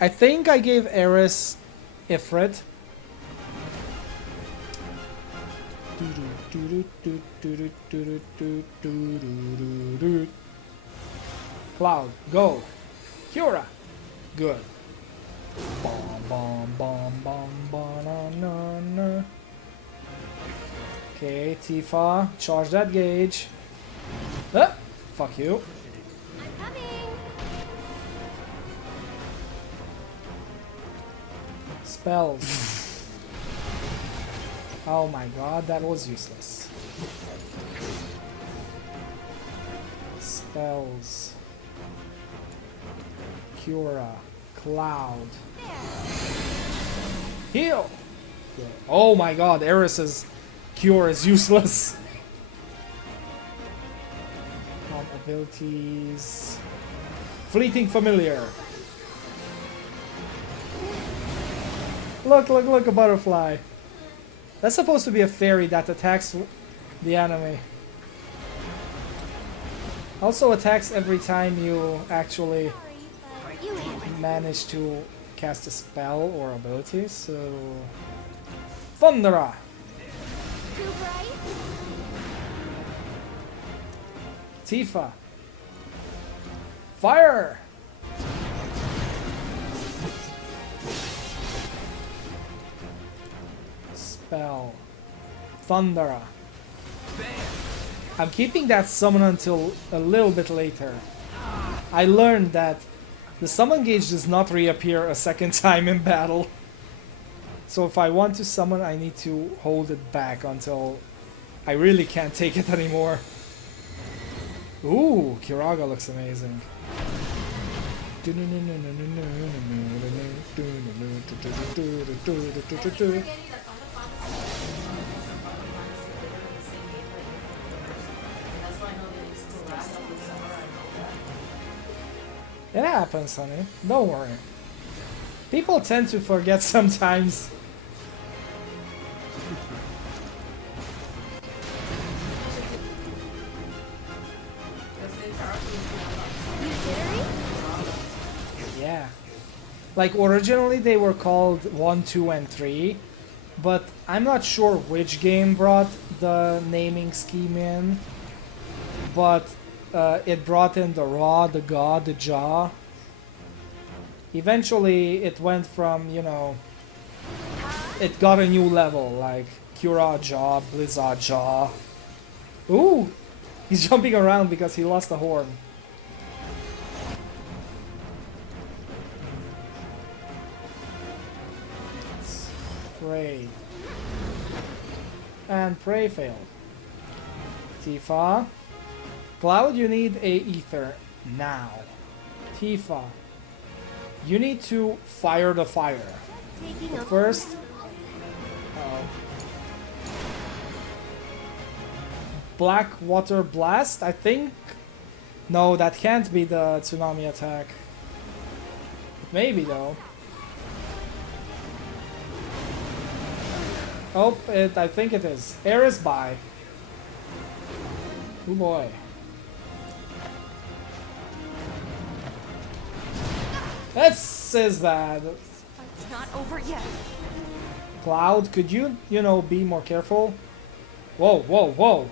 I think I gave Eris Ifrit. Cloud, go. Cura. Good. Bomb, bomb, bomb, bomb, bomb, no, no. Okay, Tifa, charge that gauge. Ah, fuck you. I'm coming. Spells. Oh my god, that was useless. Spells. Cura. Cloud. Heal! Good. Oh my god, Eris's cure is useless. Abilities. Fleeting Familiar. Look, look, look, a butterfly. That's supposed to be a fairy that attacks the enemy. Also attacks every time you actually manage to cast a spell or ability, so... Thundera! Too bright? Tifa! Fire! Spell. Thundera. I'm keeping that summon until a little bit later. I learned that the summon gauge does not reappear a second time in battle. So if I want to summon, I need to hold it back until I really can't take it anymore. Ooh, Kiraga looks amazing. It happens, honey. Don't worry. People tend to forget sometimes. Yeah. Like, originally they were called 1, 2, and 3, but I'm not sure which game brought the naming scheme in, but it brought in the Raw, the God, the Jaw. Eventually it went from, you know, it got a new level, like Cura Jaw, Blizzard Jaw. Ooh! He's jumping around because he lost a horn. Pray. And Pray failed. Tifa. Cloud, you need a ether now. Tifa. You need to fire the fire. But first... Black Water Blast, I think? No, that can't be the tsunami attack. Maybe though. Oh, I think it is. Air is by. Oh boy. This is bad. It's not over yet. Cloud, could you, be more careful? Whoa, whoa, whoa.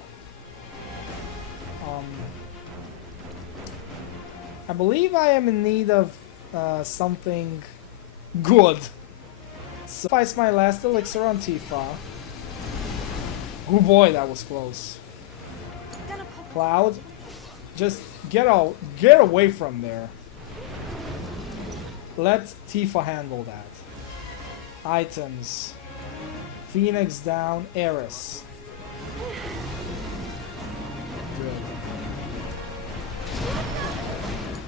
I believe I am in need of something good. So sacrifice my last elixir on Tifa. Oh boy, that was close. Cloud, just get away from there. Let Tifa handle that. Items. Phoenix down, Eris. Good.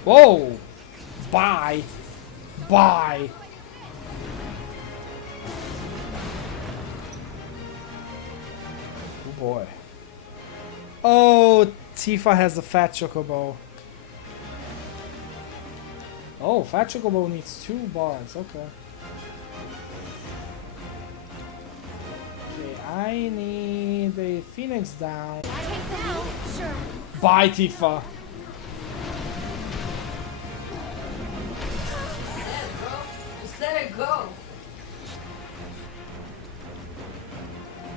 Whoa! Bye! Bye! Oh boy. Oh, Tifa has a fat chocobo. Oh, fat chocobo needs 2 bars, okay. Okay, I need a Phoenix down. Sure. Bye, Tifa. Just let it go.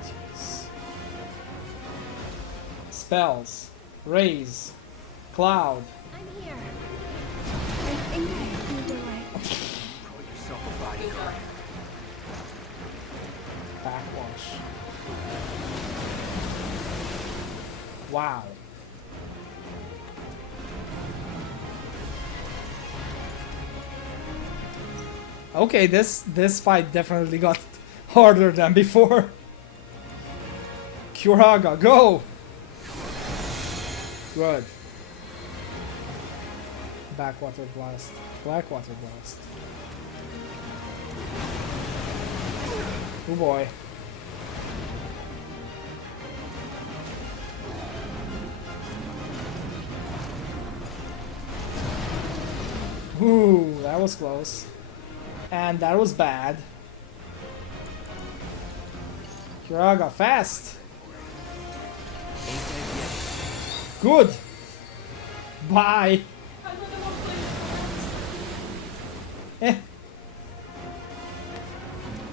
Jeez. Spells. Raise. Cloud. I'm here. I think I moved away. Call yourself a bodyguard. Backwash. Wow. Okay, this fight definitely got harder than before. Curaga, go! Good. Backwater blast. Blackwater blast. Oh boy. Ooh, that was close. And that was bad. Curaga, fast! Good! Bye! Eh.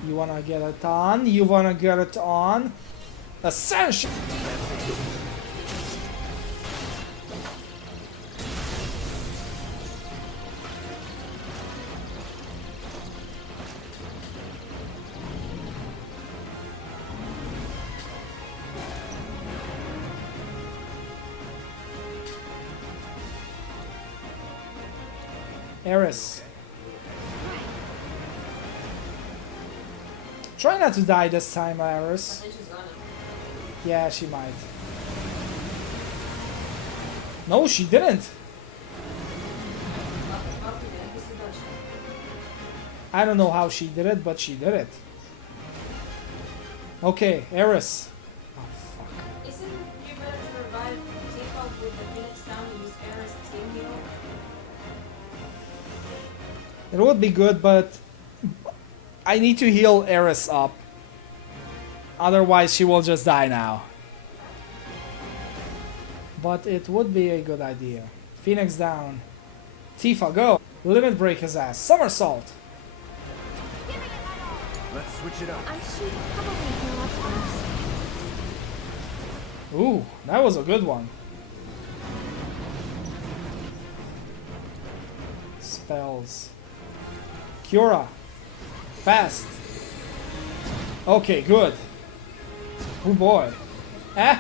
You wanna get it on? You wanna get it on? Ascension! Eris. Try not to die this time, Eris. I think she's gonna. Yeah, she might. No, she didn't. I don't know how she did it, but she did it. Okay, Eris. Oh, fuck. Isn't you better to revive Tifa with the Phoenix down and use Eris team heal? It would be good, but I need to heal Eris up. Otherwise, she will just die now. But it would be a good idea. Phoenix down. Tifa, go! Limit break his ass. Somersault! Let's switch it up. I should probably heal up first. Ooh, that was a good one. Spells. Cura. Fast. Okay, good. Oh boy. Eh?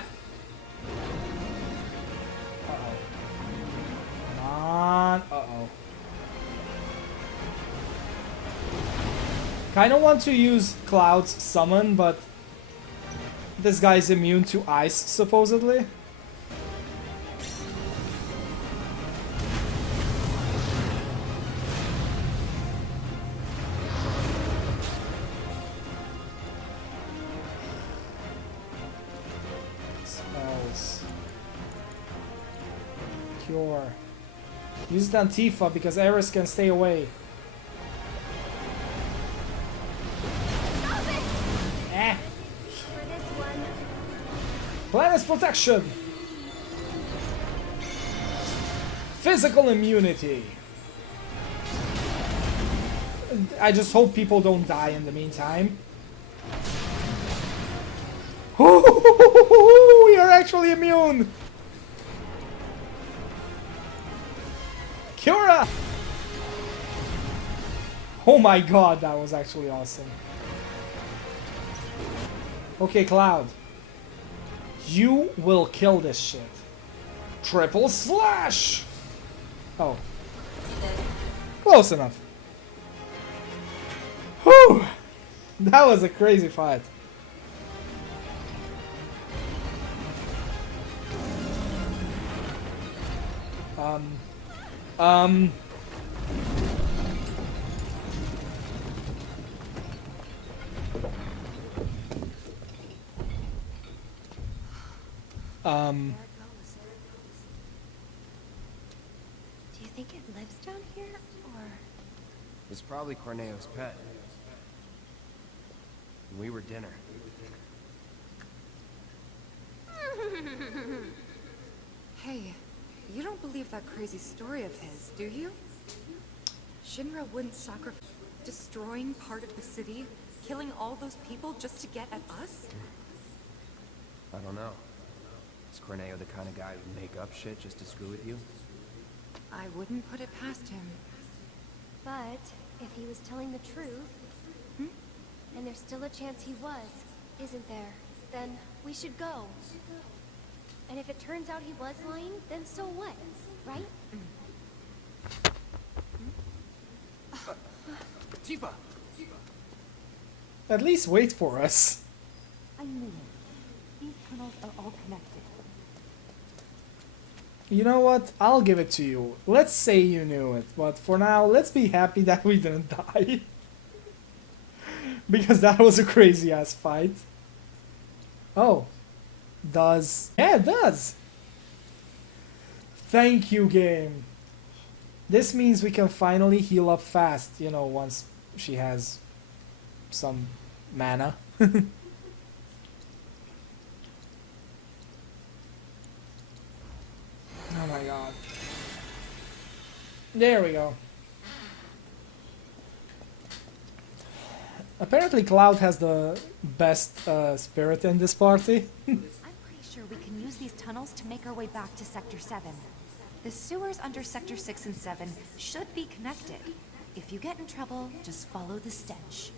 Uh-oh. Come on. Uh-oh. Kinda want to use Cloud's summon, but this guy's immune to ice, supposedly. Spells. Cure. Use it on Tifa because Eris can stay away. Eh. For this one. Planet's protection. Physical immunity. I just hope people don't die in the meantime. We are actually immune! Cura! Oh my god, that was actually awesome. Okay, Cloud. You will kill this shit. Triple slash! Oh. Close enough. Whew! That was a crazy fight. Um... Do you think it lives down here, or...? It's probably Corneo's pet. And we were dinner. Hey, you don't believe that crazy story of his, do you? Shinra wouldn't sacrifice destroying part of the city, killing all those people just to get at us? I don't know. Is Corneo the kind of guy who'd make up shit just to screw with you? I wouldn't put it past him. But if he was telling the truth, and there's still a chance he was, isn't there? Then we should go. And if it turns out he was lying, then so what, right? Tifa! At least wait for us. I knew it. These tunnels are all connected. You know what? I'll give it to you. Let's say you knew it, but for now, let's be happy that we didn't die. Because that was a crazy ass fight. Oh. Does. Yeah, it does! Thank you, game. This means we can finally heal up fast, you know, once she has some mana. Oh my god. There we go. Apparently Cloud has the best spirit in this party. I'm pretty sure we can use these tunnels to make our way back to Sector 7. The sewers under Sector 6 and 7 should be connected. If you get in trouble, just follow the stench.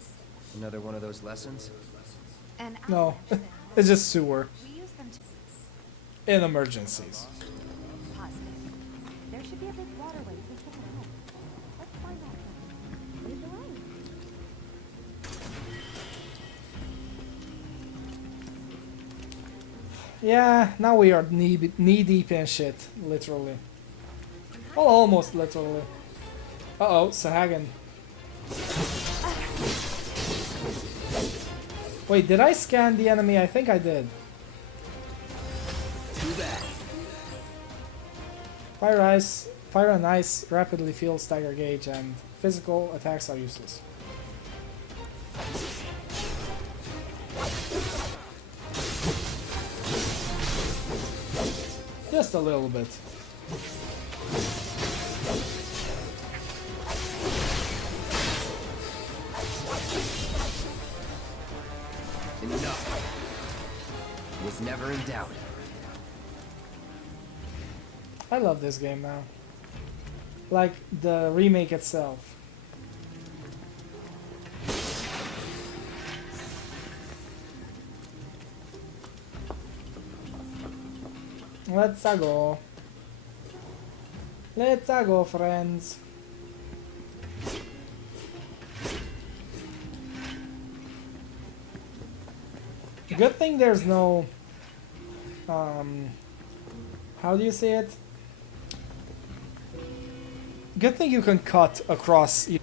Another one of those lessons? And No, it's just sewer. we use them to In emergencies. positive. There should be a big waterway just up ahead. Let's find out. Lead the way. Yeah, now we are knee deep in shit, literally. Well, almost literally. Uh-oh, Sahagan. Wait, did I scan the enemy? I think I did. Fire and ice rapidly fill stagger gauge, and physical attacks are useless. Just a little bit. Enough. Was never in doubt. I love this game now. Like the remake itself. Let's go. Let's go, friends. Good thing there's no how do you say it? Good thing you can cut across. Let's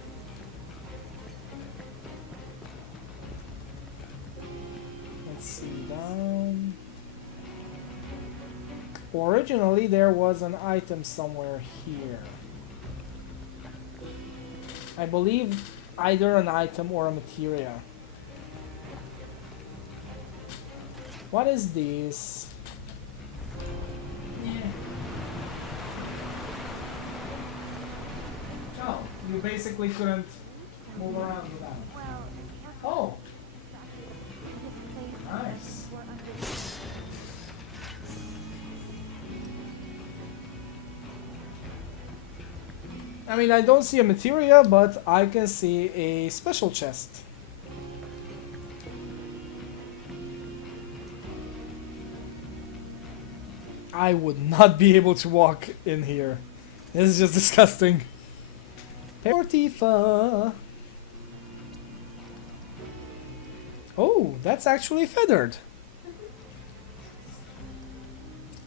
see, down. Originally there was an item somewhere here. I believe either an item or a materia. What is this? Oh, you basically couldn't move around with that. Well, Oh, this place nice. were under. I mean, I don't see a materia, but I can see a special chest. I would not be able to walk in here. This is just disgusting. Poor Tifa. Oh, that's actually feathered.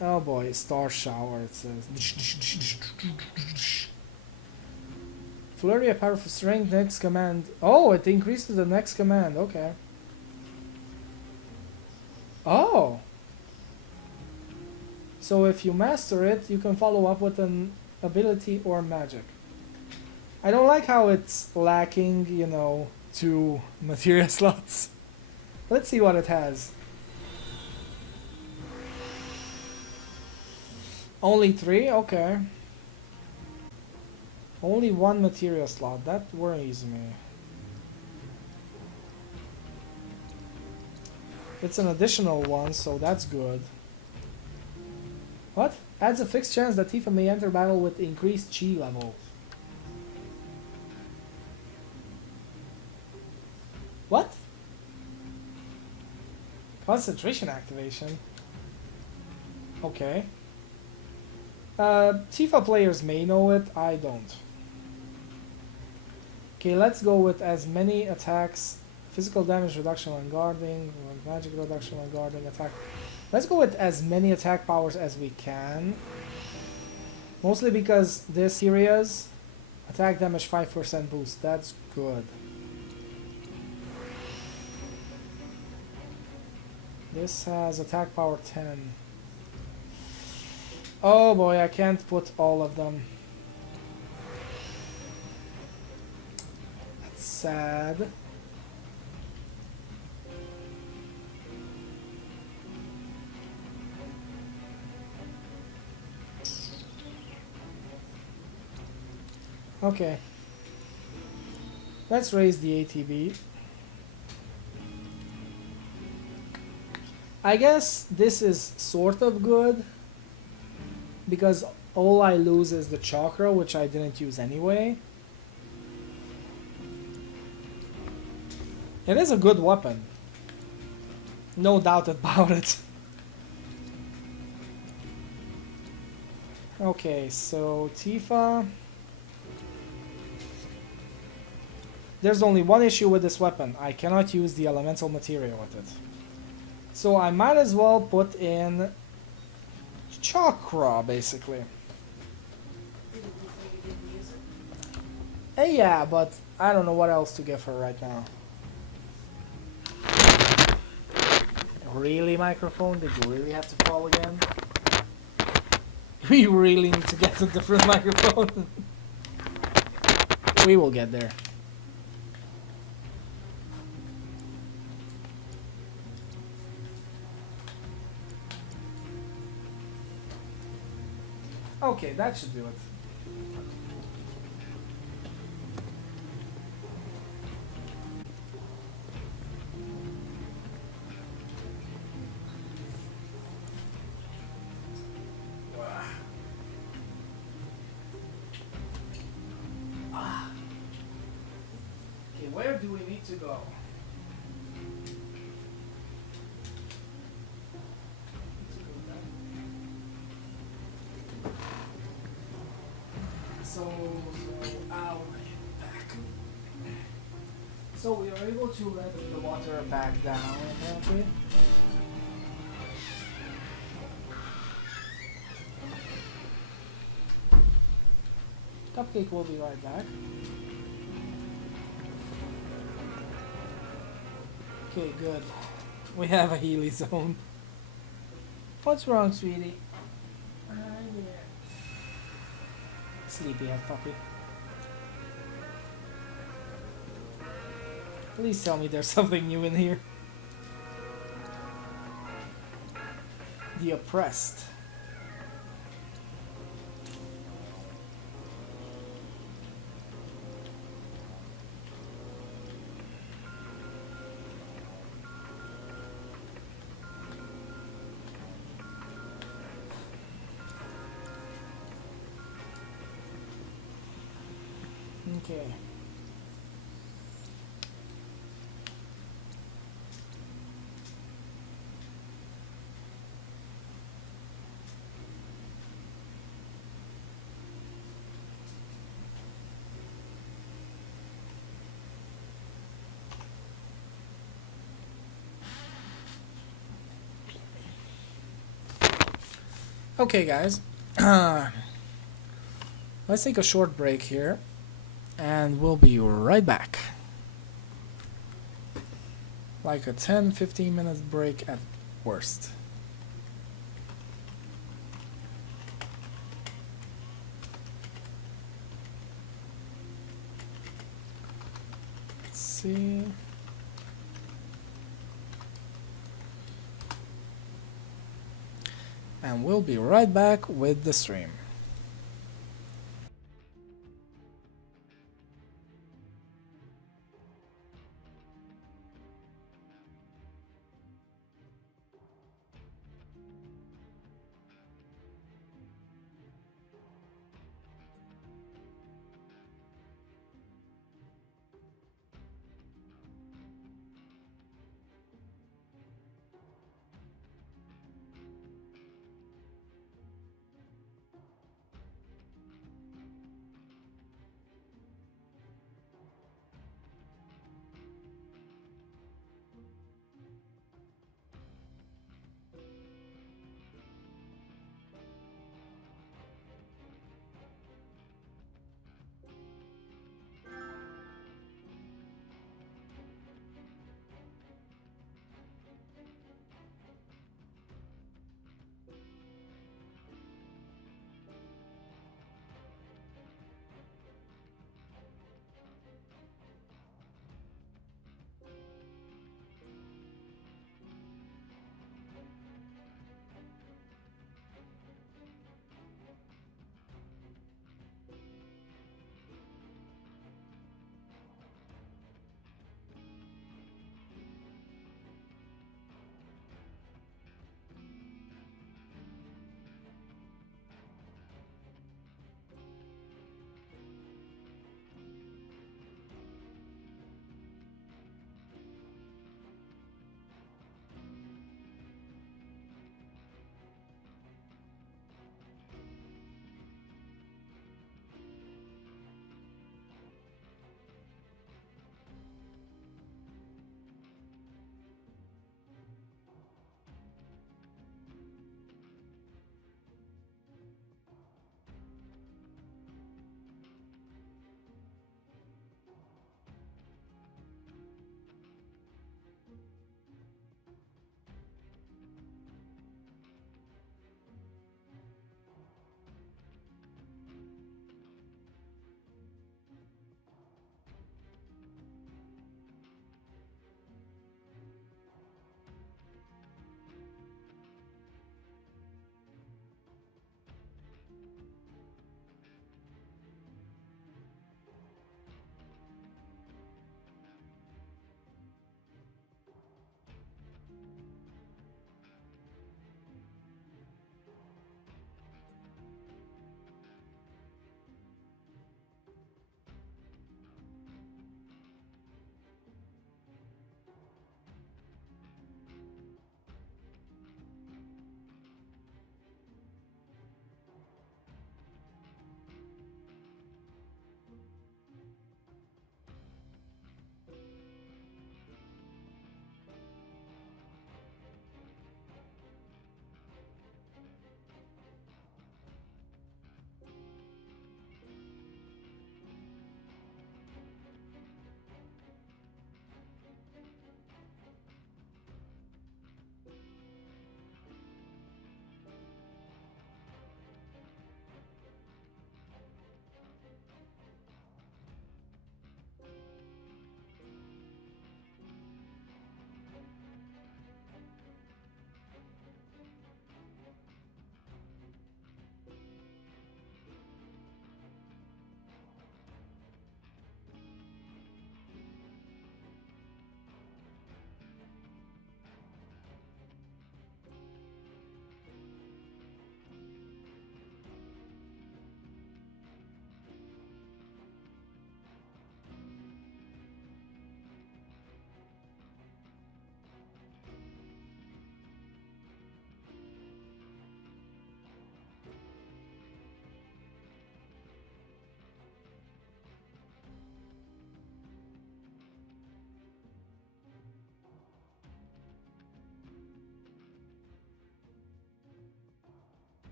Oh boy, star shower it says. Flurry of powerful strength, next command. Oh, it increases the next command, okay. Oh! So if you master it, you can follow up with an ability or magic. I don't like how it's lacking, you know, 2 materia slots. Let's see what it has. Only 3? Okay. Only 1 materia slot. That worries me. It's an additional one, so that's good. What? Adds a fixed chance that Tifa may enter battle with increased chi level. What? Concentration activation? Okay. Tifa players may know it, I don't. Okay, let's go with as many attacks, physical damage reduction when guarding, magic reduction when guarding, attack. Let's go with as many attack powers as we can. Mostly because this area's attack damage 5% boost, that's good. This has attack power 10. Oh boy, I can't put all of them. That's sad. Okay. Let's raise the ATB. I guess this is sort of good because all I lose is the chakra, which I didn't use anyway. It is a good weapon. No doubt about it. Okay, so Tifa. There's only one issue with this weapon. I cannot use the elemental material with it. So I might as well put in chakra, basically. Yeah, but I don't know what else to give her right now. Really, microphone? Did you really have to fall again? We really need to get a different microphone. We will get there. Okay, that should do it. Okay, where do we need to go? Ow, back. So we are able to let the water back down, apparently. Cupcake will be right back. Okay, good. We have a Healy zone. What's wrong, sweetie? Sleepyhead puppy. Please tell me there's something new in here. The oppressed. Okay. Okay, guys. Let's take a short break here, and we'll be right back. Like a 10-15 minute break at worst. Let's see. And we'll be right back with the stream.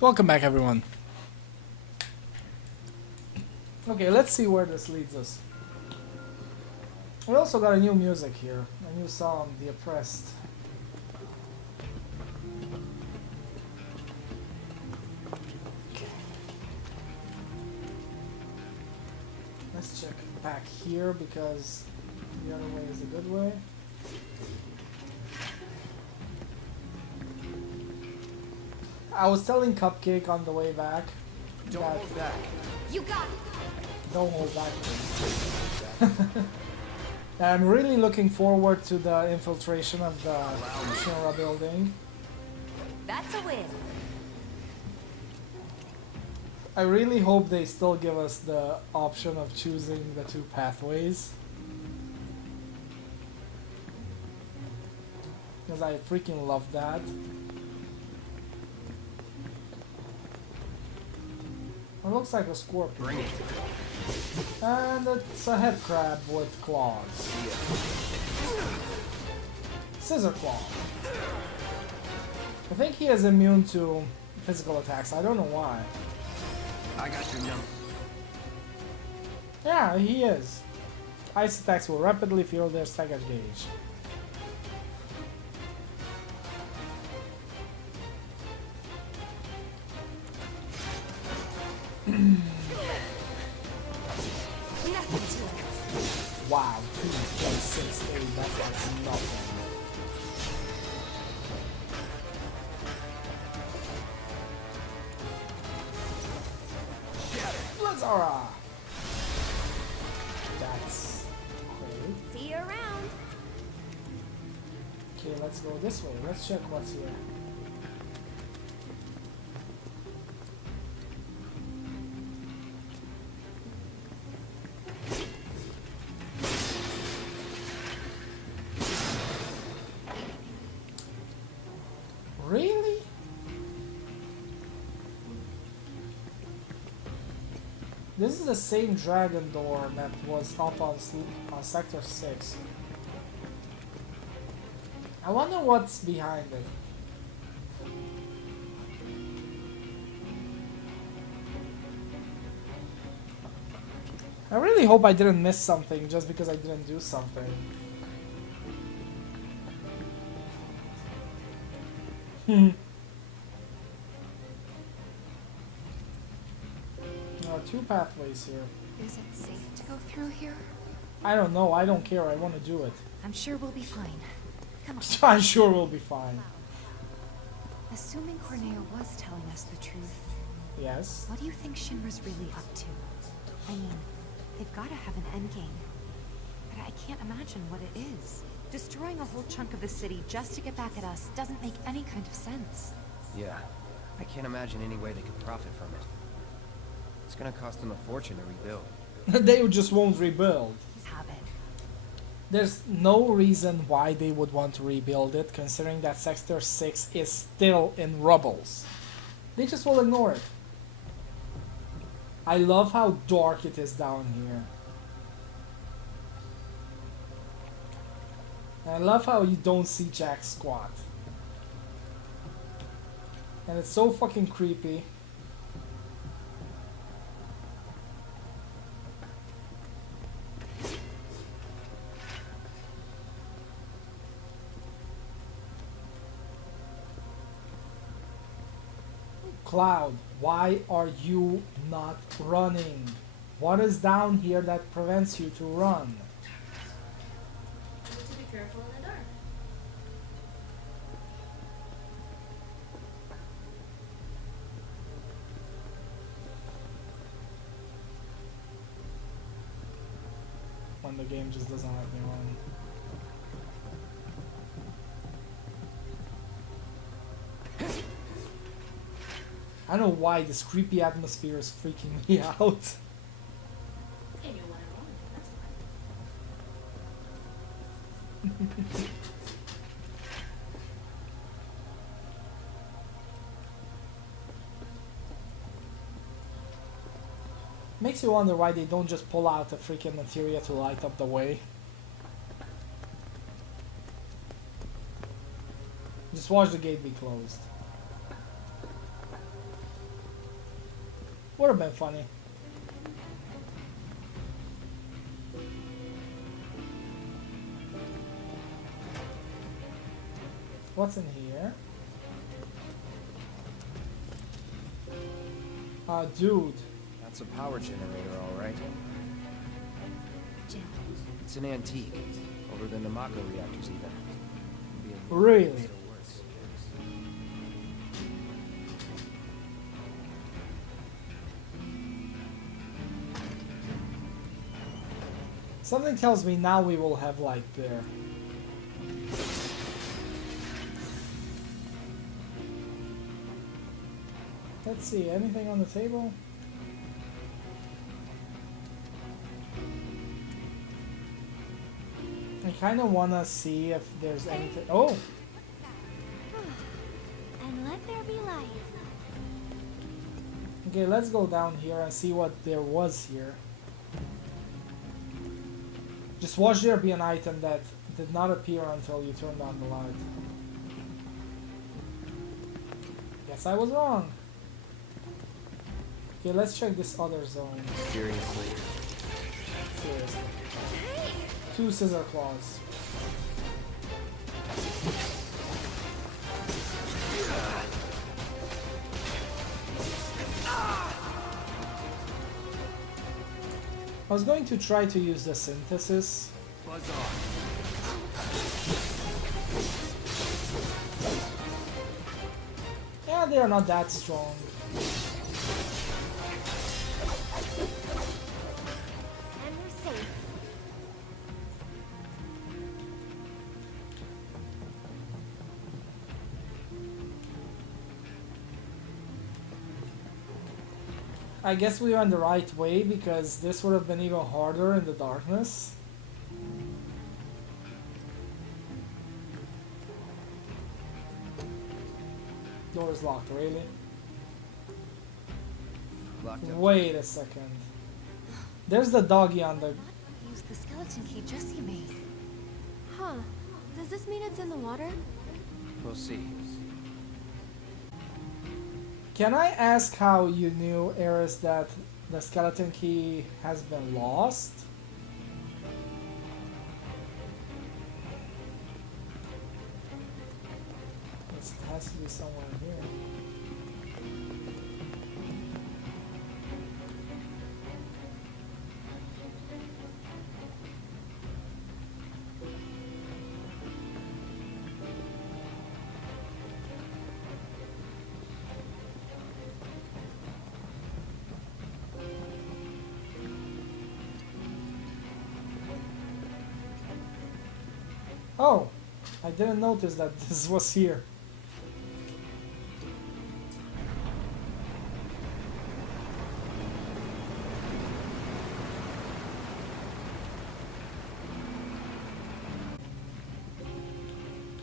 Welcome back, everyone. Okay, let's see where this leads us. We also got a new music here, a new song, The Oppressed. Let's check back here because the other way is a good way. I was telling Cupcake on the way back. Don't hold back. You got it. Don't hold back. Please. I'm really looking forward to the infiltration of the Shinra building. That's a win. I really hope they still give us the option of choosing the two pathways. Because I freaking love that. It looks like a scorpion. Bring it. And it's a head crab with claws. Scissor claw. I think he is immune to physical attacks. I don't know why. I got your number. Yeah, he is. Ice attacks will rapidly fuel their stagger gauge. Wow, 2.68, that's like nothing. Blizzara! That's great. See you around. Okay, let's go this way. Let's check what's here. Really? This is the same dragon door that was up on Sector 6. I wonder what's behind it. I really hope I didn't miss something just because I didn't do something. There are two pathways here. Is it safe to go through here? I don't know, I don't care, I want to do it. I'm sure we'll be fine. Come on. I'm sure we'll be fine. Assuming Corneo was telling us the truth, Yes? what do you think Shinra's really up to? I mean, they've got to have an endgame. But I can't imagine what it is. Destroying a whole chunk of the city just to get back at us doesn't make any kind of sense. Yeah, I can't imagine any way they could profit from it. It's gonna cost them a fortune to rebuild. They just won't rebuild. Have it. There's no reason why they would want to rebuild it, considering that Sector 6 is still in rubbles. They just will ignore it. I love how dark it is down here. And I love how you don't see Jack squat. And it's so fucking creepy. Cloud, why are you not running? What is down here that prevents you to run? You need to be careful in the dark. When the game just doesn't let me run. I don't know why this creepy atmosphere is freaking me out. And you want it wrong, that's fine. Makes you wonder why they don't just pull out the freaking materia to light up the way. Just watch the gate be closed. Would have been funny. What's in here? Dude. That's a power generator, all right. It's an antique. Older than the Mako reactors, even. Be a little Really? made it worse. Something tells me now we will have light there. Let's see, anything on the table? I kind of want to see if there's anything. Oh! And let there be light. Okay, let's go down here and see what there was here. Just watch there be an item that did not appear until you turned on the light. Guess I was wrong. Okay, let's check this other zone. Seriously. Seriously. 2 scissor claws. I was going to try to use the synthesis. Buzz off. Yeah, they are not that strong. And we're safe. I guess we went the right way because this would have been even harder in the darkness. Door is locked, really? Locked up. Wait a second. There's the doggy on the... Use the skeleton key Jesse made. Huh. Does this mean it's in the water? We'll see. Can I ask how you knew, Eris, that the skeleton key has been lost? It has to be somewhere here. Oh, I didn't notice that this was here.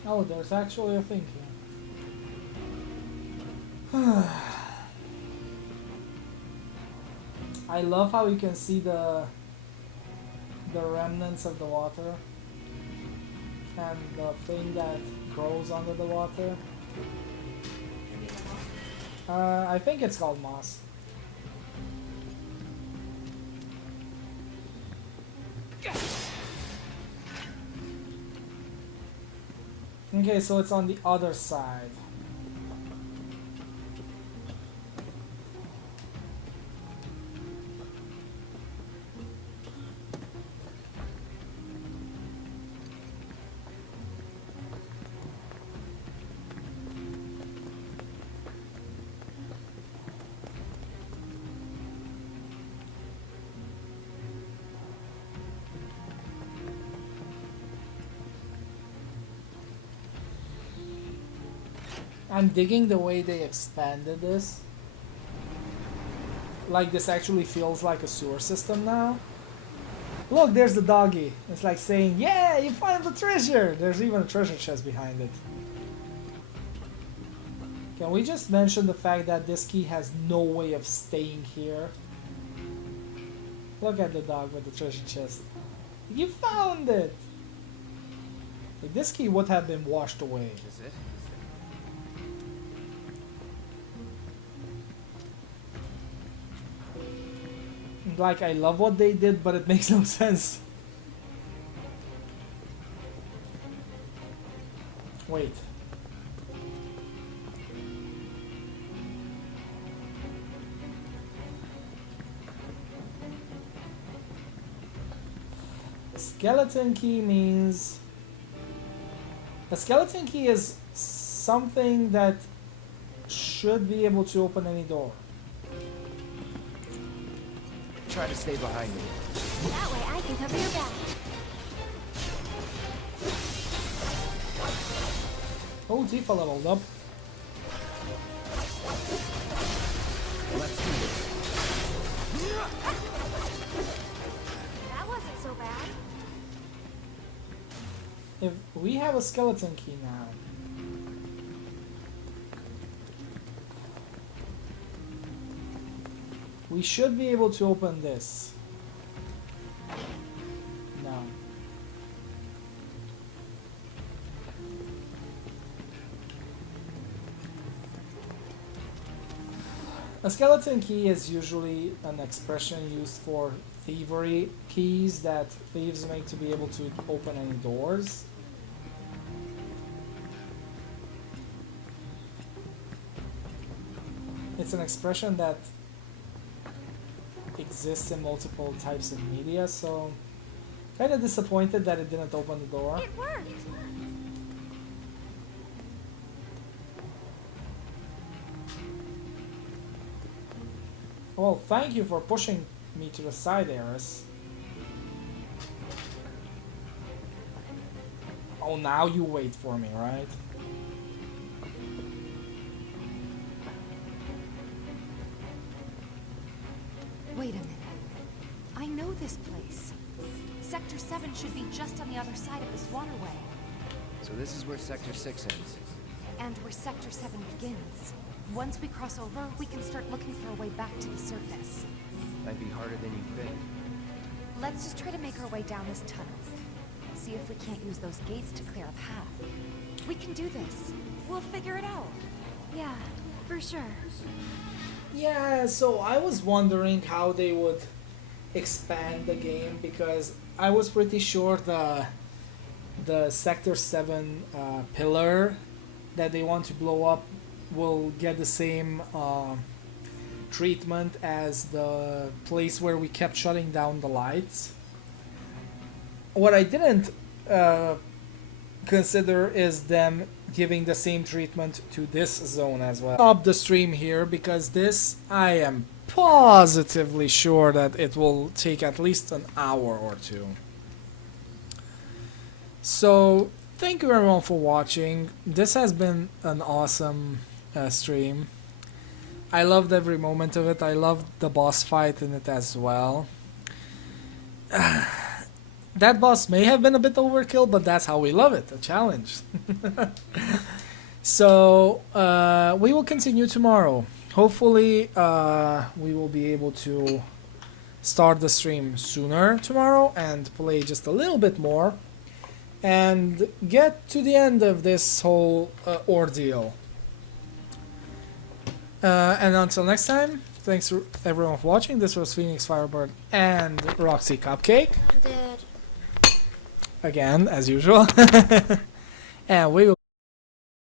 Oh, there's actually a thing here. I love how you can see the remnants of the water. And the thing that grows under the water. I think it's called moss. Okay, so it's on the other side. I'm digging the way they expanded this. Like this actually feels like a sewer system now. Look, there's the doggy. It's like saying, yeah, you find the treasure! There's even a treasure chest behind it. Can we just mention the fact that this key has no way of staying here? Look at the dog with the treasure chest. You found it! Like, this key would have been washed away. Is it? like I love what they did, but it makes no sense. Wait. Skeleton key means... A skeleton key is something that should be able to open any door. Try to stay behind me. That way I can cover your back. Oh, Tifa leveled up. Let's do this. That wasn't so bad. If we have a skeleton key now. We should be able to open this. No. A skeleton key is usually an expression used for thievery keys that thieves make to be able to open any doors. It's an expression that exists in multiple types of media, so kind of disappointed that it didn't open the door. It worked. Well, thank you for pushing me to the side, Eris. Oh, now you wait for me, right? Wait a minute. I know this place. Sector 7 should be just on the other side of this waterway. So this is where Sector 6 ends. And where Sector 7 begins. Once we cross over, we can start looking for a way back to the surface. Might be harder than you think. Let's just try to make our way down this tunnel. See if we can't use those gates to clear a path. We can do this. We'll figure it out. Yeah, for sure. Yeah, so I was wondering how they would expand the game, because I was pretty sure the Sector 7 pillar that they want to blow up will get the same treatment as the place where we kept shutting down the lights. What I didn't consider is them giving the same treatment to this zone as well. Stop the stream here, because this, I am positively sure that it will take at least an hour or two. So thank you everyone for watching. This has been an awesome stream. I loved every moment of it. I loved the boss fight in it as well. That boss may have been a bit overkill, but that's how we love it, a challenge. So we will continue tomorrow. Hopefully we will be able to start the stream sooner tomorrow and play just a little bit more and get to the end of this whole ordeal. And until next time, thanks to everyone for watching. This was Phoenix Firebird and Roxy Cupcake. Again, as usual. And we will